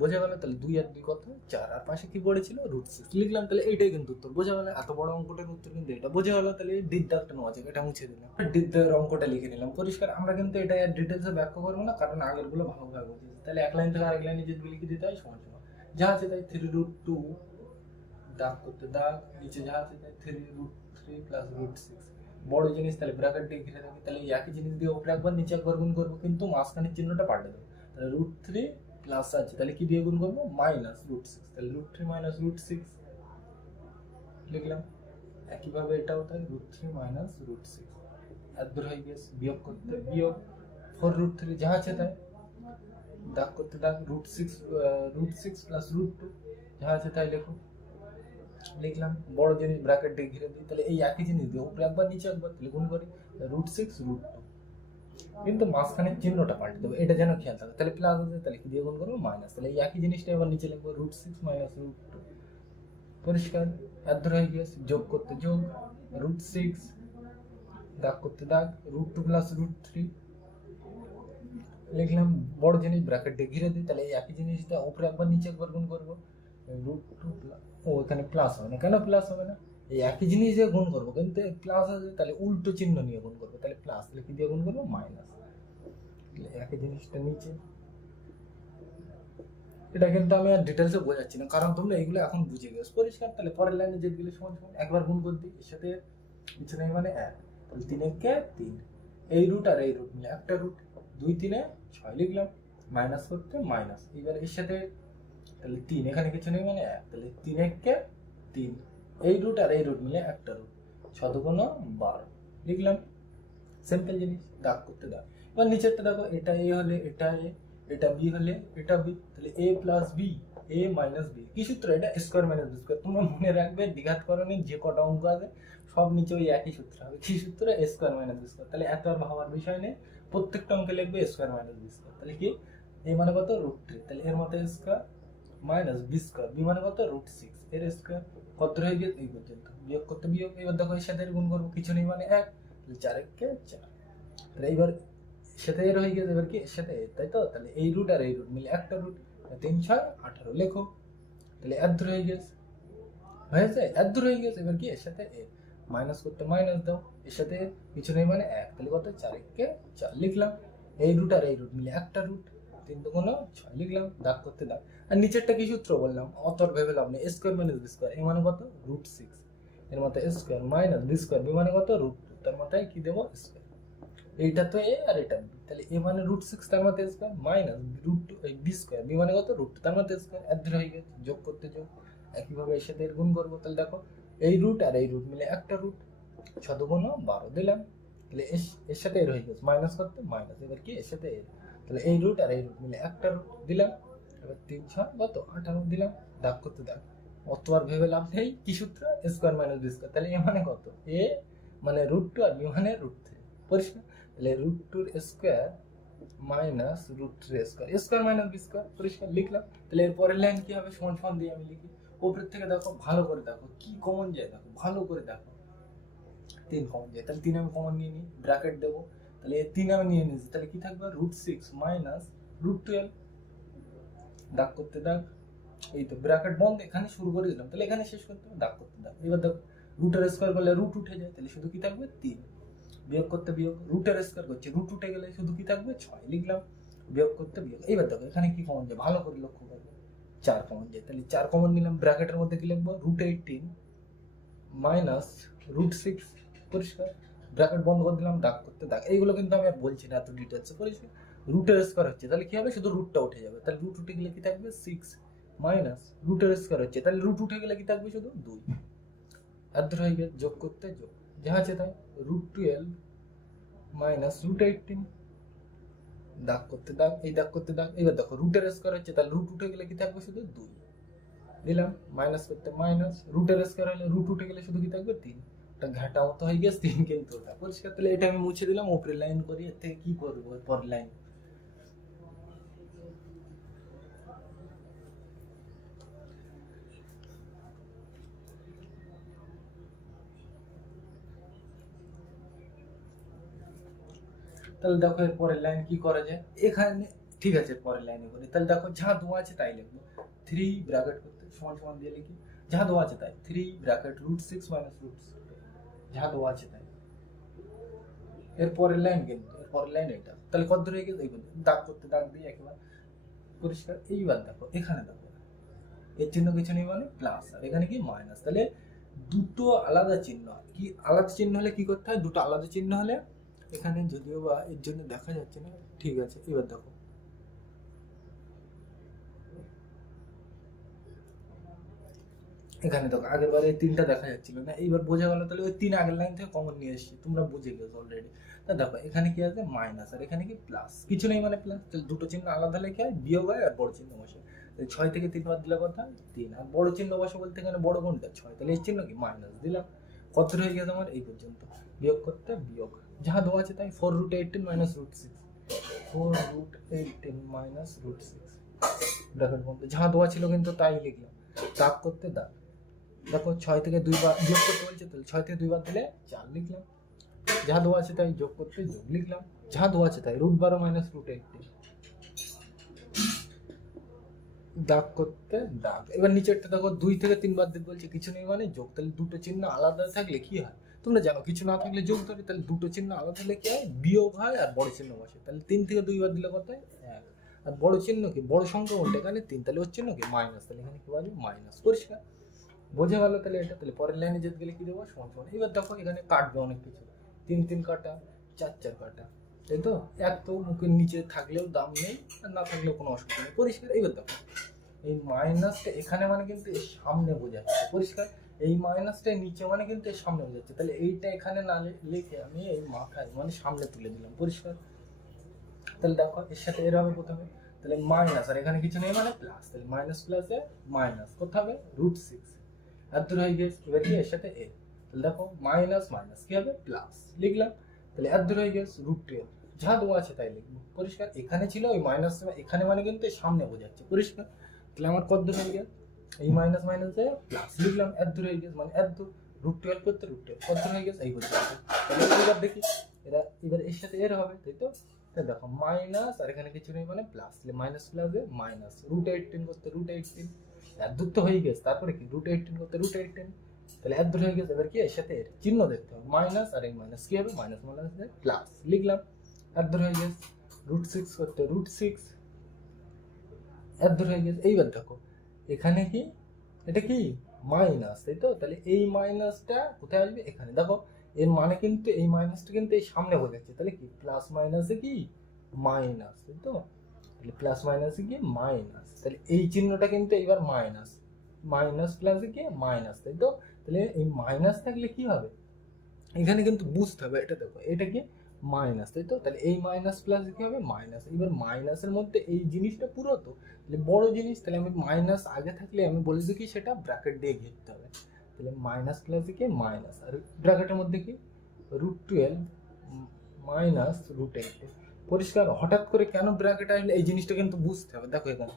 বোঝা গেল। তাহলে 2 আর 2 কত 4, আর পাশে কি পড়েছিল √6 লিখলাম, তাহলে এইটাই কিন্তু উত্তর, বোঝা গেল। এত বড় অঙ্কটার উত্তর কিন্তু এটা, বোঝা গেল। তাহলে ডিদ্দারটা নেওয়া যাবে, এটা মুছে দিলাম, ডিদ্দার অঙ্কটা লিখে নিলাম, পরিষ্কার। আমরা কিন্তু এটা আর ডিটেলসে ব্যাখ্যা করবো না, কারণ আগের গুলো ভালোভাবে বুঝেছি। তাহলে এক লাইন থেকে আরেক লাইনে যদি লিখে দিতে হয় সমান সমান যা আছে তাই 3√2, দাগ করতে দাগ, নিচে যা আছে তাই 3√3 প্লাস √6, বড় জিনিস তাহলে ব্র্যাকেট দিয়ে ঘিরে রাখি। তাহলে এই একই জিনিস দিয়ে উপরে একবার নিচে একবার গুণ করবো, কিন্তু মাঝখানের চিহ্নটা পাল্টে দেবো। তাহলে √3 প্লাস আছে, তাহলে কি দিয়ে গুণ করবো, মাইনাস √6, তাহলে √3 মাইনাস √6 লিখলাম। একইভাবে এটাও তাই, √3 মাইনাস √6, এত দূর হয়ে গেছে, বিয়োগ করতে বিয়োগ, 4√3 যা আছে তাই, দাগ করতে দাগ, √6 প্লাস √2 যা আছে তাই লেখো, লিখলাম। বড় জিনিস ব্র্যাকেট দিয়ে ঘিরে দিই, তাহলে এই একই জিনিস দিয়ে উপরে একবার নিচে একবার, তাহলে গুণ করি, √6 √2, কিন্তু মাঝখানে চিহ্নটা পাল্টে দেবো, এটা যেন খেয়াল থাকে। তাহলে প্লাস আছে, তাহলে কি দিয়ে গুণ করবো, মাইনাস, তাহলে এই একই জিনিসটা এবার নিচে লিখবো, √6 মাইনাস √2, পরিষ্কার। এত দূর হয়ে গিয়েছে, যোগ করতে যোগ, √6 দাগ করতে দাগ, √2 প্লাস √3 লিখলাম। বড় জিনিস ব্র্যাকেট দিয়ে ঘিরে দিই, তাহলে এই একই জিনিসটা উপরে একবার নিচে একবার গুণ করবো, √2 প্লাস, ও এখানে প্লাস হবে না কেন, প্লাস হবে না, এই একই জিনিস দিয়ে গুণ করবো, কিন্তু প্লাস আছে, তাহলে উল্টো চিহ্ন নিয়ে গুণ করবো, তাহলে প্লাস, তাহলে কি দিয়ে গুণ করবো, মাইনাস, একই জিনিসটা নিচে। এটা কিন্তু আমি আর ডিটেলসে বোঝাচ্ছি না, কারণ তোমরা এগুলো এখন বুঝে গেছো, পরিষ্কার। তাহলে পরের লাইনে যেগুলো সমান সমান একবার গুণ করে দিই, এর সাথে কিছু নেই মানে 1, তাহলে 3 একে 3, এই রুট আর এই রুট মিলে একটা রুট, 2 3 6 লিখলাম, মাইনাস করতে মাইনাস, এবার এর সাথে তাহলে 3, এখানে কিছু নেই মানে 1, তাহলে 3 একে 3, এই রুট আর এই রুট মিলে একটা রুট, 6 2 12 লিখলাম। সিম্পল জিনিস, দাগ করতে দাগ। এবার নিচেরটা দেখো, এটা এ হলে এটা এ, এটা বি হলে এটা বি, তাহলে এ প্লাস বি, এ মাইনাস বি, কি সূত্র, এটা স্কোয়ার মাইনাস বি স্কোয়ার। তোমরা মনে রাখবে দ্বিঘাত করণের যে কটা অঙ্ক আছে সব নিচে ওই একই সূত্র হবে, কি সূত্র, স্কোয়ার মাইনাস বি স্কোয়ার। তাহলে এত আর ভাবার বিষয় নেই, প্রত্যেকটা অঙ্কে লিখবে স্কোয়ার মাইনাস বি স্কোয়ার। তাহলে কি, এ মানে কত √3, তাহলে এর মতো square minus B square, B মানে কত √6, এর স্কোয়ার, কত হয়ে গেছে এই পর্যন্ত, বিয়োগ করতে বিয়োগ। এবার দেখো এর সাথে গুণ করবো, কিছু নেই মানে 1, তাহলে 4 একে 4, তাহলে এইবার সাথে এর হয়ে গেছে, এবার কি এর সাথে এর, তাই তো। তাহলে এই রুট আর এই রুট মিলে একটা রুট, 3 6 18 লেখো, তাহলে এত দূর হয়ে গেছে, হয়েছে এত দূর হয়ে গেছে। এবার কি এর সাথে এ, মাইনাস করতে মাইনাস দাও, এর সাথে কিছু নেই মানে 1, তাহলে কত 4 একে 4 লিখলাম। এই রুট আর এই রুট মিলে একটা রুট, 3 2 6 লিখলাম, দাগ করতে দাগ। আর নিচেরটা কি সূত্র বললাম, অত ভেবে লাভ নেই, square minus B square, A মানে কত √6, এর মতো square minus B square, B মানে কত √2, তার মাথায় কি দেবো স্কোয়ার, এইটা তো এ আর এটা বি, তাহলে এ মানে √6 তার মধ্যে square, minus √2 B square, B মানে কত √2 তার মধ্যে স্কোয়ার, এত দূর হয়ে গেছে, যোগ করতে যোগ। একইভাবে এর সাথে গুণ করবো, তাহলে দেখো এই রুট আর এই রুট মিলে একটা রুট, 6 2 12 দিলাম, তাহলে এর সাথে এর হয়ে গেছে, মাইনাস করতে মাইনাস, এবার কি এর সাথে এর, তাহলে এই রুট আর এই রুট মিলে একটা রুট দিলাম, এবার 3 6 কত 18 দিলাম, দাগ করতে দাগ। অত আর ভেবে লাভ নেই, কি সূত্র, স্কোয়ার মাইনাস বি স্কোয়ার। তাহলে এ মানে কত, এ মানে √2 আর বি মানে √3, পরিষ্কার। তাহলে √2 square minus √3 square, square minus B square, পরিষ্কার লিখলাম। তাহলে এর পরের লাইন কি হবে, সমান সমান দিয়ে আমি লিখি, উপরের থেকে দেখো ভালো করে দেখো কি কমন যায়, দেখো ভালো করে দেখো, 3 কমন যায়, তাহলে 3 আমি কমন নিয়ে নিই, ব্র্যাকেট দেবো, তাহলে 3 আমি নিয়ে নিয়েছি, তাহলে কি থাকবে √6 মাইনাস √12, দাগ করতে দাগ, এই তো ব্র্যাকেট বন্ধ, এখানে শুরু করে দিলাম, তাহলে এখানে শেষ করতে হবে, দাগ করতে দাগ। এবার দেখো রুটের স্কোয়ার করলে রুট উঠে যায়, তাহলে শুধু কি থাকবে 3, বিয়োগ করতে বিয়োগ, রুটের স্কোয়ার করছে, রুট উঠে গেলে শুধু কি থাকবে 6 লিখলাম, বিয়োগ করতে বিয়োগ। এবার দেখো এখানে কি কমন যায়, ভালো করে লক্ষ্য করবে, 4 কমন যায়, তাহলে 4 কমন নিলাম, ব্র্যাকেটের মধ্যে কি লিখবো √18 মাইনাস √6 পরিষ্কার, ব্র্যাকেট বন্ধ করে দিলাম, দাগ করতে দাগ। এইগুলো কিন্তু আমি আর বলছি না এত ডিটেলসে, পরিষ্কার। রুটের স্কোয়ার হচ্ছে তাহলে কি হবে, শুধু রুটটা উঠে যাবে, তাহলে রুট উঠে গেলে কি থাকবে 6 মাইনাস রুটের স্কোয়ার হচ্ছে তাহলে রুট উঠে গেলে কি থাকবে শুধু 2। আর ধর হয়ে গেছে যোগ করতে যোগ, যা আছে তাই, √12 মাইনাস √18, দাগ করতে দাগ, এই দাগ করতে দাগ। এবার দেখো রুটের স্কোয়ার হচ্ছে তাহলে রুট উঠে গেলে কি থাকবে শুধু 2 দিলাম, মাইনাস করতে মাইনাস, রুটের স্কোয়ার হলে রুট উঠে গেলে শুধু কি থাকবে 3। এটা ঘাটা মতো হয়ে গেছে 3 কিন্তু ওটা পরিষ্কার। তাহলে এটা আমি মুছে দিলাম, উপরের লাইন করি, এর থেকে কি করবো পরের লাইন। তাহলে দেখো এর পরের লাইন কি করা যায় এখানে, ঠিক আছে পরের লাইনে করি। তাহলে দেখো যা দেওয়া আছে তাই লিখবো, 3 ব্র্যাকেট করতে সমান সমান দিয়ে লিখি, যা দেওয়া আছে তাই, 3 ব্র্যাকেট √6 মাইনাস √6, যা দেওয়া আছে তাই। এর পরের লাইন কিন্তু, এর পরের লাইন এটা, তাহলে কত দূর হয়ে গেছে এই পর্যন্ত, দাগ করতে দাগ দিয়ে একেবারে পরিষ্কার। এইবার দেখো এখানে দেখো এর চিহ্ন কিছু নেই মানে প্লাস, আর এখানে কি মাইনাস, তাহলে দুটো আলাদা চিহ্ন। কি আলাদা চিহ্ন হলে কি করতে হয়, দুটো আলাদা চিহ্ন হলে, এখানে যদিও বা এর জন্য দেখা যাচ্ছে না, ঠিক আছে। এবার দেখো এখানে দেখো আগের বারে 3টা দেখা যাচ্ছিল না, এইবার বোঝা গেল। তাহলে ওই 3 আগের লাইন থেকে কমন নিয়ে এসেছি, তোমরা বুঝে গেছো অলরেডি। তা দেখো এখানে কি আছে মাইনাস, আর এখানে কি প্লাস, কিছু নেই মানে প্লাস, তাহলে দুটো চিহ্ন আলাদা হলে কি হয় বিয়োগ হয়, আর বড় চিহ্ন বসে। 6 থেকে 3 বাদ দিলে কথা 3, আর বড় চিহ্ন বসে বলতে এখানে বড় কোনটা 6, তাহলে এই চিহ্ন কি মাইনাস দিলাম। কত হয়ে গেছে আমার এই পর্যন্ত, বিয়োগ করতে বিয়োগ, যা দেওয়া আছে তাই, 4√18 মাইনাস √6, 4√18 মাইনাস √6 ব্র্যাকেট বন্ধ, যা দেওয়া ছিল কিন্তু তাই লিখলাম, দাগ করতে দাগ। দেখো 6 থেকে 2 বার যোগ করতে বলছে, তাহলে 6 থেকে 2 বার দিলে 4 লিখলাম, যা দেওয়া আছে তাই, যোগ করতে যোগ লিখলাম, যা দেওয়া আছে তাই, √12 মাইনাস √18, দাগ করতে দাগ। এবার নিচেরটা দেখো 2 থেকে 3 বার দিতে বলছে, কিছু নেই মানে যোগ, তাহলে দুটো চিহ্ন আলাদা থাকলে কি হয় তোমরা জানো, কিছু না থাকলে যোগ ধরে, তাহলে দুটো চিহ্ন আলাদা হলে কি হয় বিয়োগ হয়, আর বড় চিহ্ন বসে। তাহলে 3 থেকে 2 বার দিলে কত হয় 1, আর বড় চিহ্ন কি, বড় সংখ্যা কোনটা এখানে 3, তাহলে ওর চিহ্ন কি মাইনাস, তাহলে এখানে কি বলবে মাইনাস, পরিষ্কার বোঝা গেল। তাহলে এটা, তাহলে পরের লাইনে যেতে গেলে কি দেবো সমান সমান। এবার দেখো এখানে কাটবে অনেক কিছু, 3 3 কাটা, 4 4 কাটা, তাই তো। এক তো মুখের নিচে থাকলেও দাম নেই, আর না থাকলেও কোনো অসুবিধা নেই, পরিষ্কার। এবার দেখো এই মাইনাসটা এখানে মানে কিন্তু এর সামনে বোঝাচ্ছে, পরিষ্কার। এই মাইনাসটা নিচে মানে কিন্তু এর সামনে বোঝাচ্ছে, তাহলে এইটা এখানে না লিখে আমি এই মাথায় মানে সামনে তুলে দিলাম, পরিষ্কার। তাহলে দেখো এর সাথে এর হবে প্রথমে, তাহলে মাইনাস, আর এখানে কিছু নেই মানে প্লাস, তাহলে মাইনাস প্লাসে মাইনাস, কত হবে √6, আর দূর হয়ে গেছে। এবার কি এর সাথে এ, তাহলে দেখো মাইনাস মাইনাস কি হবে প্লাস লিখলাম, তাহলে আর দূর হয়ে গেছে √12, যা দেওয়া আছে তাই লিখবো, পরিষ্কার। এখানে ছিল ওই মাইনাস, এখানে মানে কিন্তু এর সামনে বোঝাচ্ছে, পরিষ্কার। তাহলে আমার কত দূর হয়ে গেছে, এই মাইনাস মাইনাসে প্লাস লিখলাম, এর দূর হয়ে গেছে মানে এর দূর, √12 করতে √12 কত দূর হয়ে গেছে এই পর্যন্ত। তাহলে এবার দেখি এরা, এবার এর সাথে এর হবে, তাই তো। তাহলে দেখো মাইনাস, আর এখানে কিছু নেই মানে প্লাস, তাহলে মাইনাস প্লাসে মাইনাস, √18 করতে √18, এর দূর তো হয়ে গেছে, তারপরে কি √18 করতে √18, তাহলে এর দূর হয়ে গেছে। এবার কি এর সাথে এর চিহ্ন দেখতে হবে, মাইনাস, আর এই মাইনাস কি হবে মাইনাস মাইনাস প্লাস লিখলাম, এর দূর হয়ে গেছে। √6 করতে √6, এর দূর হয়ে গেছে। এইবার দেখো এখানে কি, এটা কি মাইনাস, তাই তো। তাহলে এই মাইনাসটা কোথায় আসবে এখানে, দেখো এর মানে কিন্তু এই মাইনাসটা কিন্তু এই সামনে বোঝাচ্ছে, তাহলে কি প্লাস মাইনাসে কি মাইনাস, তাই তো। তাহলে প্লাস মাইনাসে কি মাইনাস, তাহলে এই চিহ্নটা কিন্তু এবার মাইনাস, মাইনাস প্লাসে কি মাইনাস, তাই তো। তাহলে এই মাইনাস থাকলে কি হবে এখানে কিন্তু বুঝতে হবে, এটা দেখো এটা কি মাইনাস, তাই তো। তাহলে এই মাইনাস প্লাস কি হবে মাইনাস, এবার মাইনাসের মধ্যে এই জিনিসটা পুরো তো, তাহলে বড় জিনিস, তাহলে আমি মাইনাস আগে থাকলে আমি বলে দিই কি সেটা ব্র্যাকেট দিয়ে ঘিরতে হবে। তাহলে মাইনাস প্লাস কি মাইনাস, আর ব্র্যাকেটের মধ্যে কি √12 মাইনাস √18, পরিষ্কার। হঠাৎ করে কেন ব্র্যাকেট আসলে এই জিনিসটা কিন্তু বুঝতে হবে। দেখো এখানে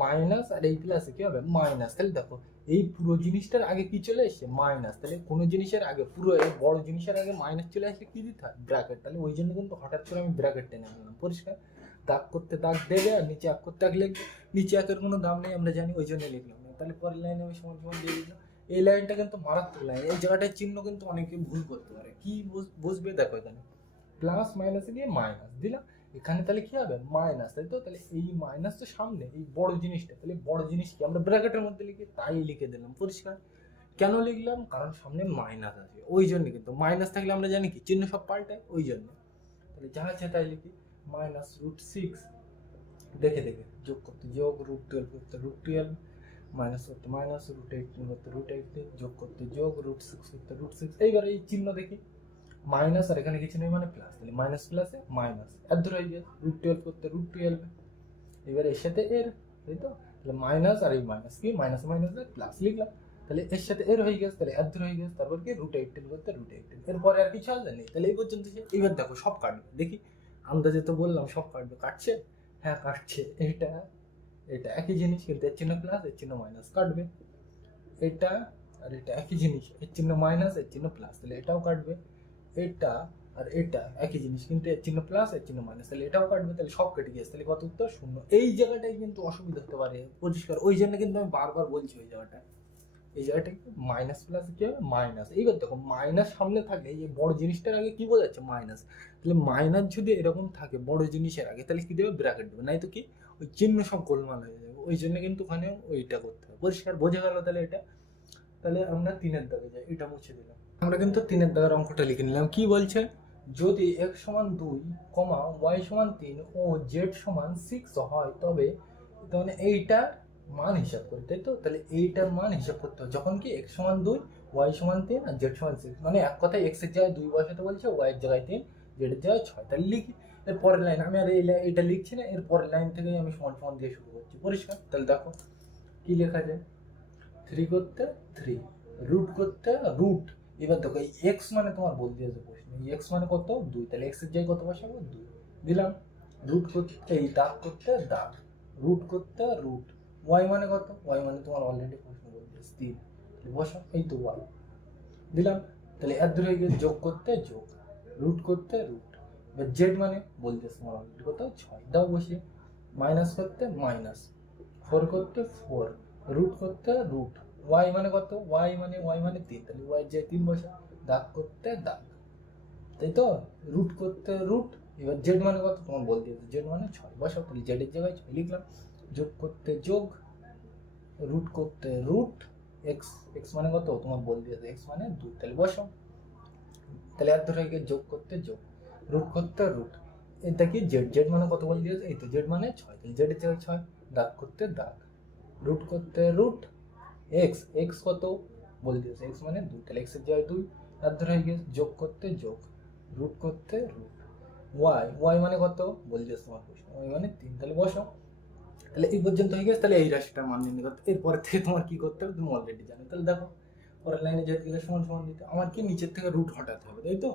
মাইনাস, আর এই প্লাসে কি হবে মাইনাস, তাহলে দেখো এই পুরো জিনিসটার আগে কি চলে এসছে মাইনাস, তাহলে কোনো জিনিসের আগে পুরো এই বড় জিনিসের আগে মাইনাস চলে আসলে কি দিতে হয় ব্র্যাকেট, তাহলে ওই জন্য কিন্তু হঠাৎ করে আমি ব্র্যাকেট টেনে আনলাম, পরিষ্কার। দাগ করতে দাগ দেবে, আর নিচে এক করতে এক লিখবে, নিচে একের কোনো দাম নেই আমরা জানি, ওই জন্য লিখলাম না। তাহলে পরের লাইনে আমি সমান সমান দিয়ে দিলাম। এই লাইনটা কিন্তু মারাত্মক লাইন, এই জায়গাটায় চিহ্ন কিন্তু অনেকে ভুল করতে পারে, কি বুঝবে দেখো এখানে প্লাস মাইনাসে দিয়ে মাইনাস দিলাম, এখানে তাহলে কি হবে মাইনাস, তাই তো। তাহলে এই মাইনাস তো সামনে এই বড় জিনিসটা, তাহলে বড় জিনিস কি আমরা ব্র্যাকেটের মধ্যে লিখে তাই লিখে দিলাম, পরিষ্কার। কেন লিখলাম? কারণ সামনে মাইনাস আছে, ওই জন্য। কিন্তু মাইনাস থাকলে আমরা জানি কি চিহ্ন সব পাল্টায়, ওই জন্য। তাহলে যা আছে তাই লিখি, -√6, দেখে দেখে যোগ করতে যোগ, √12 করতে √12, মাইনাস করতে মাইনাস, √18 করতে √18, যোগ করতে যোগ, √6 করতে √6। এইবার এই চিহ্ন দেখি, মাইনাস আর এখানে কিছু নেই মানে প্লাস, তাহলে মাইনাস প্লাসে মাইনাস, এর ধরে হয়ে যায় √12 করতে √12। এবার এর সাথে এর, তাই তো? তাহলে মাইনাস আর এই মাইনাস কি, মাইনাস মাইনাস প্লাস লিখলাম, তাহলে এর সাথে এর হয়ে গেছে, তাহলে এর ধরে হয়ে গেছে। তারপর কি √18 করতে √18, এরপরে আর কিছু আসবে নেই। তাহলে এই পর্যন্ত। এইবার দেখো সব কাটবে, দেখি আন্দাজে তো বললাম সব কাটবে, কাটছে? হ্যাঁ কাটছে। এটা এটা একই জিনিস, কিন্তু এর চিহ্ন প্লাস এর চিহ্ন মাইনাস, কাটবে। এটা আর এটা একই জিনিস, এর চিহ্ন মাইনাস এর চিহ্ন প্লাস, তাহলে এটাও কাটবে। এটা আর এটা একই জিনিস, কিন্তু এর চিহ্ন প্লাস এর চিহ্ন মাইনাস, তাহলে এটাও কাটবে। তাহলে সব কেটে গেছে, তাহলে কত উত্তর? 0। এই জায়গাটাই কিন্তু অসুবিধা হতে পারে পরিষ্কার, ওই জন্য কিন্তু আমি বারবার বলছি ওই জায়গাটা, এই জায়গাটা মাইনাস প্লাস কি হবে? মাইনাস। এইবার দেখো মাইনাস সামনে থাকলে এই বড় জিনিসটার আগে কি বোঝাচ্ছে? মাইনাস। তাহলে মাইনাস যদি এরকম থাকে বড় জিনিসের আগে, তাহলে কি দেবে? ব্র্যাকেট দেবে, নাই তো কি ওই চিহ্ন সব গোলমাল হয়ে যাবে। ওই জন্য কিন্তু ওখানে ওইটা করতে হবে। পরিষ্কার বোঝা গেল? তাহলে এটা, তাহলে আমরা 3-এর দাগে যাই, এটা মুছে দিলাম। আমরা কিন্তু 3-এর দাগের অঙ্কটা লিখে নিলাম। কি বলছে? যদি x = 2, y = 3 ও z = 6 হয়, তবে মানে এইটার মান হিসাব করি, তাই তো? তাহলে এইটার মান হিসাব করতে হবে যখন কি x = 2, y = 3 আর z = 6। মানে এক কথায় x এর জায়গায় 2 বসাতে বলছে, y এর জায়গায় 3, z এর জায়গায় 6। তাহলে লিখি। এর পরের লাইন আমি আর এইটা লিখছি না, এর পরের লাইন থেকেই আমি সমান সমান দিয়ে শুরু করছি। পরিষ্কার? তাহলে দেখো কি লেখা যায়, 3 করতে 3, রুট করতে রুট। এবার দেখো এই এক্স মানে তোমার বল দিয়েছে প্রশ্ন, এই এক্স মানে কত? 2, তাহলে এক্স এর জায়গায় কত বসাবো? 2 দিলাম। রুট করতে এই দাগ করতে দাগ, রুট করতে রুট। ওয়াই মানে কত? ওয়াই মানে তোমার অলরেডি প্রশ্ন বল দিয়েছে 3, তাহলে বসাও, এই তো ওয়াই দিলাম। তাহলে এর ধরে গিয়ে যোগ করতে যোগ, রুট করতে রুট। এবার জেড মানে বল দিয়েছে তোমার অলরেডি কত? 6, দাও বসিয়ে। মাইনাস করতে মাইনাস, 4 করতে 4, রুট করতে রুট। ওয়াই মানে কত? ওয়াই মানে 3, তাহলে ওয়াই যে 3 বসা, দাগ করতে দাগ, তাই তো? রুট করতে রুট। এবার জেড মানে কত? তোমার বল দিয়েছে জেড মানে 6, বসাও। তাহলে জেড এর জায়গায় 6 লিখলাম। যোগ করতে যোগ, রুট করতে রুট, এক্স, এক্স মানে কত? তোমার বল দিয়েছে এক্স মানে 2, তাহলে বসাও। তাহলে এর ধরে গিয়ে যোগ করতে যোগ, রুট করতে রুট। এটা কি জেড, জেড মানে কত বল দিয়েছে? এই তো জেড মানে 6, তাহলে জেড এর জায়গায় 6, দাগ করতে দাগ, রুট করতে রুট, এক্স, এক্স কত বল দিয়েছে? এক্স মানে 2, তাহলে এক্স এর জায়গায় 2, আর ধরে গিয়ে যোগ করতে যোগ, রুট করতে রুট। ওয়াই, ওয়াই মানে কত বল দিয়েছে তোমার প্রশ্ন? ওয়াই মানে 3, তাহলে বসাও। তাহলে এই পর্যন্ত হয়ে গেছে। তাহলে এই রাশিটার মান নির্ণয় করতে, এরপরে থেকে তোমার কি করতে হবে তুমি অলরেডি জানো। তাহলে দেখো পরের লাইনে যেতে গেলে সমান সমান দিতে, আমার কি নিচের থেকে রুট হটাতে হবে, তাই তো?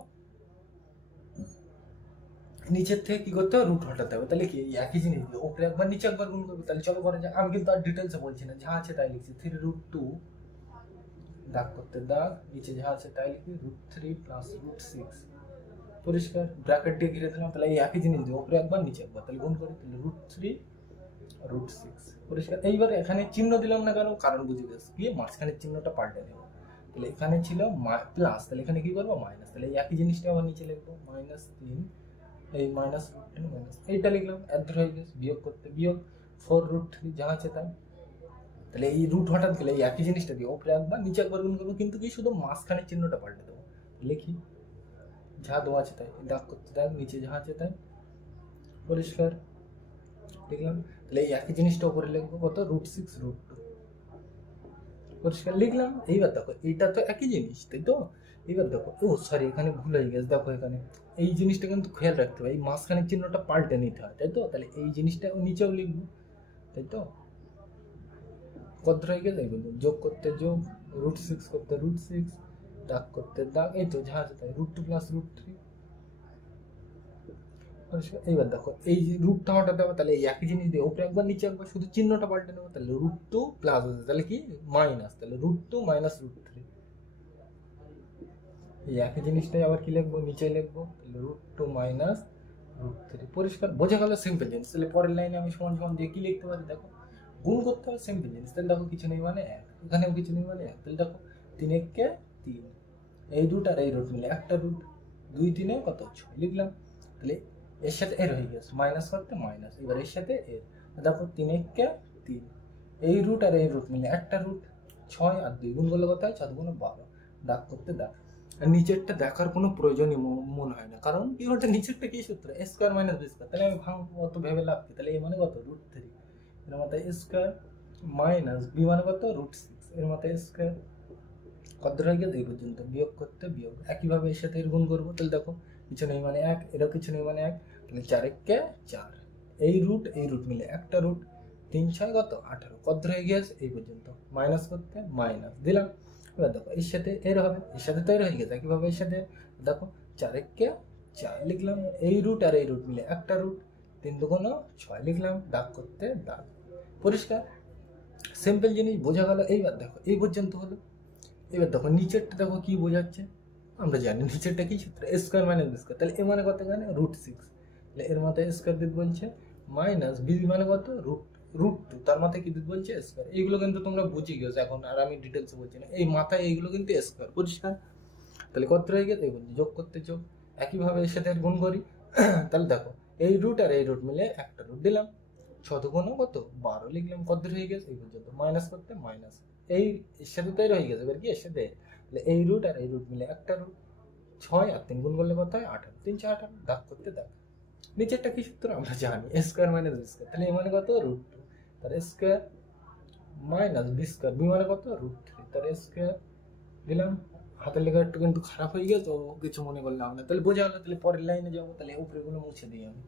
নিচের থেকে কি করতে হবে? রুট হটাতে হবে। তাহলে কি একই জিনিস দিয়ে ওপরে একবার নিচে একবার গুণ করবে। তাহলে চলো করে যাক। আমি কিন্তু আর ডিটেলসে বলছি না, যা আছে তাই লিখছি। 3√2, দাগ করতে দাগ, নিচে যা আছে তাই লিখি, √3 + √6। পরিষ্কার? ব্র্যাকেট দিয়ে ঘিরে দিলাম। তাহলে এই একই জিনিস দিয়ে ওপরে একবার নিচে একবার, তাহলে গুণ করি, তাহলে √3 √6। পরিষ্কার? এইবার এখানে চিহ্ন দিলাম না কেন? কারণ বুঝে গেছে, কি মাঝখানের চিহ্নটা পাল্টে দেবো। তাহলে এখানে ছিল প্লাস, তাহলে এখানে কি করবো? মাইনাস। তাহলে এই একই জিনিসটা আবার নিচে লিখবো, -3, এই -√10 মাইনাস এইটা লিখলাম। এর ধরে হয়ে গেছে বিয়োগ করতে বিয়োগ, 4√3 যা আছে তাই। তাহলে এই রুট হঠাৎ গেলে এই একই জিনিসটা দিয়ে ওপরে একবার নিচে একবার গুণ করবো, কিন্তু কি শুধু মাঝখানের চিহ্নটা পাল্টে দেবো। লিখি, যা দেওয়া আছে তাই, দাগ করতে দাগ, নিচে যা আছে তাই। পরিষ্কার? লিখলাম। তাহলে এই একই জিনিসটা উপরে লিখবো, কত? √6 √2। পরিষ্কার? লিখলাম। এইবার দেখো এইটা তো একই জিনিস, তাই তো? এবার দেখো, ও সরি এখানে ভুল হয়ে গেছে। দেখো এখানে এই জিনিসটা কিন্তু খেয়াল রাখতে হবে, এই মাঝখানের চিহ্নটা পাল্টে নিতে হয়, তাই তো? তাহলে এই জিনিসটা নিচেও লিখবো, তাই তো? কত হয়ে গেছে? যোগ করতে যোগ, √6 করতে √6, দাগ করতে দাগ, এই তো যা আছে তাই, √2 + √3। এইবার দেখো এই যে রুটটা হটাতে হবে, তাহলে এই একই জিনিস দিয়ে উপরে একবার নিচে একবার, শুধু চিহ্নটা পাল্টে নেবো। তাহলে √2 প্লাস আছে, তাহলে কি মাইনাস, তাহলে √2 - √3। এই একই জিনিসটাই আবার কি লিখবো? নিচে লিখবো, তাহলে √2 - √3। পরিষ্কার? বোঝা গেল? সিম্পল জিনিস। তাহলে পরের লাইনে আমি সমান সমান দিয়ে কি লিখতে পারি? দেখো গুণ করতে হবে, সিম্পল জিনিস। তাহলে দেখো কিছু নেই মানে 1, এখানেও কিছু নেই মানে 1। তাহলে দেখো 3 × 1 = 3, এই রুট আর এই রুট মিলে একটা রুট, 2 3 কত? 6 লিখলাম। তাহলে এর সাথে এর হয়ে গেছে, মাইনাস করতে মাইনাস, এবার এর সাথে এর। দেখো 3 × 1 = 3, এই রুট আর এই রুট মিলে একটা রুট, 6 আর 2 গুণ করলে কত হয় 4 গুণ 12 দাগ করতে দাগ। আর নিচেরটা দেখার কোনো প্রয়োজনই মনে হয় না, কারণ কি ওটা নিচেরটা কি সূত্র a square minus b square, তাহলে আমি ভাঙবো অত ভেবে লাভ কি, তাহলে a মানে কত √3, এর মাথায় a স্কয়ার মাইনাস b মানে কত √6, এর মাথায় a স্কয়ার কত হয়ে গেছে এই পর্যন্ত, বিয়োগ করতে বিয়োগ। একইভাবে এর সাথে এর গুণ করবো, তাহলে দেখো কিছু নেই মানে 1, এরও কিছু নেই মানে 1, তাহলে 4 একে 4, এই রুট মিলে একটা রুট, 3 6 কত 18, কত হয়ে গেছে এই পর্যন্ত, মাইনাস করতে মাইনাস দিলাম। এবার দেখো এর সাথে এর হবে, এর সাথে তো এর হয়ে গেছে, একইভাবে এর সাথে দেখো 4 একে 4 লিখলাম, এই রুট আর এই রুট মিলে একটা রুট, 3 2 6 লিখলাম, দাগ করতে দাগ। পরিষ্কার, সিম্পল জিনিস বোঝা গেল। এইবার দেখো এই পর্যন্ত হলো। এবার দেখো নিচেরটা দেখো কি বোঝাচ্ছে, আমরা জানি নিচেরটা কি সূত্র a square minus b square, তাহলে a মানে কত জানে √6, তাহলে এর মাথায় স্কয়ার দিতে বলছে, মাইনাস b মানে কত √2, তার মাথায় কি দিতে বলছে স্কয়ার। এইগুলো কিন্তু তোমরা বুঝে গেছো এখন, আর আমি ডিটেলসে বলছি না, এই মাথায় এইগুলো কিন্তু স্কয়ার। পরিষ্কার, তাহলে কত রয়ে গেছে এই বলছি যোগ করতে যোগ। একইভাবে এর সাথে গুণ করি, তাহলে দেখো এই রুট আর এই রুট মিলে একটা রুট দিলাম, 6 2 কত 12 লিখলাম, কত হয়ে গেছে এই পর্যন্ত, মাইনাস করতে মাইনাস, এই এর সাথে তো রয়ে গেছে, এবার কি এর সাথে, তাহলে এই রুট আর এই রুট মিলে একটা রুট, 6 আর 3 গুণ করলে কত হয় 18, 3 4 18, দাগ করতে দাগ। নিচেরটা কি সূত্র আমরা জানি a square minus b square, তাহলে a মানে কত √2, তার square minus b square, b মানে কত √3, তার স্কয়ার দিলাম। হাতের লেখা একটু কিন্তু খারাপ হয়ে গেছে, তো কিছু মনে করলাম না, তাহলে বোঝা গেলো। তাহলে পরের লাইনে যাবো, তাহলে উপরে গুলো মুছে দিই আমি।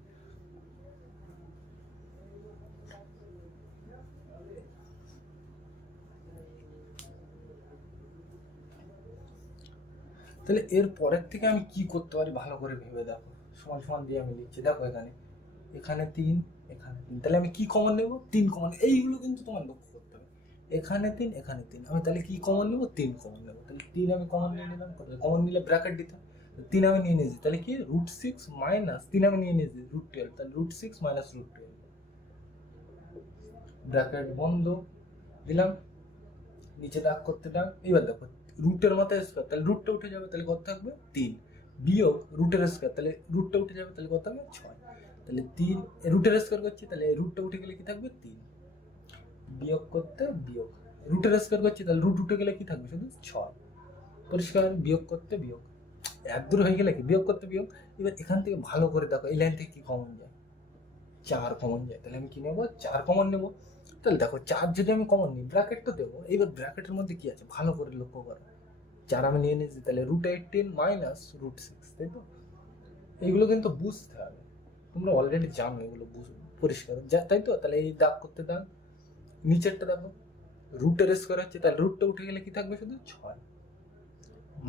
তাহলে এর পরের থেকে আমি কি করতে পারি ভালো করে ভেবে দেখো, সমান সমান দিয়ে আমি লিখছি, দেখো এখানে এখানে 3 এখানে 3, তাহলে আমি কি কমন নেব 3 কমন, এইগুলো কিন্তু তোমার লক্ষ্য করতে হবে, এখানে 3 এখানে 3, আমি তাহলে কি কমন নেব 3 কমন নেব, তাহলে 3 আমি কমন নিয়ে নিলাম, কমন নিলে ব্র্যাকেট দিতে হয়, 3 আমি নিয়ে নিয়েছি, তাহলে কি √6 মাইনাস 3 আমি নিয়ে নিয়েছি √12, তাহলে √6 মাইনাস √12, ব্র্যাকেট বন্ধ দিলাম, নিচে দাগ করতে দাগ। এবার দেখো রুটের মাথায় স্কয়ার, তাহলে রুটটা উঠে যাবে, তাহলে কত থাকবে 3, বিয়োগ রুটের স্কয়ার, তাহলে রুটটা উঠে যাবে, তাহলে কত থাকবে 6, তাহলে 3 রুটের স্কয়ার করছি, তাহলে রুটটা উঠে গেলে কি থাকবে 3, বিয়োগ করতে বিয়োগ, রুটের স্কয়ার করছি, তাহলে রুট উঠে গেলে কি থাকবে শুধু 6, পরিষ্কার, বিয়োগ করতে বিয়োগ, এক দূর হয়ে গেলে কি বিয়োগ করতে বিয়োগ। এবার এখান থেকে ভালো করে দেখো এই লাইন থেকে কি কমন যায়, 4 কমন যায়, তাহলে আমি কি নেবো 4 কমন নেবো। তাহলে দেখো 4 যদি আমি কমন নিই ব্র্যাকেট তো দেবো, এবার ব্র্যাকেটের মধ্যে কি আছে ভালো করে লক্ষ্য করো, 4 আমি নিয়ে নিয়েছি, তাহলে √18 মাইনাস √6, তাই তো, এইগুলো কিন্তু বুঝতে হবে, তোমরা অলরেডি জানো এগুলো পরিষ্কার তাই তো। তাহলে এই দাগ করতে দাগ, নিচেরটা দেখো রুটের স্কয়ার হচ্ছে, তাহলে রুটটা উঠে গেলে কি থাকবে শুধু 6,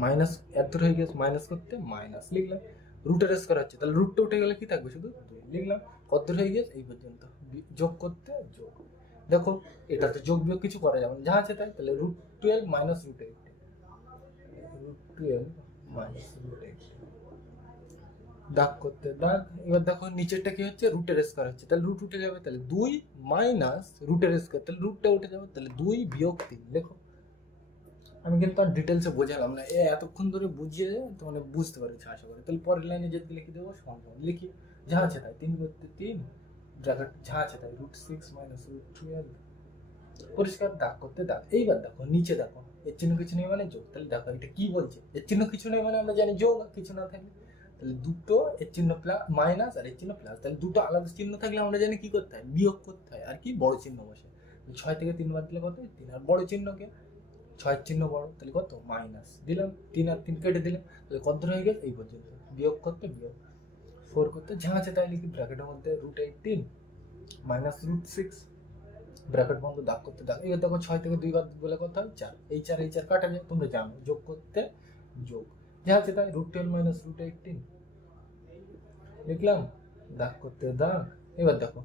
মাইনাস এত হয়ে গেছে, মাইনাস করতে মাইনাস লিখলাম, রুটের স্কয়ার হচ্ছে, তাহলে রুটটা উঠে গেলে কি থাকবে শুধু 2 লিখলাম, কত হয়ে গেছে এই পর্যন্ত, যোগ করতে যোগ। দেখো এটাতে যোগ বিয়োগ কিছু করা যাবে না, যা আছে তাই, তাহলে √12 মাইনাস √8, √12 মাইনাস √8, দাগ করতে দাগ। এবার দেখো নিচেরটা কি হচ্ছে রুটের স্কয়ার হচ্ছে, তাহলে রুট উঠে যাবে, তাহলে 2 মাইনাস রুটের স্কয়ার, তাহলে রুটটা উঠে যাবে, তাহলে 2 বিয়োগ 3, দেখো আমি কিন্তু আর ডিটেলসে বোঝালাম না, এতক্ষণ ধরে বুঝিয়ে তো মানে বুঝতে পারছি আশা করি। তাহলে পরের লাইনে যেতে লিখে দেবো সমান সমান, লিখি যা আছে তাই, 3 করতে 3, ব্র্যাকেট যা আছে তাই √6 মাইনাস √12, পরিষ্কার, দাগ করতে দাগ। এইবার দেখো নিচে দেখো এর চিহ্ন কিছু নেই মানে যোগ, তাহলে দেখো এটা কি বলছে, এর চিহ্ন কিছু নেই মানে আমরা জানি যোগ, কিছু না থাকলে, তাহলে দুটো এর চিহ্ন প্লাস মাইনাস আর এর চিহ্ন প্লাস, তাহলে দুটো আলাদা চিহ্ন থাকলে আমরা জানি কি করতে হয় বিয়োগ করতে হয়, আর কি বড় চিহ্ন বসে, 6 থেকে 3 বাদ দিলে কত 3, আর বড় চিহ্নকে 6 চিহ্ন বড়, তাহলে কত মাইনাস দিলাম, 3 আর 3 কেটে দিলাম, তাহলে কত হয়ে গেছে এই পর্যন্ত, বিয়োগ করতে বিয়োগ, 4 করতে যা আছে তাই লিখি, ব্র্যাকেটের মধ্যে √18 মাইনাস √6, ব্র্যাকেট বন্ধ, দাগ করতে দাগ। এবার দেখো 6 থেকে 2 বাদ বলে কত হয় 4, এই 4 এই 4 কাটা যায়, তোমরা জানো, যোগ করতে যোগ, যা আছে তাই √12 মাইনাস √18 লিখলাম, দাগ করতে দাগ। এবার দেখো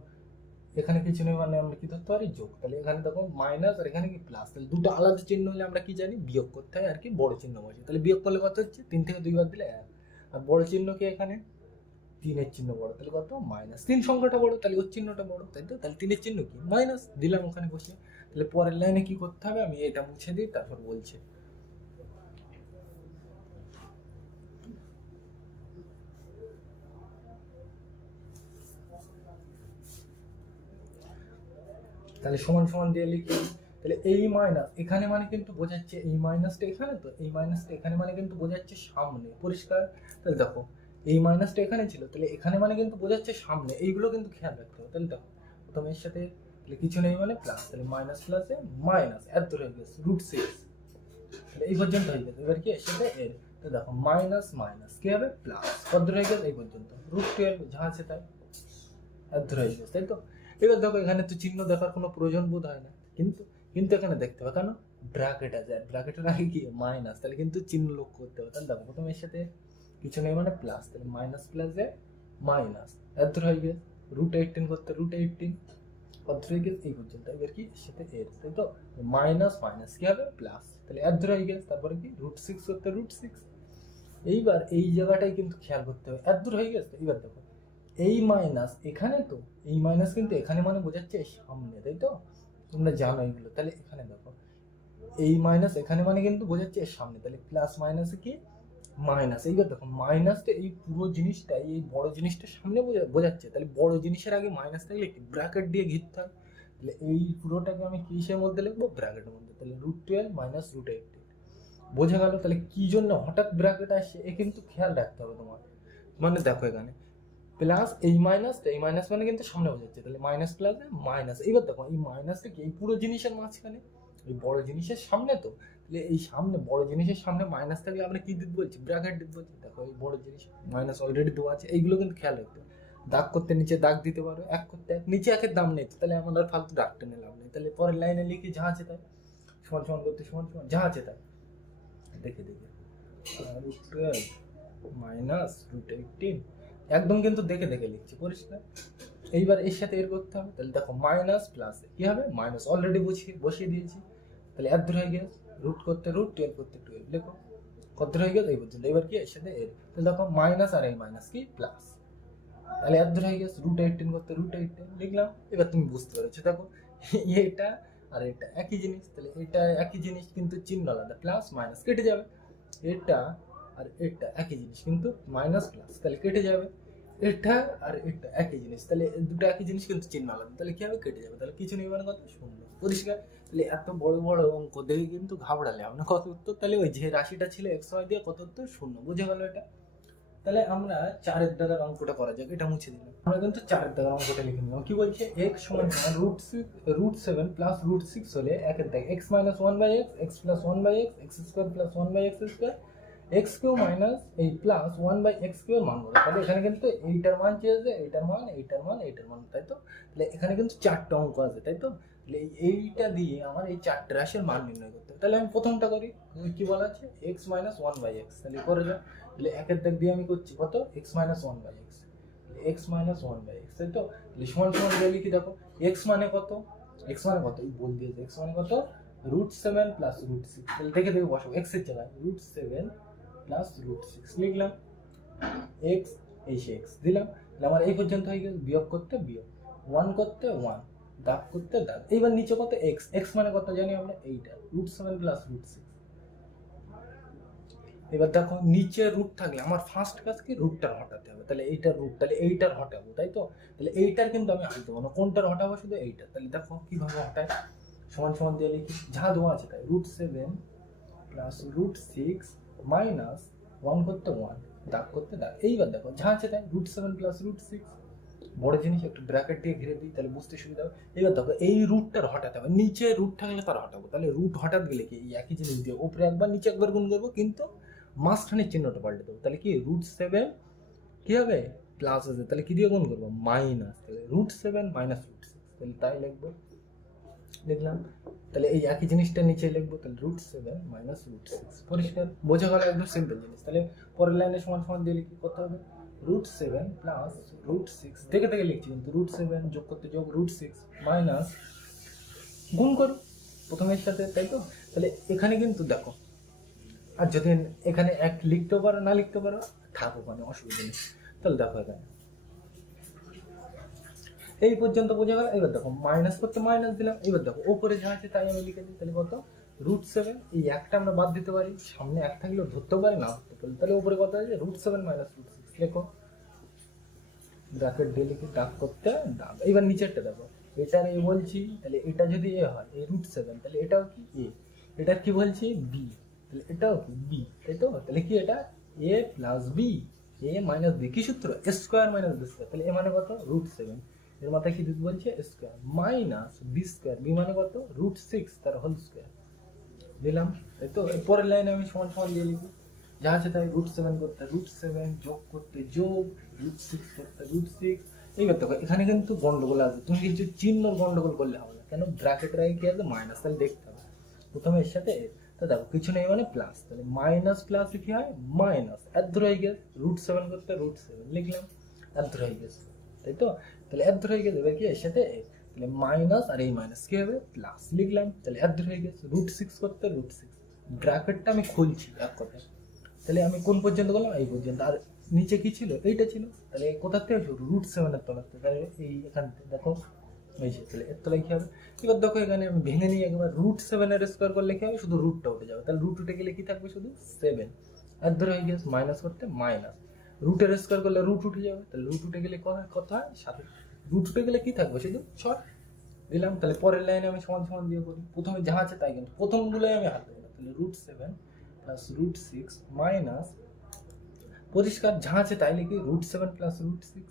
এখানে কিছু নেই মানে আমরা কি ধরতে পারি যোগ, তাহলে এখানে দেখো মাইনাস আর এখানে কি প্লাস, তাহলে দুটো আলাদা চিহ্ন হলে আমরা কি জানি বিয়োগ করতে হয়, আর কি বড় চিহ্ন বসে, তাহলে বিয়োগ করলে কত হচ্ছে 3 থেকে 2 বাদ দিলে 1, আর বড় চিহ্ন কি এখানে 3 এর চিহ্ন বড়, তাহলে কত মাইনাস, 3 সংখ্যাটা বড় তাহলে ওর চিহ্নটা বড়, তাই তো, তাহলে 3 এর চিহ্ন কি মাইনাস দিলাম ওখানে বসে। তাহলে পরের লাইনে কি করতে হবে আমি এটা মুছে দিই, তারপর বলছি। তাহলে সমান সমান দিয়ে লিখি, তাহলে এই মাইনাস এখানে মানে কিন্তু বোঝাচ্ছে এই মাইনাসটা এখানে, তো এই মাইনাসটা এখানে মানে কিন্তু বোঝাচ্ছে সামনে, পরিষ্কার। তাহলে দেখো এই মাইনাসটা এখানে ছিল, তাহলে এখানে মানে কিন্তু বোঝাচ্ছে সামনে, এইগুলো কিন্তু খেয়াল রাখতে হবে। তাহলে দেখো প্রথমে এর সাথে তাহলে কিছু নেই মানে প্লাস, তাহলে মাইনাস প্লাসে মাইনাস এত দূর হয়ে গেছে √6, তাহলে এই পর্যন্ত হয়ে গেছে। এবার কি এর সাথে এর, তো দেখো মাইনাস মাইনাস কি হবে প্লাস, কত দূর হয়ে গেছে এই পর্যন্ত, √12 যা আছে তাই এত দূর হয়ে গেছে, তাই তো। এবার দেখো এখানে তো চিহ্ন দেখার কোনো প্রয়োজন বোধ হয় না, কিন্তু কিন্তু এখানে দেখতে হবে, কেন ব্র্যাকেট আছে, ব্র্যাকেটের আগে কি মাইনাস, তাহলে কিন্তু চিহ্ন লক্ষ্য করতে হবে। তাহলে দেখো প্রথমে এর সাথে কিছু নেই মানে প্লাস, তাহলে মাইনাস প্লাসে মাইনাস এত দূর হয়ে গেছে, √18 করতে √18 কত দূর হয়ে গেছে এই পর্যন্ত। এবার কি এর সাথে এর, তাই তো মাইনাস মাইনাস কি হবে প্লাস, তাহলে এত দূর হয়ে গেছে, তারপরে কি √6 করতে √6। এইবার এই জায়গাটাই কিন্তু খেয়াল করতে হবে, এত দূর হয়ে গেছে। এবার দেখো এই মাইনাস এখানে, তো এই মাইনাস কিন্তু এখানে মানে বোঝাচ্ছে সামনে, তাই তো তোমরা জানো এইগুলো। তাহলে এখানে দেখো এই মাইনাস এখানে মানে কিন্তু বোঝাচ্ছে সামনে, তাহলে প্লাস মাইনাসে কি মাইনাস। এইবার দেখো মাইনাসটা এই পুরো জিনিসটা এই বড় জিনিসটা সামনে বোঝাচ্ছে, তাহলে বড় জিনিসের আগে মাইনাস থাকলে কি ব্র্যাকেট দিয়ে ঘিরতে হয়। তাহলে এই পুরোটাকে আমি কিসের মধ্যে লিখবো, ব্র্যাকেটের মধ্যে। তাহলে √12 মাইনাস √18 বোঝা গেল। তাহলে কি জন্য হঠাৎ ব্র্যাকেট আসছে এ কিন্তু খেয়াল রাখতে হবে তোমার। মানে দেখো এখানে প্লাস এই মাইনাস মানে কিন্তু সামনে বোঝাচ্ছে, তাহলে মাইনাস প্লাস মাইনাস। এবার দেখো এই মাইনাসটা কি এই পুরো জিনিসের মাঝখানে, এই বড় জিনিসের সামনে, তো তাহলে এই সামনে বড় জিনিসের সামনে মাইনাস থাকলে আমরা কি দিতে বলছি, ব্র্যাকেট দিতে বলছি। দেখো এই বড় জিনিস মাইনাস অলরেডি দেওয়া আছে, এইগুলো কিন্তু খেয়াল রাখতে হবে। দাগ করতে নিচে দাগ দিতে পারো, এক করতে এক, নিচে একের দাম নেই, তাহলে আমাদের ফালতু দাগ টেনে লাভ নেই। তাহলে পরের লাইনে লিখি যা আছে তাই, সমান সমান করতে সমান সমান যা আছে তাই, দেখে দেখে √12 মাইনাস √18 একদম কিন্তু দেখে দেখে লিখছি, পরিষ্কার। এইবার এর সাথে এর করতে হবে, তাহলে দেখো মাইনাস প্লাস কি হবে মাইনাস, অলরেডি বসিয়ে দিয়েছি, তাহলে এত দূর হয়ে গেছে, রুট করতে √12 করতে 12 লেখো, কত দূর হয়ে গেছে এই পর্যন্ত। এবার কি এর সাথে এর, তাহলে দেখো মাইনাস আর এই মাইনাস কি প্লাস, তাহলে এত দূর হয়ে গেছে, √18 করতে √18 লিখলাম। এবার তুমি বুঝতে পেরেছো, দেখো এটা আর এটা একই জিনিস, তাহলে এটা একই জিনিস কিন্তু চিহ্ন আলাদা, প্লাস মাইনাস কেটে যাবে। এটা আর এটা একই জিনিস কিন্তু মাইনাস প্লাস, তাহলে কেটে যাবে। এটা আর এটা একই জিনিস, তাহলে দুটো একই জিনিস কিন্তু চিহ্ন আলাদা, তাহলে কি হবে কেটে যাবে। তাহলে কিছু নেই মানে কত, শূন্য, পরিষ্কার। তাহলে এত বড় বড় অঙ্ক দেখে কিন্তু ঘাবড়ালে আমরা, কত উত্তর, তাহলে ওই যে রাশিটা ছিল XY দিয়ে কত উত্তর, শূন্য, বুঝে গেল এটা। তাহলে আমরা 4 দাগের অঙ্কটা করা যাক, এটা মুছে দিলাম। আমরা কিন্তু 4 দাগের অঙ্কটা লিখে নিলাম। কি বলছে, x সমান √7 প্লাস √6 হলে একের দাগ x minus 1/x, x plus 1/x, x² plus 1/x², x³ minus এই প্লাস 1/x³ এর মান বলো। তাহলে এখানে কিন্তু এইটার মান চেয়েছে, এইটার মান, এইটার মান, এইটার মান, তাই তো। তাহলে এখানে কিন্তু 4টা অঙ্ক আছে, তাই তো। তাহলে এইটা দিয়ে আমার এই 4টা রাশির মান নির্ণয় করতে হবে। তাহলে আমি প্রথমটা করি, কি বলা আছে, x মাইনাস 1/x, তাহলে করে যাও। তাহলে একের দাগ দিয়ে আমি করছি কত, x minus 1/x, x minus 1/x, তাই তো। তাহলে সমান সমান দিয়ে লিখি, দেখো x মানে কত, x মানে কত এই বল দিয়েছে, x মানে কত √7 প্লাস √6, তাহলে দেখে দেখে বসাবো x এর জায়গায় √7 প্লাস √6 লিখলাম, x এই সে x দিলাম। তাহলে আমার এই পর্যন্ত হয়ে গেল, বিয়োগ করতে বিয়োগ, 1 করতে 1, দাগ করতে দাগ। এইবার নিচে কত x মানে কত জানি আমরা, এইটা √7 প্লাস √6। এবার দেখো নিচে রুট থাকলে আমার ফার্স্ট কাজ কি, রুটটার হটাতে হবে। তাহলে এইটার রুট, তাহলে এইটার হটাবো, তাই তো। তাহলে এইটার কিন্তু আমি আনতে পারবো না, কোনটার হটাবো, শুধু এইটা। তাহলে দেখো কিভাবে হটায়, সমান সমান দিয়ে লিখি, যা দেওয়া আছে তাই, √7 প্লাস √6 মাইনাস 1 করতে 1, দাগ করতে দাগ। এইবার দেখো যা আছে তাই, √7 প্লাস √6, বড় জিনিস একটু ব্র্যাকেট দিয়ে ঘিরে দিই, তাহলে বুঝতে সুবিধা হবে। এবার দেখো এই রুটটার হটাতে হবে, নিচে রুট থাকলে তার হটাবো। তাহলে রুট হঠাৎ গেলে কি, এই একই জিনিস দিয়ে উপরে একবার নিচে একবার গুণ করবো, কিন্তু মাঝখানের চিহ্নটা পাল্টে দেবো। তাহলে কি √7 কি হবে প্লাস আছে, তাহলে কি দিয়ে গুণ করবো, মাইনাস, তাহলে √7 মাইনাস √6, তাহলে তাই লিখবো, লিখলাম। তাহলে এই একই জিনিসটা নিচে লিখবো, তাহলে √7 মাইনাস √6, পরিষ্কার, বোঝা গেল, একদম সিম্পল জিনিস। তাহলে পরের লাইনে সমান সমান দিয়ে লিখি, কত হবে √7 প্লাস √6, দেখে দেখে লিখছি কিন্তু, √7 যোগ করতে যোগ, √6 মাইনাস গুণ করি প্রথমের সাথে, তাই তো। তাহলে এখানে কিন্তু দেখো, আর যদি এখানে এক লিখতে পারো না লিখতে পারো থাকো, মানে অসুবিধা নেই। তাহলে দেখো এখানে এই পর্যন্ত বোঝা গেল। এবার দেখো মাইনাস করতে মাইনাস দিলাম, এবার দেখো ওপরে যা আছে তাই আমি লিখে দিই। তাহলে কত √7, এই একটা আমরা বাদ দিতে পারি, সামনে এক থাকলেও ধরতে পারি না ধরতে পারি। তাহলে উপরে কত আছে, √7 মাইনাস √6 লেখো, ব্র্যাকেট দিয়ে লিখি, দাগ করতে দাগ। এবার নিচেরটা দেখো, এটার এ বলছি, তাহলে এটা যদি এ হয় এই √7, তাহলে এটাও কি এ, এটার কি বলছি বি, তাহলে এটাও কি বি, তাই তো? তাহলে কি এটা a plus B, A minus B, কি সূত্র এ স্কোয়ার মাইনাস বি স্কোয়ার, তাহলে এ মানে কত √7, এর মাথায় কি দিতে বলছে square, minus B square, B মানে কত √6 তার হোল স্কোয়ার দিলাম, তাই তো? পরের লাইনে আমি সমান সমান দিয়ে লিখি, যা আছে তাই √7 করতে √7, যোগ করতে যোগ, √6 করতে √6। এইবার দেখো এখানে কিন্তু গন্ডগোল আছে, তুমি কিছু চিহ্ন গন্ডগোল করলে হবে না, কেন ব্র্যাকেটের আগে কি আছে মাইনাস, তাহলে দেখতে হবে প্রথমে এর সাথে এর, তো দেখো কিছু নেই মানে প্লাস, তাহলে মাইনাস প্লাস কি হয় মাইনাস, এর ধরে হয়ে গেছে √7 করতে √7 লিখলাম, এর ধরে হয়ে গেছে, তাই তো? তাহলে এর ধরে হয়ে গেছে, এবার কি এর সাথে এ, তাহলে মাইনাস আর এই মাইনাস কি হবে প্লাস লিখলাম, তাহলে এর ধরে হয়ে গেছে √6 করতে √6, ব্র্যাকেটটা আমি খুলছি এক কথায়, তাহলে আমি কোন পর্যন্ত গেলাম এই পর্যন্ত, আর নিচে কি ছিল এইটা ছিল, তাহলে কোথা থেকে শুরু √7 এর তলা থেকে, তাহলে এই এখান থেকে দেখো এই যে, তাহলে এর তলায় কি হবে, এবার দেখো এখানে আমি ভেঙে নিয়ে একবার √7 এর স্কোয়ার করলে কি হবে শুধু রুটটা উঠে যাবে, তাহলে রুট উঠে গেলে কি থাকবে শুধু 7, আর ধরে হয়ে গেছে মাইনাস করতে মাইনাস, রুটের স্কোয়ার করলে রুট উঠে যাবে, তাহলে রুট উঠে গেলে কত হয় 7, রুট উঠে গেলে কি থাকবে শুধু 6 দিলাম, তাহলে পরের লাইনে আমি সমান সমান দিয়ে করি, প্রথমে যা আছে তাই, কিন্তু প্রথমগুলোই আমি হাত দেবো না, তাহলে √7 প্লাস √6 মাইনাস, পরিষ্কার যা আছে তাই লিখি √7 প্লাস √6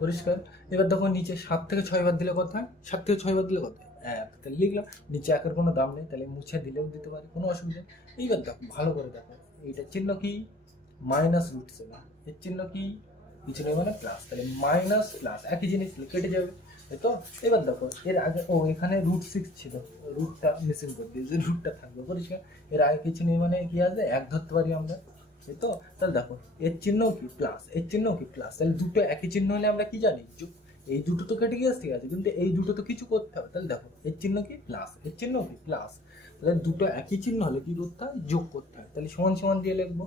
পরিষ্কার। এবার দেখো নিচে 7 থেকে 6 বার দিলে কত হয়, 7 থেকে 6 বার দিলে কত হয় 1, তাহলে লিখলাম, নিচে একের কোনো দাম নেই, তাহলে মুছে দিলেও দিতে পারি কোনো অসুবিধা নেই। এইবার দেখো ভালো করে দেখো, এইটার চিহ্ন কি মাইনাস √7, এর চিহ্ন কি কিছু নেই মানে প্লাস, তাহলে মাইনাস প্লাস একই জিনিস কেটে যাবে, তাই তো? এবার দেখো এর আগে এখানে √6 ছিল, রুটটা মিসিং করে দিয়েছে, রুটটা থাকবে পরিষ্কার, এর আগে কিছু নেই মানে কি আছে 1 ধরতে পারি আমরা, তাই তো? তাহলে দেখো এর চিহ্ন কি প্লাস, এর চিহ্ন কি প্লাস, তাহলে দুটো একই চিহ্ন হলে আমরা কি জানি এই দুটো তো কেটে গিয়েছে, ঠিক আছে, কিন্তু এই দুটো তো কিছু করতে হবে, তাহলে দেখো এর চিহ্ন কি প্লাস, এর চিহ্ন কি প্লাস, তাহলে দুটো একই চিহ্ন হলে কি করতে হয় যোগ করতে হয়, তাহলে সমান সমান দিয়ে লিখবো,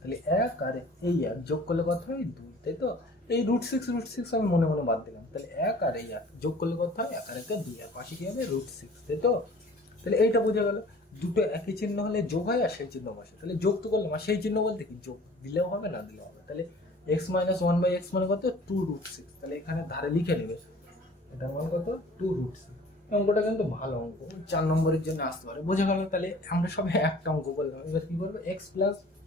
তাহলে 1 আর এই 1 যোগ করলে কত হয় 2, তাই তো? এই √6 আমি মনে মনে বাদ দিলাম, তাহলে 1 আর এই 1 যোগ করলে কত হয় 1 আর 1 2, আর পাশে কি হবে √6, তাই তো? তাহলে এইটা বোঝা গেল, দুটো একই চিহ্ন হলে যোগ হয় আর সেই চিহ্ন বসে, তাহলে যোগ তো করলাম, আর সেই চিহ্ন বলতে কি যোগ দিলেও হবে না দিলেও হবে, তাহলে x - 1/x মানে কত 2√6, তাহলে এখানে ধারে লিখে নেবে এটার মান কত 2√6। অঙ্কটা কিন্তু ভালো অঙ্ক, 4 নম্বরের জন্য আসতে পারে, বোঝা গেল? তাহলে আমরা সবাই একটা অঙ্ক করলাম, এবার কি করবো x +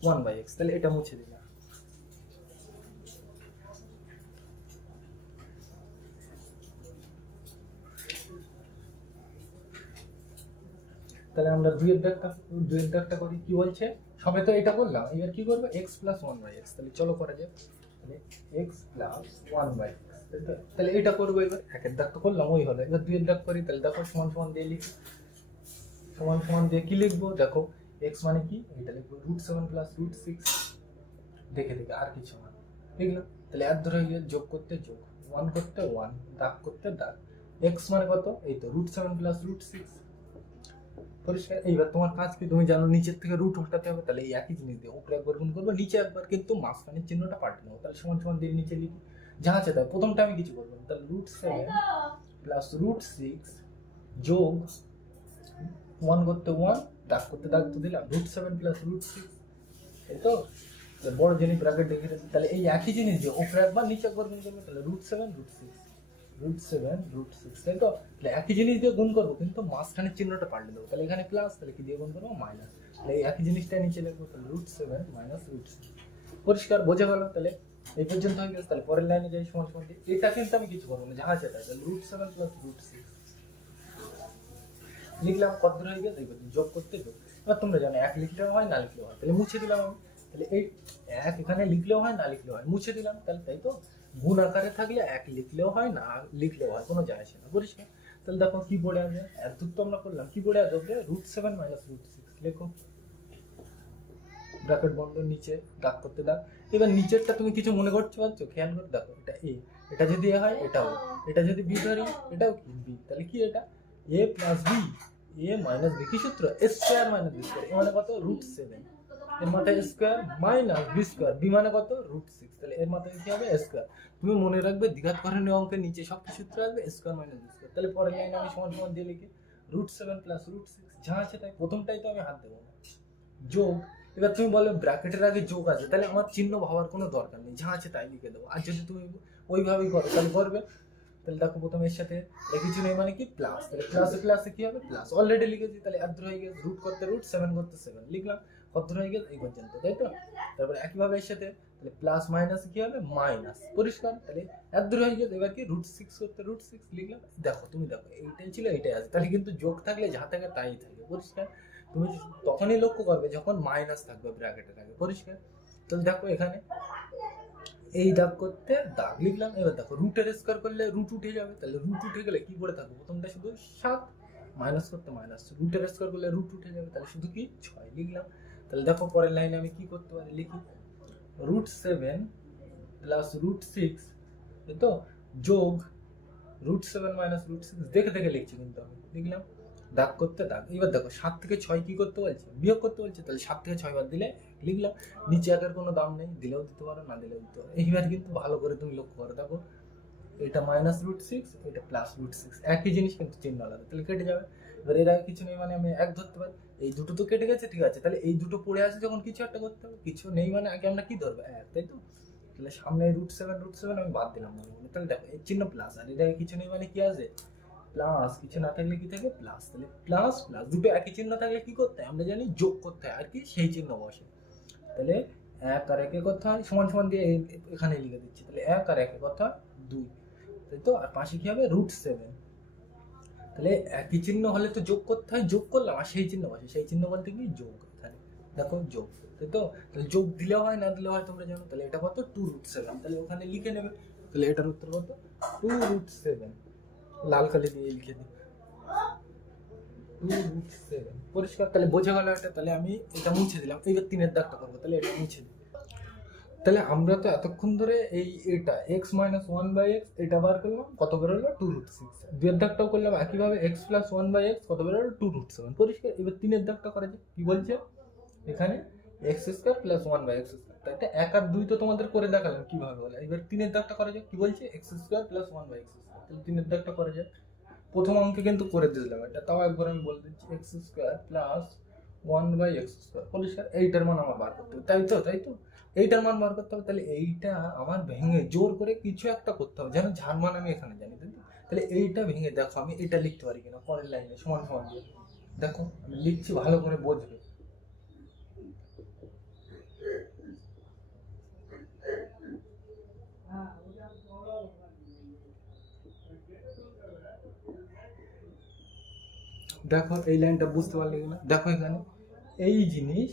1/x, তাহলে এটা মুছে দিলাম, তাহলে আমরা দুইয়ের দাগটা করি, কি বলছে সবে তো এটা করলাম, এবার কি করবো x + 1/x, তাহলে চলো করা যাক, তাহলে x + 1/x, তাহলে এটা করবো, এবার একের দাগ তো করলাম ওই হলো, এবার দুইয়ের দাগ করি, তাহলে দেখো সমান সমান দিয়ে লিখি, সমান সমান দিয়ে কি লিখবো দেখো, x মানে কি এটা লিখবো √7 + √6, দেখে দেখে আর কিছু না লিখলাম, তাহলে এক ধরে গিয়ে যোগ করতে যোগ, 1 করতে 1, দাগ করতে দাগ, x মানে কত এই তো √7 + √6 পরিষ্কার। এইবার তোমার কাজ কি, তুমি জানো নিচের থেকে রুট হটাতে হবে, তাহলে এই একই জিনিস দিয়ে উপরে একবার গুণ করবো, নিচে একবার, কিন্তু মাঝখানের চিহ্নটা পাল্টে নেবো, তাহলে সমান সমান দিয়ে নিচে লিখি, যা আছে তাই প্রথমটা আমি কিছু করবো না, তাহলে √7 + √6 যোগ 1 করতে 1, দাগ করতে দাগ তো দিলাম, √7 + √6, এই তো? বড় জিনিস ব্র্যাকেট দেখে রেখেছি, তাহলে এই একই জিনিস দিয়ে উপরে একবার নিচে একবার গুণ করবো, তাহলে √7 √6, তাই তো? তাহলে একই জিনিস দিয়ে গুণ করবো, কিন্তু মাঝখানের চিহ্নটা পাল্টে দেবো, তাহলে এখানে প্লাস, তাহলে কি দিয়ে গুণ করবো মাইনাস, তাহলে এই একই জিনিসটা নিচে লিখবো, তাহলে √7 - √6 পরিষ্কার বোঝা গেল? তাহলে এই পর্যন্ত হয়ে গেছে, তাহলে পরের লাইনে যাই সমান সমান দিয়ে, এটা কিন্তু আমি কিছু করবো না, যা আছে তাই, তাহলে √7 + √6 লিখলাম, কত দূর হয়ে গেছে যোগ করতে যোগ, এবার তোমরা জানো এক লিখলেও হয় না লিখলেও হয়, তাহলে মুছে দিলাম আমি, তাহলে এই এক এখানে লিখলেও হয় না লিখলেও হয়, মুছে দিলাম, তাহলে তাই তো? গুণ আকারে থাকলে এক লিখলেও হয় না লিখলেও হয়, কোনো যায় আসে না, পরিষ্কার? তাহলে দেখো কি পড়ে আসবে, এত দূর তো আমরা করলাম, কি পড়ে আসবে √7 - √6 লেখো, ব্র্যাকেট বন্ধ, নিচে দাগ করতে দাগ, এবার নিচেরটা তুমি কিছু মনে করতে পারছো, খেয়াল করে দেখো, এটা এ, এটা যদি এ হয় এটাও, এটা যদি বি ধরি এটাও কি বি, তাহলে কি এটা a + b, a - b, কি সূত্র a² - b², এ মানে কত √7, এর মাথায় square minus B square, B মানে কত √6, তাহলে এর মাথায় কি হবে স্কয়ার, তুমি মনে রাখবে দ্বিঘাত করণীয় অঙ্কের নিচে সব কি সূত্র আসবে স্কয়ার মাইনাস বি স্কয়ার, তাহলে পরের লাইনে আমি সমান সমান দিয়ে লিখি √7 + √6, যা আছে তাই, প্রথমটাই তো আমি হাত দেবো না, যোগ, এবার তুমি বলো ব্র্যাকেটের আগে যোগ আছে, তাহলে আমার চিহ্ন ভাবার কোনো দরকার নেই, যা আছে তাই লিখে দেবো, আর যদি তুমি ওইভাবেই করো, তাহলে করবে। তাহলে দেখো প্রথমে এর সাথে কিছু নেই মানে কি প্লাস, তাহলে প্লাসে প্লাসে কি হবে প্লাস, অলরেডি লিখেছি তাহলে এত হয়ে গেছে, রুট করতে রুট, 7 করতে 7 লিখলাম, কত হয়ে গেছে এই পর্যন্ত, তাই তো। তারপরে একইভাবে এর সাথে তাহলে প্লাস মাইনাস কি হবে মাইনাস, পরিষ্কার, তাহলে এত হয়ে গেছে। এবার কি রুট 6 করতে রুট 6 লিখলাম। দেখো তুমি দেখো এইটাই ছিল এইটাই আছে, তাহলে কিন্তু যোগ থাকলে যা থাকে তাই থাকে, পরিষ্কার। তুমি তখনই লক্ষ্য করবে যখন মাইনাস থাকবে ব্র্যাকেটের আগে, পরিষ্কার। তাহলে দেখো এখানে এই দাগ করতে দাগ লিখলাম। এবার দেখো রুটের স্কোয়ার করলে রুট উঠে যাবে, তাহলে রুট উঠে গেলে কি পড়ে থাকবে, প্রথমটা শুধু 7, মাইনাস করতে মাইনাস, রুটের স্কোয়ার করলে রুট উঠে যাবে, তাহলে শুধু কি 6 লিখলাম। তাহলে দেখো পরের লাইনে আমি কি করতে পারি, লিখি √7 প্লাস √6, এই তো, যোগ √7 মাইনাস √6, দেখে দেখে লিখছি কিন্তু আমি, লিখলাম দাগ করতে দাগ। এবার দেখো 7 থেকে 6 কি করতে বলছে, বিয়োগ করতে বলছে, তাহলে 7 থেকে 6 বাদ দিলে লিখলাম, নিচে একের কোনো দাম নেই, দিলেও দিতে পারো না দিলেও দিতে পারো। এইবার কিন্তু ভালো করে তুমি লক্ষ্য করো, দেখো এটা মাইনাস √6, এটা প্লাস √6, একই জিনিস কিন্তু চিহ্ন আলাদা, তাহলে কেটে যাবে। এবার এর আগে কিছু নেই মানে আমি এক ধরতে পারি, এই দুটো তো কেটে গেছে, ঠিক আছে, তাহলে এই দুটো পড়ে আছে যখন কিছু একটা করতে হবে, কিছু নেই মানে আগে আমরা কি ধরবো এক, তাই তো। তাহলে সামনে √7 আমি বাদ দিলাম মনে মনে, তাহলে দেখো এর চিহ্ন প্লাস, আর এর আগে কিছু নেই মানে কি আছে প্লাস, কিছু না থাকলে কি থাকে প্লাস, তাহলে প্লাস প্লাস দুটো একই চিহ্ন থাকলে কি করতে হয় আমরা জানি যোগ করতে হয়, আর কি সেই চিহ্ন বসে। তাহলে 1 আর 1 কত হয় সমান সমান দিয়ে এখানে লিখে দিচ্ছি, তাহলে 1 আর 1 কত হয় 2, তাই তো। আর পাশে কি হবে √7, তাহলে একই চিহ্ন হলে তো যোগ করতে হয়, যোগ করলাম আর সেই চিহ্ন বসে, সেই চিহ্ন বলতে কি যোগ, এখানে দেখো যোগ, তাই তো। তাহলে যোগ দিলেও হয় না দিলেও হয় তোমরা জানো, তাহলে এটা কত 2√7, তাহলে ওখানে লিখে নেবে, তাহলে এটার উত্তর কত 2√7, লাল কালি দিয়ে লিখে দিই 2√7, পরিষ্কার। তাহলে বোঝা গেল এটা, তাহলে আমি এটা মুছে দিলাম, এইবার 3-এর দাগটা করবো, তাহলে এটা মুছে দিই। তাহলে আমরা তো এতক্ষণ ধরে এটা x - 1/x এটা বার করলাম, কত বেরোলো 2√6, 2-এর দাগটাও করলাম একইভাবে x + 1/x কত বেরোলো 2√7, পরিষ্কার। এবার 3-এর দাগটা করা যায়, কি বলছে এখানে x² + 1/x², তাই 1 আর 2 তো তোমাদের করে দেখালাম কিভাবে বলে। এবার 3-এর দাগটা করা যায়, কি বলছে x² + 1/x², তাহলে 3-এর দাগটা করা যায়। প্রথম অঙ্কে কিন্তু করে দিলাম এটা, তাও একবার আমি বলে দিচ্ছি x² + 1/x², পরিষ্কার। এইটার মান আমার বার করতে হবে, তাই তো, তাই তো, এইটার মান বার করতে হবে। তাহলে এইটা আমার ভেঙে জোর করে কিছু একটা করতে হবে, যেন যার মান আমি এখানে জানি, তাই তো। তাহলে এইটা ভেঙে দেখো আমি এটা লিখতে পারি কিনা পরের লাইনে সমান সমান দিয়ে, দেখো আমি লিখছি ভালো করে বুঝবে। দেখো এই লাইনটা বুঝতে পারলে কিনা, দেখো এখানে এই জিনিস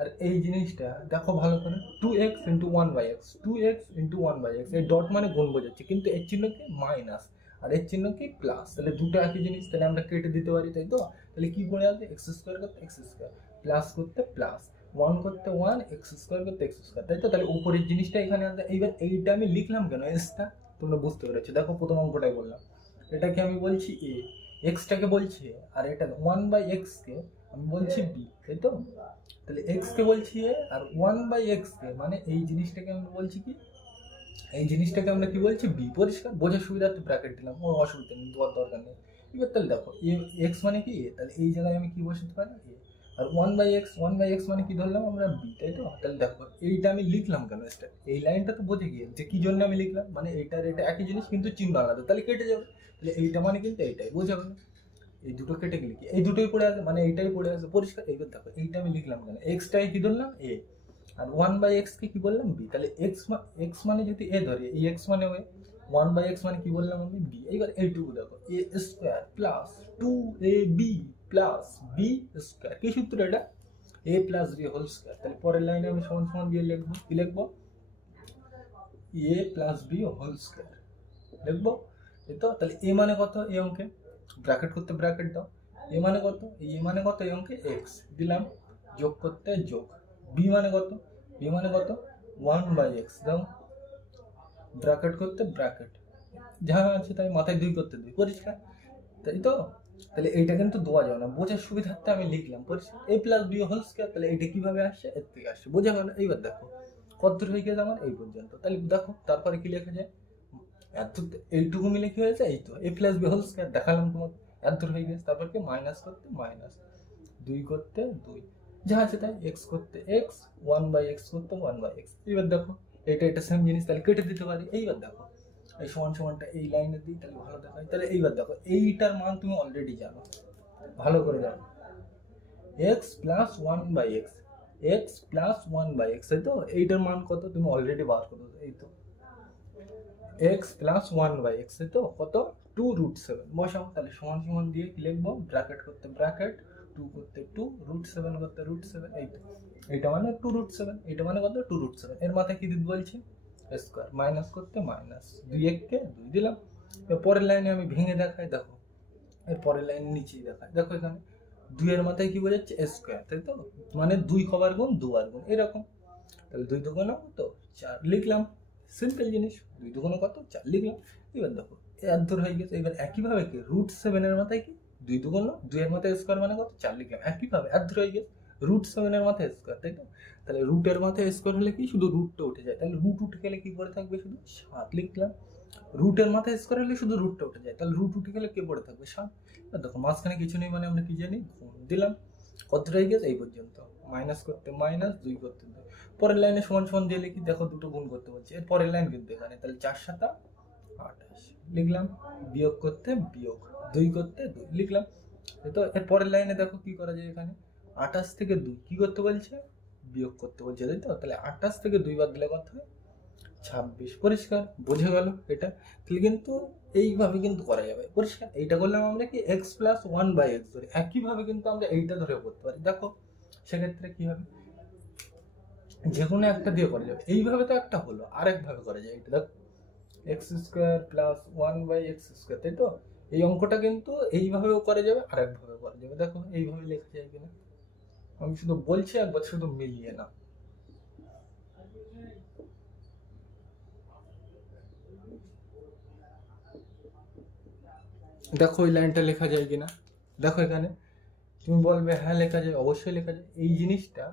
আর এই জিনিসটা দেখো ভালো করে, 2x × 1/x, 2x × 1/x, এই ডট মানে গুণ বোঝাচ্ছে, কিন্তু এর চিহ্ন কি মাইনাস আর এর চিহ্ন কি প্লাস, তাহলে দুটো একই জিনিস, তাহলে আমরা কেটে দিতে পারি, তাই তো। তাহলে কি পড়ে আছে x² করতে x², প্লাস করতে প্লাস, 1 করতে 1, x² করতে x², তাই তো। তাহলে উপরের জিনিসটা এখানে আছে। এইবার এইটা আমি লিখলাম কেন এসটা, তোমরা বুঝতে পেরেছো, দেখো প্রথম অঙ্কটাই বললাম, এটাকে আমি বলছি a, এক্সটাকে বলছি a, আর এটা 1/x কে আমি বলছি b, তাই তো। তাহলে x কে বলছি a আর 1/x কে মানে এই জিনিসটাকে আমরা বলছি কি, এই জিনিসটাকে আমরা কি বলছি b, পরিষ্কার। বোঝার সুবিধার্থে ব্র্যাকেট দিলাম, কোনো অসুবিধা নেই, দেওয়ার দরকার নেই। এবার তাহলে দেখো x মানে কি a, তাহলে এই জায়গায় আমি কি বসাতে পারি a, আর 1/x মানে কি ধরলাম আমরা b, তাই তো। তাহলে দেখো এইটা আমি লিখলাম কেন, এই লাইনটা তো বোঝে গিয়ে যে কি জন্য আমি লিখলাম, মানে এইটার এটা একই জিনিস কিন্তু চিহ্ন আলাদা, তাহলে কেটে যাবে। তাহলে এইটা মানে কিন্তু এইটাই, বোঝা গেল। এই দুটো কেটে গেলে কি এই দুটোই পড়ে আছে, মানে এইটাই পড়ে আছে, পরিষ্কার। এইবার দেখো এইটা আমি লিখলাম কেন, এক্সটাই কি ধরলাম a, আর 1/x কে কি বললাম b, তাহলে x মানে যদি a ধরি, এই x মানে ওই 1/x মানে কি বললাম আমি b। এইবার এইটুকু দেখো a² + 2ab + b², কি সূত্র এটা a + b হোল স্কয়ার। তাহলে পরের লাইনে আমি সমান সমান দিয়ে লিখবো, কি লিখবো a + b হোল স্কয়ার লিখবো, এই তো। তাহলে a মানে কত এই অঙ্কে, ব্র্যাকেট করতে ব্র্যাকেট দাও, a মানে কত, a মানে কত এই অঙ্কে x দিলাম, যোগ করতে যোগ, b মানে কত, b মানে কত 1/x দাও, ব্র্যাকেট করতে ব্র্যাকেট, যা আছে তাই মাথায় 2 করতে 2, পরিষ্কার, তাই তো। তাহলে এইটা কিন্তু দেওয়া যাবে না, বোঝার সুবিধার্থে আমি লিখলাম, পরিষ্কার। a + b হোল স্কয়ার, তাহলে এইটা কিভাবে আসছে এর থেকে আসছে, বোঝা গেল। এইবার দেখো কত দূর হয়ে গেছে আমার এই পর্যন্ত, তাহলে দেখো তারপরে কি লেখা যায়, এত এইটুকু মিলে কি হয়েছে, এই তো a + b হোল স্কয়ার দেখালাম তোমাকে, এত দূর হয়ে গেছে। তারপর কি মাইনাস করতে মাইনাস, 2 করতে 2, যা আছে তাই, x করতে x, 1/x করতে 1/x। এবার দেখো এটা সেম জিনিস, তাহলে কেটে দিতে পারি। এইবার দেখো এই সমান সমানটা এই লাইনে দিই, তাহলে ভালো দেখায়। তাহলে এইবার দেখো এইটার মান তুমি অলরেডি জানো, ভালো করে জানো, X plus one by X, X plus one by X, তাই তো? এইটার মান কত তুমি অলরেডি বার করো, এই তো X plus one by X, তাই তো? কত? 2√7 বসাও। তাহলে সমান সমান দিয়ে কি লিখবো, ব্র্যাকেট করতে ব্র্যাকেট, 2 করতে 2, √7 করতে √7, এই তো এইটা মানে 2√7, এটা মানে কত 2√7। এর মাথায় কি দিতে বলছি, স্কোয়ার, মাইনাস করতে মাইনাস, 2 এককে 2 দিলাম। পরের লাইনে আমি ভেঙে দেখাই, দেখো এর পরের লাইন নিচেই দেখায়, দেখো এখানে 2 এর মাথায় কি বোঝাচ্ছে, স্কোয়ার, তাই তো? মানে 2 কবার গুণ 2 বার গুণ এরকম। তাহলে 2 দুগুণে কত 4 লিখলাম, সিম্পল জিনিস, 2 দুগুণে কত 4 লিখলাম। এবার দেখো এর দূর হয়ে গেছে। এবার একইভাবে কি √7 এর মাথায় কি 2 দুগুণ 2 এর মাথায় স্কোয়ার মানে কত 4 লিখলাম, একইভাবে এর দূর হয়ে গেছে। √7 এর মাথায় স্কোয়ার, তাই তো? তাহলে রুটের মাথায় স্কোয়ার হলে কি শুধু রুটটা উঠে যায়, তাহলে রুট উঠে গেলে কি পড়ে থাকবে, শুধু 7 লিখলাম। রুটের মাথায় স্কোয়ার হলে শুধু রুটটা উঠে যায়, তাহলে রুট উঠে গেলে কে পড়ে থাকবে, 7। দেখো মাঝখানে কিছু নেই মানে আমরা কি জানি, গুণ দিলাম। কত হয়ে গেছে এই পর্যন্ত, মাইনাস করতে মাইনাস, 2 করতে 2। পরের লাইনে সমান সমান দিয়ে লিখি, দেখো দুটো গুণ করতে বলছে, এর পরের লাইন কিন্তু এখানে, তাহলে 4 7 28 লিখলাম। বিয়োগ করতে বিয়োগ, 2 করতে 2 লিখলাম। তো এর পরের লাইনে দেখো কি করা যায়, এখানে 28 থেকে 2 কি করতে বলছে, বিয়োগ করতে বলছে, তাই তো? তাহলে 28 থেকে 2 বাদ দিলে কত হয়, 26। পরিষ্কার, বোঝা গেল এটা? তাহলে কিন্তু এইভাবে কিন্তু করা যাবে, পরিষ্কার। এইটা করলাম আমরা কি X plus one by X ধরে, একইভাবে কিন্তু আমরা এইটা ধরে করতে পারি। দেখো সেক্ষেত্রে কি হবে, যে কোনো একটা দিয়ে করা যাবে। এইভাবে তো একটা হলো, আরেকভাবে করা যায়, এটা দেখো X square plus one by X square, তাই তো? এই অঙ্কটা কিন্তু এইভাবেও করা যাবে, আরেকভাবে করা যাবে। দেখো এইভাবে লেখা যায় কিনা, আমি শুধু বলছি, একবার শুধু মিলিয়ে না। দেখো ওই লাইনটা লেখা যায় কিনা, দেখো এখানে তুমি বলবে হ্যাঁ লেখা যায়, অবশ্যই লেখা যায়। এই জিনিসটা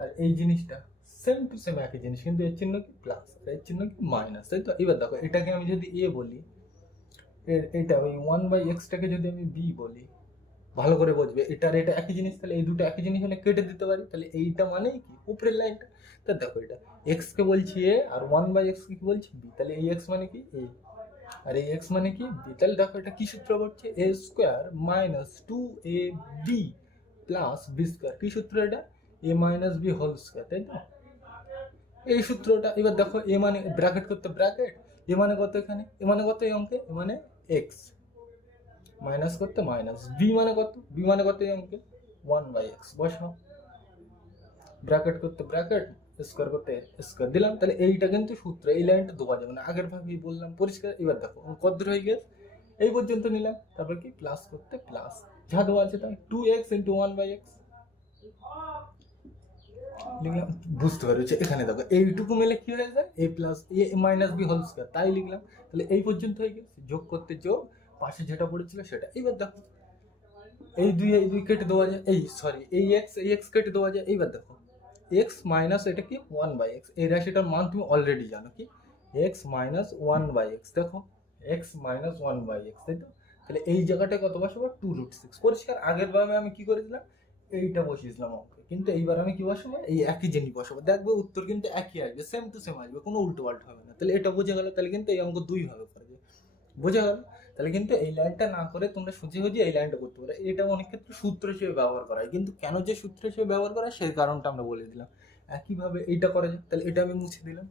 আর এই জিনিসটা সেম টু সেম একই জিনিস, কিন্তু এর চিহ্ন কি প্লাস আর এর চিহ্ন কি মাইনাস, তাই তো? এবার দেখো এটাকে আমি যদি এ বলি, এটা ওই ওয়ান বাই এক্সটাকে যদি আমি বি বলি, ভালো করে বুঝবে, এটা আর এটা একই জিনিস, তাহলে এই দুটো একই জিনিস হলে কেটে দিতে পারি। তাহলে এইটা মানেই কি উপরের লাইনটা। তা দেখো এটা এক্স কে বলছি এ, আর ওয়ান বাই এক্স কে কি বলছি বি, তাহলে এই এক্স মানে কি এ, আর এই এক্স মানে কি বি। তাহলে দেখো এটা কি সূত্র করছে, a square minus 2ab plus b square. কি সূত্র এটা, a minus B whole square, তাই তো? এই সূত্রটা। এবার দেখো এ মানে ব্র্যাকেট করতে ব্র্যাকেট, এ মানে কত এখানে, এ মানে কত এই অঙ্কে, এ মানে এক্স, মাইনাস করতে মাইনাস, বি মানে কত, বি মানে কত এই অঙ্কে 1/x, বসাও। ব্র্যাকেট করতে ব্র্যাকেট, স্কোয়ার করতে স্কোয়ার দিলাম। তাহলে এইটা কিন্তু সূত্র, এই লাইনটা দেওয়া যাবে না, আগের ভাবেই বললাম, পরিষ্কার। এবার দেখো কত দূর হয়ে গেছে, এই পর্যন্ত নিলাম, তারপর কি প্লাস করতে প্লাস, যা দেওয়া আছে তাই 2x × 1/x লিখলাম। বুঝতে পারছি, এখানে দেখো এইটুকু মিলে কি হয়ে যায়, a plus A minus B whole square, তাই লিখলাম। তাহলে এই পর্যন্ত হয়ে গেছে, যোগ করতে যোগ, পাশে যেটা পড়েছিল সেটা। এবার দেখো এই দুই কেটে দেওয়া যায়, এই সরি এই এক্স কেটে দেওয়া যায়। এইবার দেখো এক্স মাইনাস এটা কি 1/x, এই রাশিটার মান তুমি অলরেডি জানো কি এক্স মাইনাস 1/x। দেখো এক্স মাইনাস 1/x, তাই তো? তাহলে এই জায়গাটায় কত বসাবো, 2√6। পরিষ্কার, আগের ভাবে আমি কি করেছিলাম, এইটা বসিয়েছিলাম অঙ্কে, কিন্তু এইবার আমি কি বসাবো, এই একই জিনিস বসাবো। দেখবে উত্তর কিন্তু একই আসবে, সেম টু সেম আসবে, কোনো উল্টো পাল্টা হবে না। তাহলে এটা বোঝা গেল, তাহলে কিন্তু এই অঙ্ক 2 ভাবে করা যায়, বোঝা গেল? তাহলে কিন্তু এই লাইনটা না করে তোমরা সোজা সোজা এই লাইনটা করতে পারো। এটা অনেক ক্ষেত্রে সূত্র হিসেবে ব্যবহার করা হয়, কিন্তু কেন যে সূত্র হিসেবে ব্যবহার করা হয় সেই কারণটা আমরা বলে দিলাম। একইভাবে এইটা করা যায়, তাহলে এটা আমি মুছে দিলাম।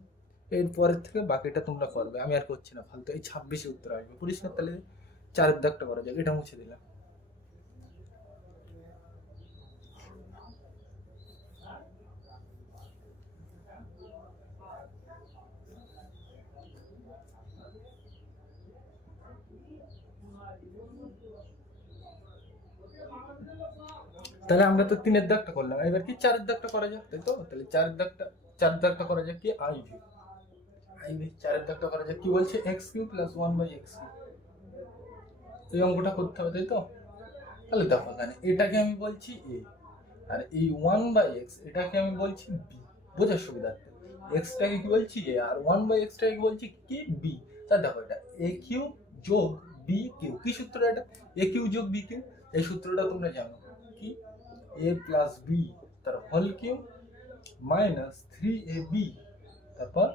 এর পরের থেকে বাকিটা তোমরা করবে, আমি আর করছি না ফালতু। এই 26 উত্তর আসবে, পরিষ্কার। তাহলে 4-এর দাগটা করা যায়, এটা মুছে দিলাম। তাহলে আমরা তো 3-এর দাগটা করলাম, এবার কি 4-এর দাগটা করা যাক, তাই তো? তাহলে 4-এর দাগটা করা যাক কি আইভি, 4-এর দাগটা করা যাক কি বলছে, x³ + 1/x, এই অঙ্কটা করতে হবে, তাই তো? তাহলে দেখো এখানে এটাকে আমি বলছি এ, আর এই 1/x এটাকে আমি বলছি বি, বোঝার সুবিধার্থে। এক্সটাকে কি বলছি এ, আর 1/x টাকে কি বলছি কি বি। তা দেখো এটা a³ যোগ b³ কি সূত্র এটা, a³ যোগ b³ এই সূত্রটা তোমরা জানো কি, a + b তার হোল কিউব মাইনাস 3ab তারপর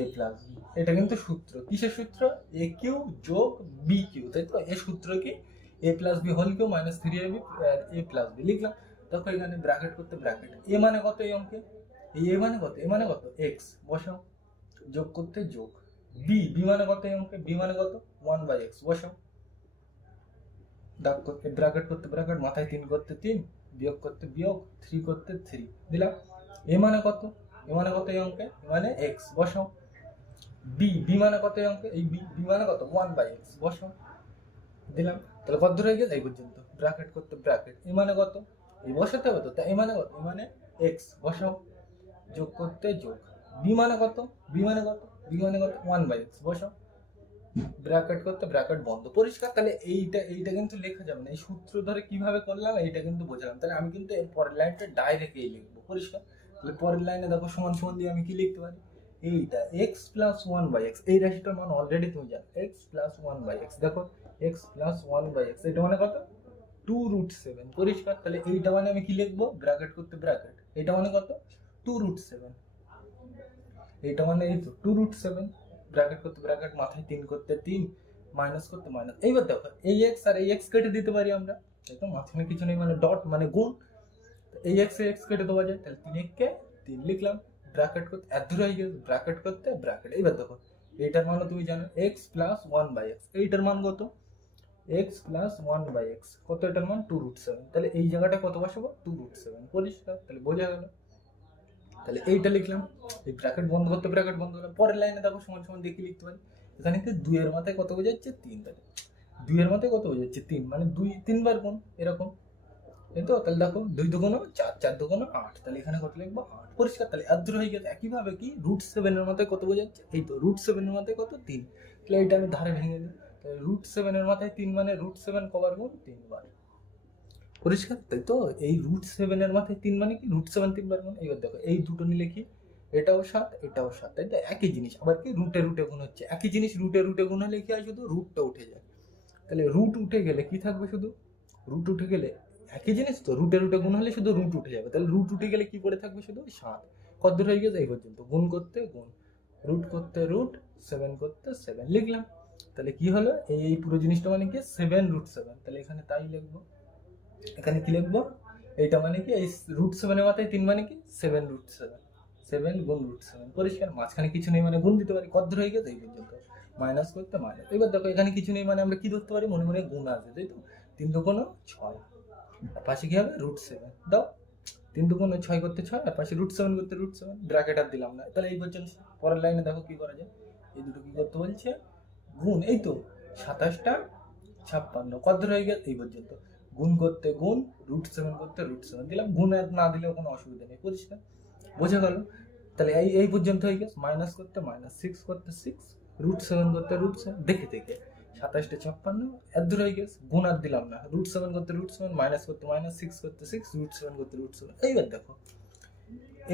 এ প্লাস বি। এটা কিন্তু সূত্র, কিসের সূত্র? এ কিউ যোগ বি কিউ, তাই তো? এই সূত্র কি? A plus B whole cube minus 3ab a plus b লিখলাম। দেখো এখানে ব্র্যাকেট করতে ব্র্যাকেট, এ মানে কত এই অঙ্কে? এই এ মানে কত? এ মানে কত? এক্স বসাও, যোগ করতে যোগ, বি বি মানে কত এই অঙ্কে? বি মানে কত? 1/x বসাও, দাগ করতে ব্র্যাকেট করতে ব্র্যাকেট, মাথায় 3 করতে 3, বিয়োগ করতে বিয়োগ, 3 করতে 3 দিলাম। এ মানে কত? এ মানে কত এই অঙ্কে? এ মানে এক্স বসাও, বি বি মানে কত এই অঙ্কে? এই বি বি মানে কত? 1/x বসাও, দিলাম। তাহলে কত হয়ে গেছে এই পর্যন্ত? ব্র্যাকেট করতে ব্র্যাকেট, এ মানে কত? এই বসাতে হবে তো, তাই এ মানে কত? এ মানে এক্স বসাও, যোগ করতে যোগ, বি মানে কত? বি মানে কত? বি মানে কত? 1/x বসাও, ব্র্যাকেট করতে ব্র্যাকেট বন্ধ। পরিষ্কার? তাহলে এইটা কিন্তু লেখা যাবে না, এই সূত্র ধরে কিভাবে করলাম এইটা কিন্তু বোঝালাম। তাহলে আমি কিন্তু এর পরের লাইনটা ডাইরেক্ট এই লিখবো। পরিষ্কার? তাহলে পরের লাইনে দেখো সমান সমান দিয়ে আমি কি লিখতে পারি? এইটা এক্স প্লাস 1/x, এই রাশিটার মান অলরেডি তুমি জানো, এক্স প্লাস 1/x। দেখো এক্স প্লাস 1/x, এটা মানে কত? 2√7। পরিষ্কার? তাহলে এইটা মানে আমি কি লিখবো? ব্র্যাকেট করতে ব্র্যাকেট, এটা মানে কত? 2√7। এটা মানে এই তো 2√7, ব্র্যাকেট করতে ব্র্যাকেট, মাথায় 3 করতে 3, মাইনাস করতে মাইনাস। এইবার দেখো এই এক্স আর এই এক্স কেটে দিতে পারি আমরা, তাই তো? মাঝখানে কিছু নেই মানে ডট মানে গুণ, এই এক্স এক্স কেটে দেওয়া যায়। তাহলে 3 কে 3 লিখলাম, ব্র্যাকেট করতে এত হয়ে গেছে, ব্র্যাকেট করতে ব্র্যাকেট। এইবার দেখো এইটার মানও তুমি জানো, এক্স প্লাস 1/x, এইটার মান কত? এক্স প্লাস 1/x কত? এটার মান 2√7। তাহলে এই জায়গাটা কত বসাবো? 2√7। পরিষ্কার? তাহলে বোঝা গেল। তাহলে এইটা লিখলাম, এই ব্র্যাকেট বন্ধ করতে ব্র্যাকেট বন্ধ করলাম। পরের লাইনে দেখো সমান সমান দিয়ে কি লিখতে পারি? এখানে কি 2 এর মাথায় কত বোঝাচ্ছে? 3। তাহলে 2 এর মাথায় কত বোঝাচ্ছে? 3, মানে 2 3 বার গুণ, এরকম, তাই তো? তাহলে দেখো 2 দুগুণ 4, 4 দুগুণ 8, তাহলে এখানে কত লিখবো? 8। পরিষ্কার? তাহলে এত দূর হয়ে গেছে। একইভাবে কি √7 এর মাথায় কত বোঝাচ্ছে? এই তো √7 এর মাথায় কত? 3। তাহলে এটা আমি ধারে ভেঙে দিই, তাহলে √7 এর মাথায় 3 মানে √7 কবার গুণ? 3 বার। পরিষ্কার? তাই তো? এই √7 এর মাথায় 3 মানে কি? √7 3 বার গুণ। এবার দেখো এই দুটো নিলে কি? এটাও 7, এটাও 7, তাই তো? একই জিনিস। আবার কি রুটে রুটে গুণ হচ্ছে, একই জিনিস রুটে রুটে গুণ হলে কি হয়? শুধু রুটটা উঠে যায়। তাহলে রুট উঠে গেলে কি থাকবে? শুধু রুট উঠে গেলে, একই জিনিস তো, রুটে রুটে গুণ হলে শুধু রুট উঠে যাবে। তাহলে রুট উঠে গেলে কি পড়ে থাকবে? শুধু 7। কত দূর হয়ে গেছে এই পর্যন্ত? গুণ করতে গুণ, রুট করতে রুট, 7 করতে 7 লিখলাম। তাহলে কি হলো? এই পুরো জিনিসটা মানে কি? 7√7। তাহলে এখানে তাই লিখবো। এখানে কি লিখবো? এইটা মানে কি? এই √7 এর মাথায় 3 মানে কি? 7√7, 7 গুণ √7। পরিষ্কার? মাঝখানে কিছু নেই মানে গুণ দিতে পারি। কত দূর হয়ে গেছে এই পর্যন্ত? মাইনাস করতে মাইনাস। এবার দেখো এখানে কিছু নেই মানে আমরা কি ধরতে পারি? মনে মনে গুণ আসবে, তাই তো? 3 দুগুণ 6, আর পাশে কি হবে? √7 দাও। 3 দুগুণ 6 করতে 6, আর পাশে √7 করতে √7, ব্র্যাকেট আর দিলাম না। তাহলে এই পর্যন্ত। পরের লাইনে দেখো কি করা যায়? এই দুটো কি করতে বলছে? গুণ, এই তো 27টা 56। কত দূর হয়ে গেছে এই পর্যন্ত? গুণ করতে গুণ, √7 করতে √7 দিলাম। গুণ আর না দিলেও কোনো অসুবিধা নেই। পরিষ্কার? বোঝা গেল? তাহলে এই পর্যন্ত হয়ে গেছে। মাইনাস করতে মাইনাস, 6 করতে 6, √7 করতে √7, দেখে দেখে 27টা 56 এত দূর হয়ে গেছে। গুণ আর দিলাম না, √7 করতে √7, মাইনাস করতে মাইনাস, 6 করতে 6, √7 করতে √7। এইবার দেখো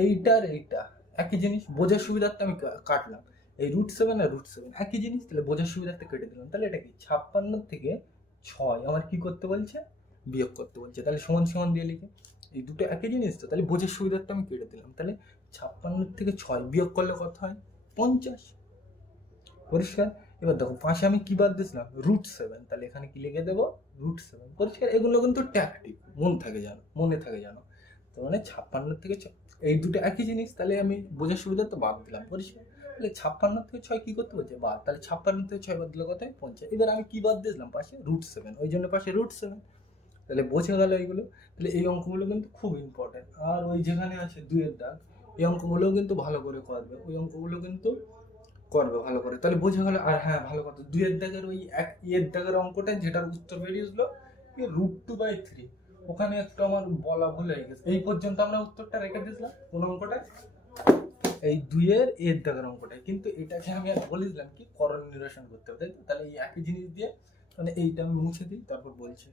এইটার এইটা একই জিনিস, বোঝার সুবিধার্থে আমি কাটলাম। এই √7 আর √7 একই জিনিস, তাহলে বোঝার সুবিধার্থে কেটে দিলাম। তাহলে এটা কি? 56 থেকে 6 আমার কি করতে বলছে? বিয়োগ করতে বলছে। তাহলে সমান সমান দিয়ে লিখে, এই দুটো একই জিনিস তো, তাহলে বোঝার সুবিধার্থে আমি কেটে দিলাম। তাহলে 56 থেকে 6 বিয়োগ করলে কত হয়? 50। পরিষ্কার? এবার দেখো পাশে আমি কি বাদ দিয়েছিলাম? √7, তাহলে এখানে কি লিখে দেবো? √7। পরিষ্কার? এগুলো কিন্তু ট্যাকটিক, মনে থাকে জানো। তো মানে 56 থেকে 6 এই দুটো একই জিনিস, তাহলে আমি বোঝার সুবিধা তো বাদ দিলাম। পরিষ্কার? তাহলে 56 থেকে 6 কি করতে বলছে? বাদ। তাহলে 56 থেকে 6 বাদ দিলে কত হয়? 50। এবার আমি কি বাদ দিয়েছিলাম? পাশে √7, ওই জন্য পাশে √7। তাহলে বোঝা গেল এইগুলো। তাহলে এই অঙ্কগুলো কিন্তু খুব ইম্পর্টেন্ট। আর ওই যেখানে আছে 2 এর দাগ, এই অঙ্কগুলোও কিন্তু ভালো করে করবে, ওই অঙ্কগুলো কিন্তু করবে ভালো করে। তাহলে বোঝা গেল। আর হ্যাঁ, ভালো কথা, 2 এর দাগের ওই এর দাগের অঙ্কটা যেটার উত্তর বেরিয়েছিল √2/3, ওখানে একটু আমার বলা ভুল হয়ে গেছে। এই পর্যন্ত আমরা উত্তরটা রেখে দিয়েছিলাম কোন অঙ্কটা? এই 2 এর দাগের অঙ্কটাই। কিন্তু এটাকে আমি আর বলে দিলাম কি করণ নিরসন করতে হবে, তাই তো? তাহলে এই একই জিনিস দিয়ে মানে এইটা আমি মুছে দিই, তারপর বলছি।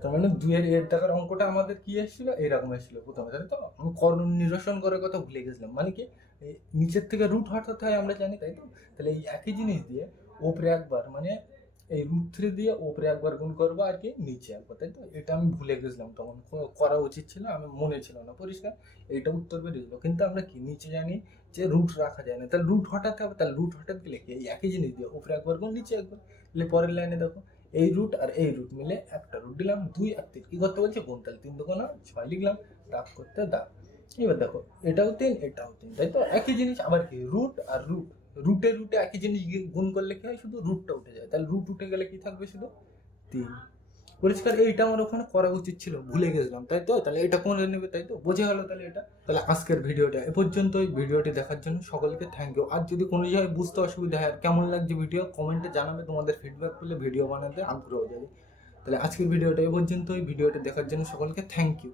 তার মানে 2 এর দাগের অঙ্কটা আমাদের কি এসেছিল? এরকম এসেছিল প্রথমে, তাই তো? আমি করণ নিরসন করার কথা ভুলে গেছিলাম। মানে কি নিচের থেকে রুট হটাতে হয় আমরা জানি, তাই তো? তাহলে এই একই জিনিস দিয়ে ওপরে একবার মানে এই √3 দিয়ে ওপরে একবার গুণ করবো আর কি নিচে একবার, তাই তো? এটা আমি ভুলে গেছিলাম, তখন করা উচিত ছিল, আমি মনে ছিল না পরিষ্কার। এইটা উত্তর বেরিয়ে দিল, কিন্তু আমরা কি নিচে জানি যে রুট রাখা যায় না, তাহলে রুট হটাতে হবে। তাহলে রুট হঠাৎ গেলে কি এই একই জিনিস দিয়ে ওপরে একবার গুণ নিচে একবার। তাহলে পরের লাইনে দেখো এই রুট আর এই রুট মিলে একটা রুট দিলাম, 2 আর 3 কি করতে বলছে গুণ, তাহলে 3 2 6 লিখলাম, দাগ করতে দাগ। এবার দেখো এটাও 3 এটাও 3, তাই তো? একই জিনিস। আবার কি রুট আর রুট, রুটে রুটে একই জিনিস গুণ করলে কি হয়, শুধু রুটটা উঠে যায়, তাহলে রুট উঠে গেলে কি থাকবে, শুধু 3। পরিষ্কার। এইটা আমার ওখানে করা উচিত ছিল, ভুলে গেছিলাম, তাই তো? তাহলে এটা কোন নেবে, তাই তো? বোঝা গেল তাহলে এটা। তাহলে আজকের ভিডিওটা এ পর্যন্ত। ভিডিওটি দেখার জন্য সকলকে থ্যাংক ইউ। আর যদি কোনো জায়গায় বুঝতে অসুবিধা হয়, কেমন লাগছে ভিডিও, কমেন্টে জানাবে। তোমাদের ফিডব্যাক পেলে ভিডিও বানাতে আগ্রহ যাবে। তাহলে আজকের ভিডিওটা এ পর্যন্ত। ভিডিওটি দেখার জন্য সকলকে থ্যাংক ইউ।